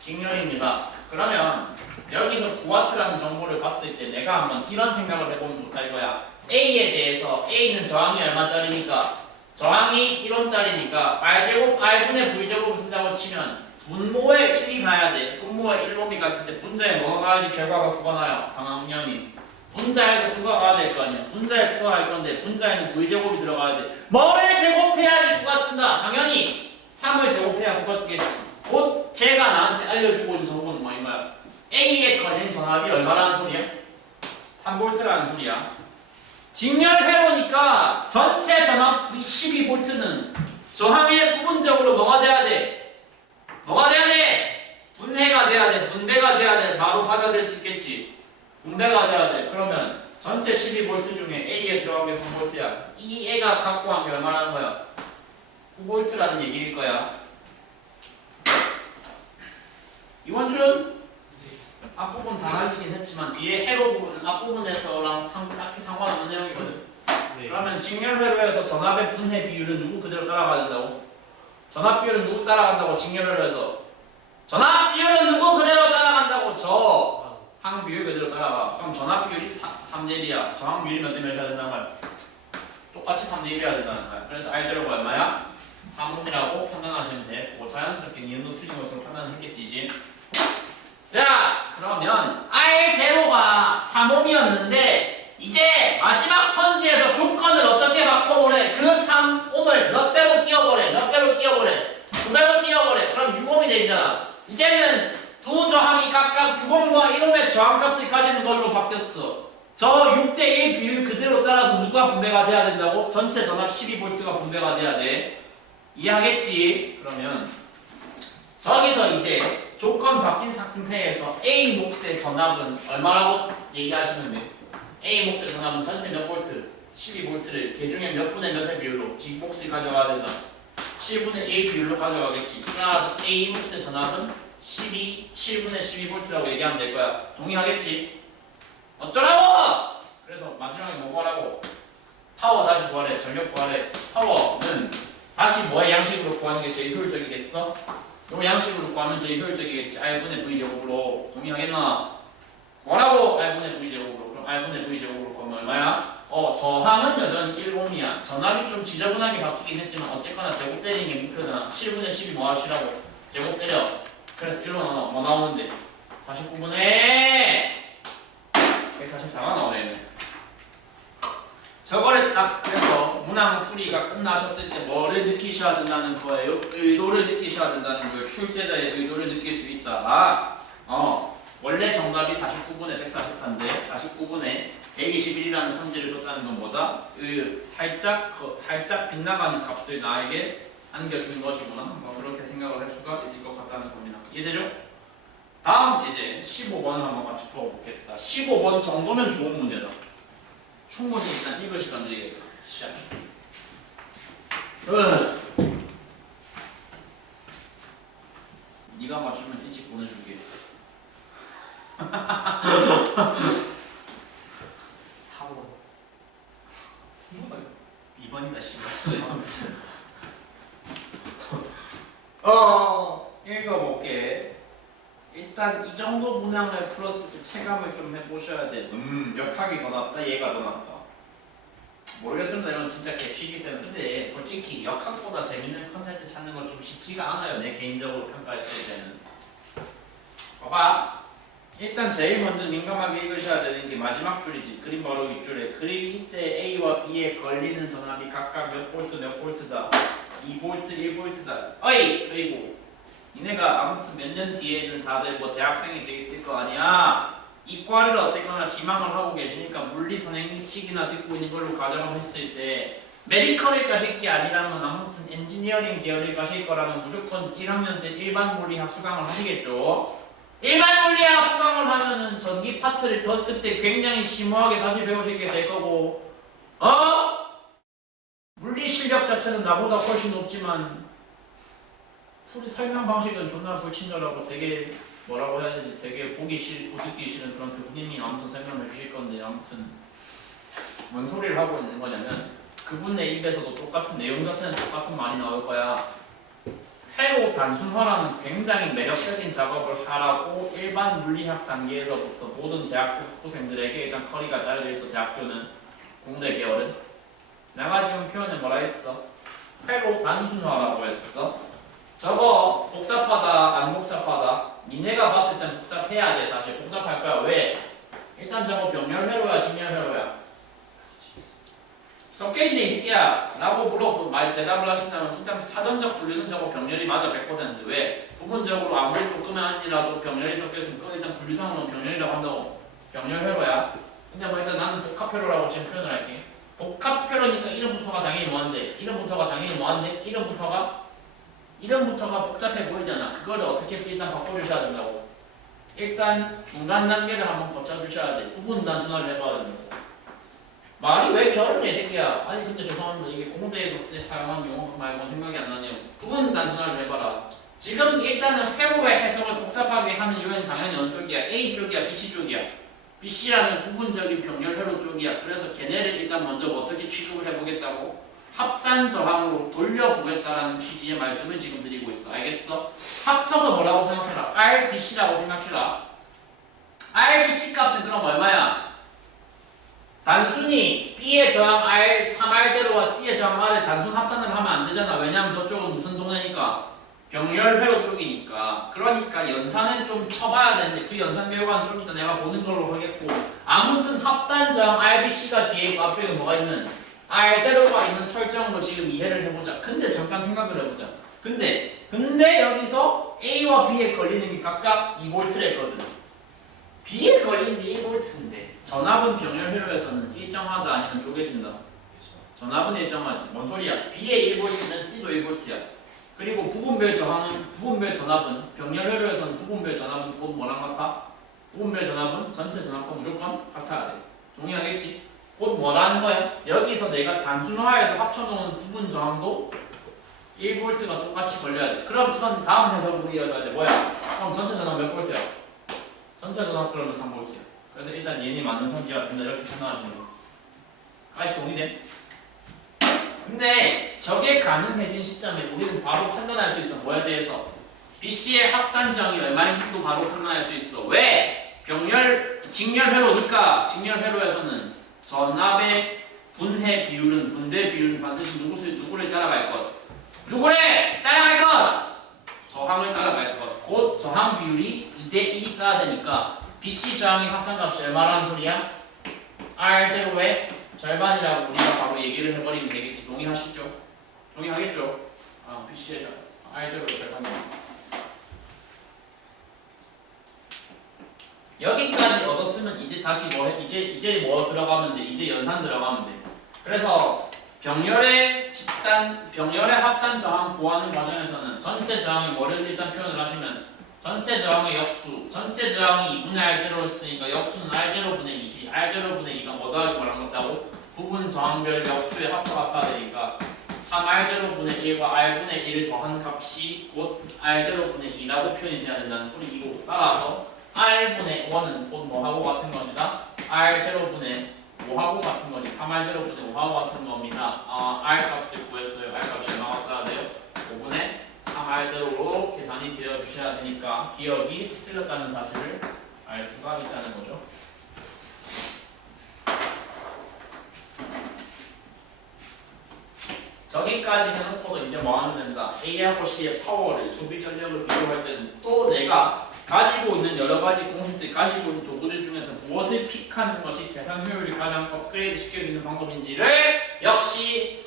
직렬입니다. 그러면 여기서 9W라는 정보를 봤을 때 내가 한번 이런 생각을 해보면 좋다 이거야. A에 대해서 A는 저항이 얼마짜리니까 저항이 1옴짜리니까 R제곱 R분의 V제곱을 쓴다고 치면 분모에 1이 가야 돼. 분모에 1옴이 갔을 때 분자에 뭐가 가야지 결과가 9가 나요. 방학년이 분자에도 9가 가야 될 거 아니야. 분자에 9가 갈 건데 분자에는 V제곱이 들어가야 돼. 뭐를 제곱해야지 9가 뜬다? 당연히 3을 제곱해야 9가 뜨겠지. 곧 제가 나한테 알려주고 있는 정보는 뭐인 거야? A에 걸린 전압이 얼마라는 소리야? 3V라는 소리야. 직렬 회로니까 전체 전압 12V는 저항의 부분적으로 뭐가 돼야 돼? 뭐가 돼야 돼? 분해가 돼야 돼. 분배가 돼야 돼. 바로 받아들일 수 있겠지. 분배가 돼야 돼. 그러면 전체 12V 중에 A에 들어간 게 3V야. 이 애가 갖고 한 게 얼마라는 거야? 9V라는 얘기일 거야. 이원준? 앞부분 다 알리긴 했지만 뒤에 회로 부분 앞부분에서랑 딱히 상관없는 내용이거든. 네. 그러면 직렬 회로에서 전압의 분해 비율은 누구 그대로 따라가야 된다고? 전압 비율은 누구 따라간다고? 직렬 회로에서 전압 비율은 누구 그대로 따라간다고? 저 항 비율 그대로 따라가. 그럼 전압 비율이 3대 1이야. 저항 비율이 몇 대 몇이야 된다는 거야? 똑같이 3대 1이야 된다는 거야. 그래서 R0가 얼마야? 3옴이라고 판단하시면 돼. 뭐 자연스럽게 니은도 틀린 것으로 판단했겠지 이제. 자, 그러면 R0가 3옴이었는데 이제 마지막 선지에서 조건을 어떻게 바꿔보래? 그 3옴을 몇 배로 띄워보래? 몇 배로 띄워보래? 2배로 띄워보래? 그럼 6옴이 되잖아. 이제는 두 저항 저항값을 가지는 걸로 바뀌었어. 저 6대1 비율 그대로 따라서 누가 분배가 돼야 된다고? 전체 전압 12V가 분배가 돼야 돼. 이해하겠지? 그러면 저기서 이제 조건 바뀐 상태에서 A 몫의 전압은 얼마라고 얘기하시면 돼? A 몫의 전압은 전체 몇 볼트? 12V를 개중에 몇 분의 몇의 비율로 지 몫을 가져가야 된다. 7분의 1 비율로 가져가겠지. 따라서 A 몫의 전압은 7분의 12V라고 얘기하면 될 거야. 동의하겠지? 어쩌라고! 그래서 마지막에 뭐 구하라고? 파워 다시 구하래. 전력 구하래. 파워는 다시 뭐의 양식으로 구하는 게 제일 효율적이겠어? 요 양식으로 구하면 제일 효율적이겠지. R분의 V제곱으로. 동의하겠나? 뭐라고? R분의 V제곱으로. 그럼 R분의 V제곱으로 구하면 얼마야? 저항은 여전히 1옴이야. 전압이 좀 지저분하게 바뀌긴 했지만 어쨌거나 제곱 때리는 게 목표잖아. 7분의 12 뭐 하시라고? 제곱 때려. 그래서 1로 나눠. 뭐 나오는데? 49분의 144가 나오네. 저거를 딱 그래서 문항풀이가 끝나셨을 때 뭐를 느끼셔야 된다는 거예요? 의도를 느끼셔야 된다는 거예요. 출제자의 의도를 느낄 수 있다. 원래 정답이 49분의 144인데 49분의 121이라는 선지를 줬다는 건 뭐다? 살짝 빗나가는 값을 나에게 안겨준 것이구나. 그렇게 생각을 할 수가 있을 것 같다는 겁니다. 이해되죠? 다음 이제 15번 한번 같이 풀어보겠다. 15번 정도면 좋은 문제다. 충분히 일단 읽을 시간 드리겠다. 시작. 네가 맞추면 일찍 보내줄게. 4번. 2번이다 씨발. 읽어볼게. 일단 이 정도 문항을 풀었을 때 체감을 좀 해보셔야 돼. 역학이 더 낫다, 얘가 더 낫다. 모르겠습니다. 이건 진짜 개취이기 때문에. 근데 솔직히 역학보다 재밌는 컨텐츠 찾는 건 좀 쉽지가 않아요. 내 개인적으로 평가했을 때는. 봐봐. 일단 제일 먼저 민감하게 읽으셔야 되는 게 마지막 줄이지. 그림 바로 윗줄에. 이때 A와 B에 걸리는 전압이 각각 몇 볼트 몇 볼트다. 2볼트 1볼트다. 어이! 그리고 니네가 아무튼 몇 년 뒤에는 다들 뭐 대학생이 돼 있을 거 아니야. 이과를 어쨌거나 지망을 하고 계시니까 물리 선행식이나 듣고 있는 걸로 가정을 했을 때 메디컬을 가실 게 아니라면 아무튼 엔지니어링 계열을 가실 거라면 무조건 1학년 때 일반 물리학 수강을 하시겠죠. 일반 물리학 수강을 하면은 전기 파트를 더 그때 굉장히 심오하게 다시 배우시게 될 거고 물리 실력 자체는 나보다 훨씬 높지만 설명 방식은 존나 불친절하고 되게 뭐라고 해야 되지? 되게 보기 싫고 듣기 싫은 그런 교수님이 아무튼 설명해 주실 건데 아무튼 뭔 소리를 하고 있는 거냐면 그분의 입에서도 똑같은 내용 자체는 똑같은 말이 나올 거야. 회로 단순화라는 굉장히 매력적인 작업을 하라고 일반 물리학 단계에서부터 모든 대학교 학부생들에게 일단 커리가 짜여져 있어. 대학교는 공대 계열은 내가 지금 표현을 뭐라 했어? 회로 단순화라고 했어. 저거 복잡하다 안 복잡하다? 니네가 봤을 땐 복잡해야 돼. 사실 복잡할 거야. 왜? 일단 저거 병렬회로야 직렬회로야? 섞여있네 이 새끼야 라고 대답을 하신다면 일단 사전적 분류는 저거 병렬이 맞아 100%. 왜? 부분적으로 아무리 조금만이라도 병렬이 섞여있으면 그건 일단 분류상으로는 병렬이라고 한다고. 병렬회로야. 근데 뭐 일단 나는 복합회로라고 지금 표현을 할게. 복합회로니까 이름부터가 당연히 뭐한데? 이름부터가 복잡해 보이잖아. 그거를 어떻게 일단 바꿔주셔야 된다고. 일단 중간 단계를 한번 거쳐주셔야 돼. 부분 단순화를 해봐야 된다고. 말이 왜 결혼해 이 새끼야. 아니 근데 죄송합니다. 이게 공대에서 사용한 용어 말고 생각이 안 나네요. 부분 단순화를 해봐라. 지금 일단은 회로의 해석을 복잡하게 하는 이유는 당연히 어느 쪽이야? A 쪽이야? BC 쪽이야? BC라는 부분적인 병렬 회로 쪽이야. 그래서 걔네를 일단 먼저 어떻게 취급을 해보겠다고? 합산 저항으로 돌려보겠다라는 취지의 말씀을 지금 드리고 있어. 알겠어? 합쳐서 뭐라고 생각해라? RBC라고 생각해라. RBC 값은 그럼 얼마야? 단순히 B의 저항 R, 3R0와 C의 저항 R을 단순 합산을 하면 안 되잖아. 왜냐면 저쪽은 무슨 동네니까? 병렬 회로 쪽이니까. 그러니까 연산은 좀 쳐봐야 되는데 그 연산 결과는 좀 이따 내가 보는 걸로 하겠고 아무튼 합산 저항 RBC가 뒤에 있고 앞쪽에 뭐가 있는 R0가 있는 설정으로 지금 이해를 해보자. 근데 잠깐 생각을 해보자. 근데 여기서 A와 B에 걸리는 게 각각 2V를 했거든. B에 걸리는 거리인데 1볼트인데. 전압은 병렬 회로에서는 일정하다 아니면 쪼개진다. 전압은 일정하지. 뭔 소리야? B의 1볼트는 C도 1볼트야. 그리고 부분별 저항은 부분별 전압은 병렬 회로에서는 부분별 전압은 곧 뭐랑 같아? 부분별 전압은 전체 전압과 무조건 같아야 돼. 동의하겠지? 곧 뭐라는 거야? 여기서 내가 단순화해서 합쳐놓은 부분 저항도 1볼트가 똑같이 걸려야 돼. 그럼 이건 다음 해석으로 이어져야 돼. 뭐야? 그럼 전체 전압 몇 볼트야? 전체 전압 그러면 3볼트야. 그래서 일단 얘네 맞는 선지가 된다 이렇게 생각하시면 돼. 까지 동의돼? 근데 저게 가능해진 시점에 우리는 바로 판단할 수 있어. 뭐에 대해서? BC의 합산 저항이 얼마인지도 바로 판단할 수 있어. 왜? 직렬 회로니까 직렬 회로에서는 전압의 분배 비율은 반드시 누구를 따라갈 것? 누구래? 따라갈 것! 저항을 따라갈 것. 곧 저항 비율이 2대1이 따야 되니까 BC 저항의 합산값이 얼마라는 소리야? R0의 절반이라고 우리가 바로 얘기를 해버리면 되겠지. 동의하시죠? 동의하겠죠? BC의 R0의 절반이야. 여기까지 얻었으면 이제 다시 이제 뭐 들어가면 돼? 이제 연산 들어가면 돼. 그래서 병렬의 합산 저항 구하는 과정에서는 전체 저항의 뭐를 일단 표현을 하시면 전체 저항의 역수, 전체 저항이 2분의 R0를 쓰니까 역수는 R0분의 2지. R0분의 2가 뭐 더하기 뭐랑 같다고? 부분 저항별 역수의 합과 같아야 되니까 3R0분의 1과 R분의 1을 더한 값이 곧 R0분의 2라고 표현이 돼야 된다는 소리이고, 따라서 R분의 1은 곧 뭐하고 같은 것이다? R0분의 5하고 같은 거지. 3R0분의 5하고 같은 겁니다. R 값을 구했어요. R 값이 얼마 같아야 돼요? 5분의 3R0로 계산이 되어 주셔야 되니까 기억이 틀렸다는 사실을 알 수가 있다는 거죠. 저기까지 해놓고도 이제 뭐 하면 된다? A하고 C의 파워를, 소비 전력을 비교할 때는 또 내가 가지고 있는 여러 가지 공식들, 가지고 있는 도구들 중에서 무엇을 픽하는 것이 계산 효율을 가장 업그레이드 시켜주는 방법인지를 역시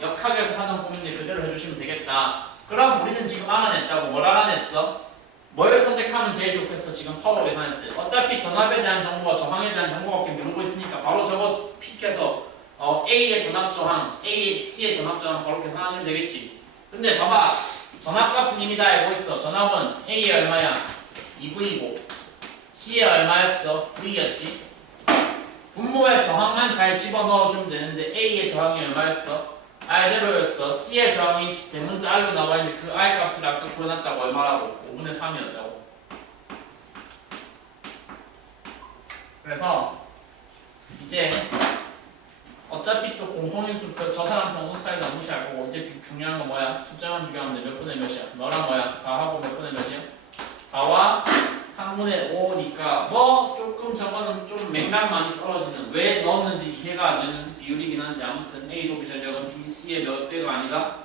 역학에서 하던 고민을 그대로 해주시면 되겠다. 그럼 우리는 지금 알아냈다고. 뭘 알아냈어? 뭘 선택하면 제일 좋겠어? 지금 파워 계산할 때 어차피 전압에 대한 정보와 저항에 대한 정보가 이렇게 모르고 있으니까 바로 저거 픽해서 A의 전압 저항, C의 전압 저항 바로 계산하시면 되겠지. 근데 봐봐, 전압값은 이미 다 알고 있어. 전압은 A의 얼마야? 2V고 C의 얼마였어? V였지. 분모에 저항만 잘 집어넣어주면 되는데 A의 저항이 얼마였어? R0였어. C의 저항이 대문자 R로 나와있는데 그 R 값을 아까 구해놨다고 얼마라고? 5분의 3이었다고. 그래서 이제 어차피 또 공통인수 저 사람 평소 스타일 다 무시할 거고 이제 중요한 건 뭐야? 숫자만 비교하면 돼. 몇 분의 몇이야? 너랑 뭐야? 4하고 몇 분의 몇이야? 4와 3분의 5니까 뭐 조금 저거는 좀 맥락 많이 떨어지는, 왜 넣었는지 이해가 안 되는 비율이긴 한데 아무튼 A 소비 전력은 B, C의 몇 배가 아니라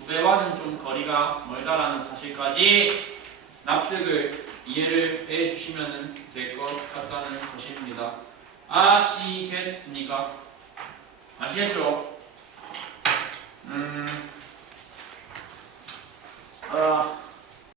2배와는 좀 거리가 멀다라는 사실까지 납득을 이해를 해주시면 될 것 같다는 것입니다. 아시겠습니까? 아시겠죠?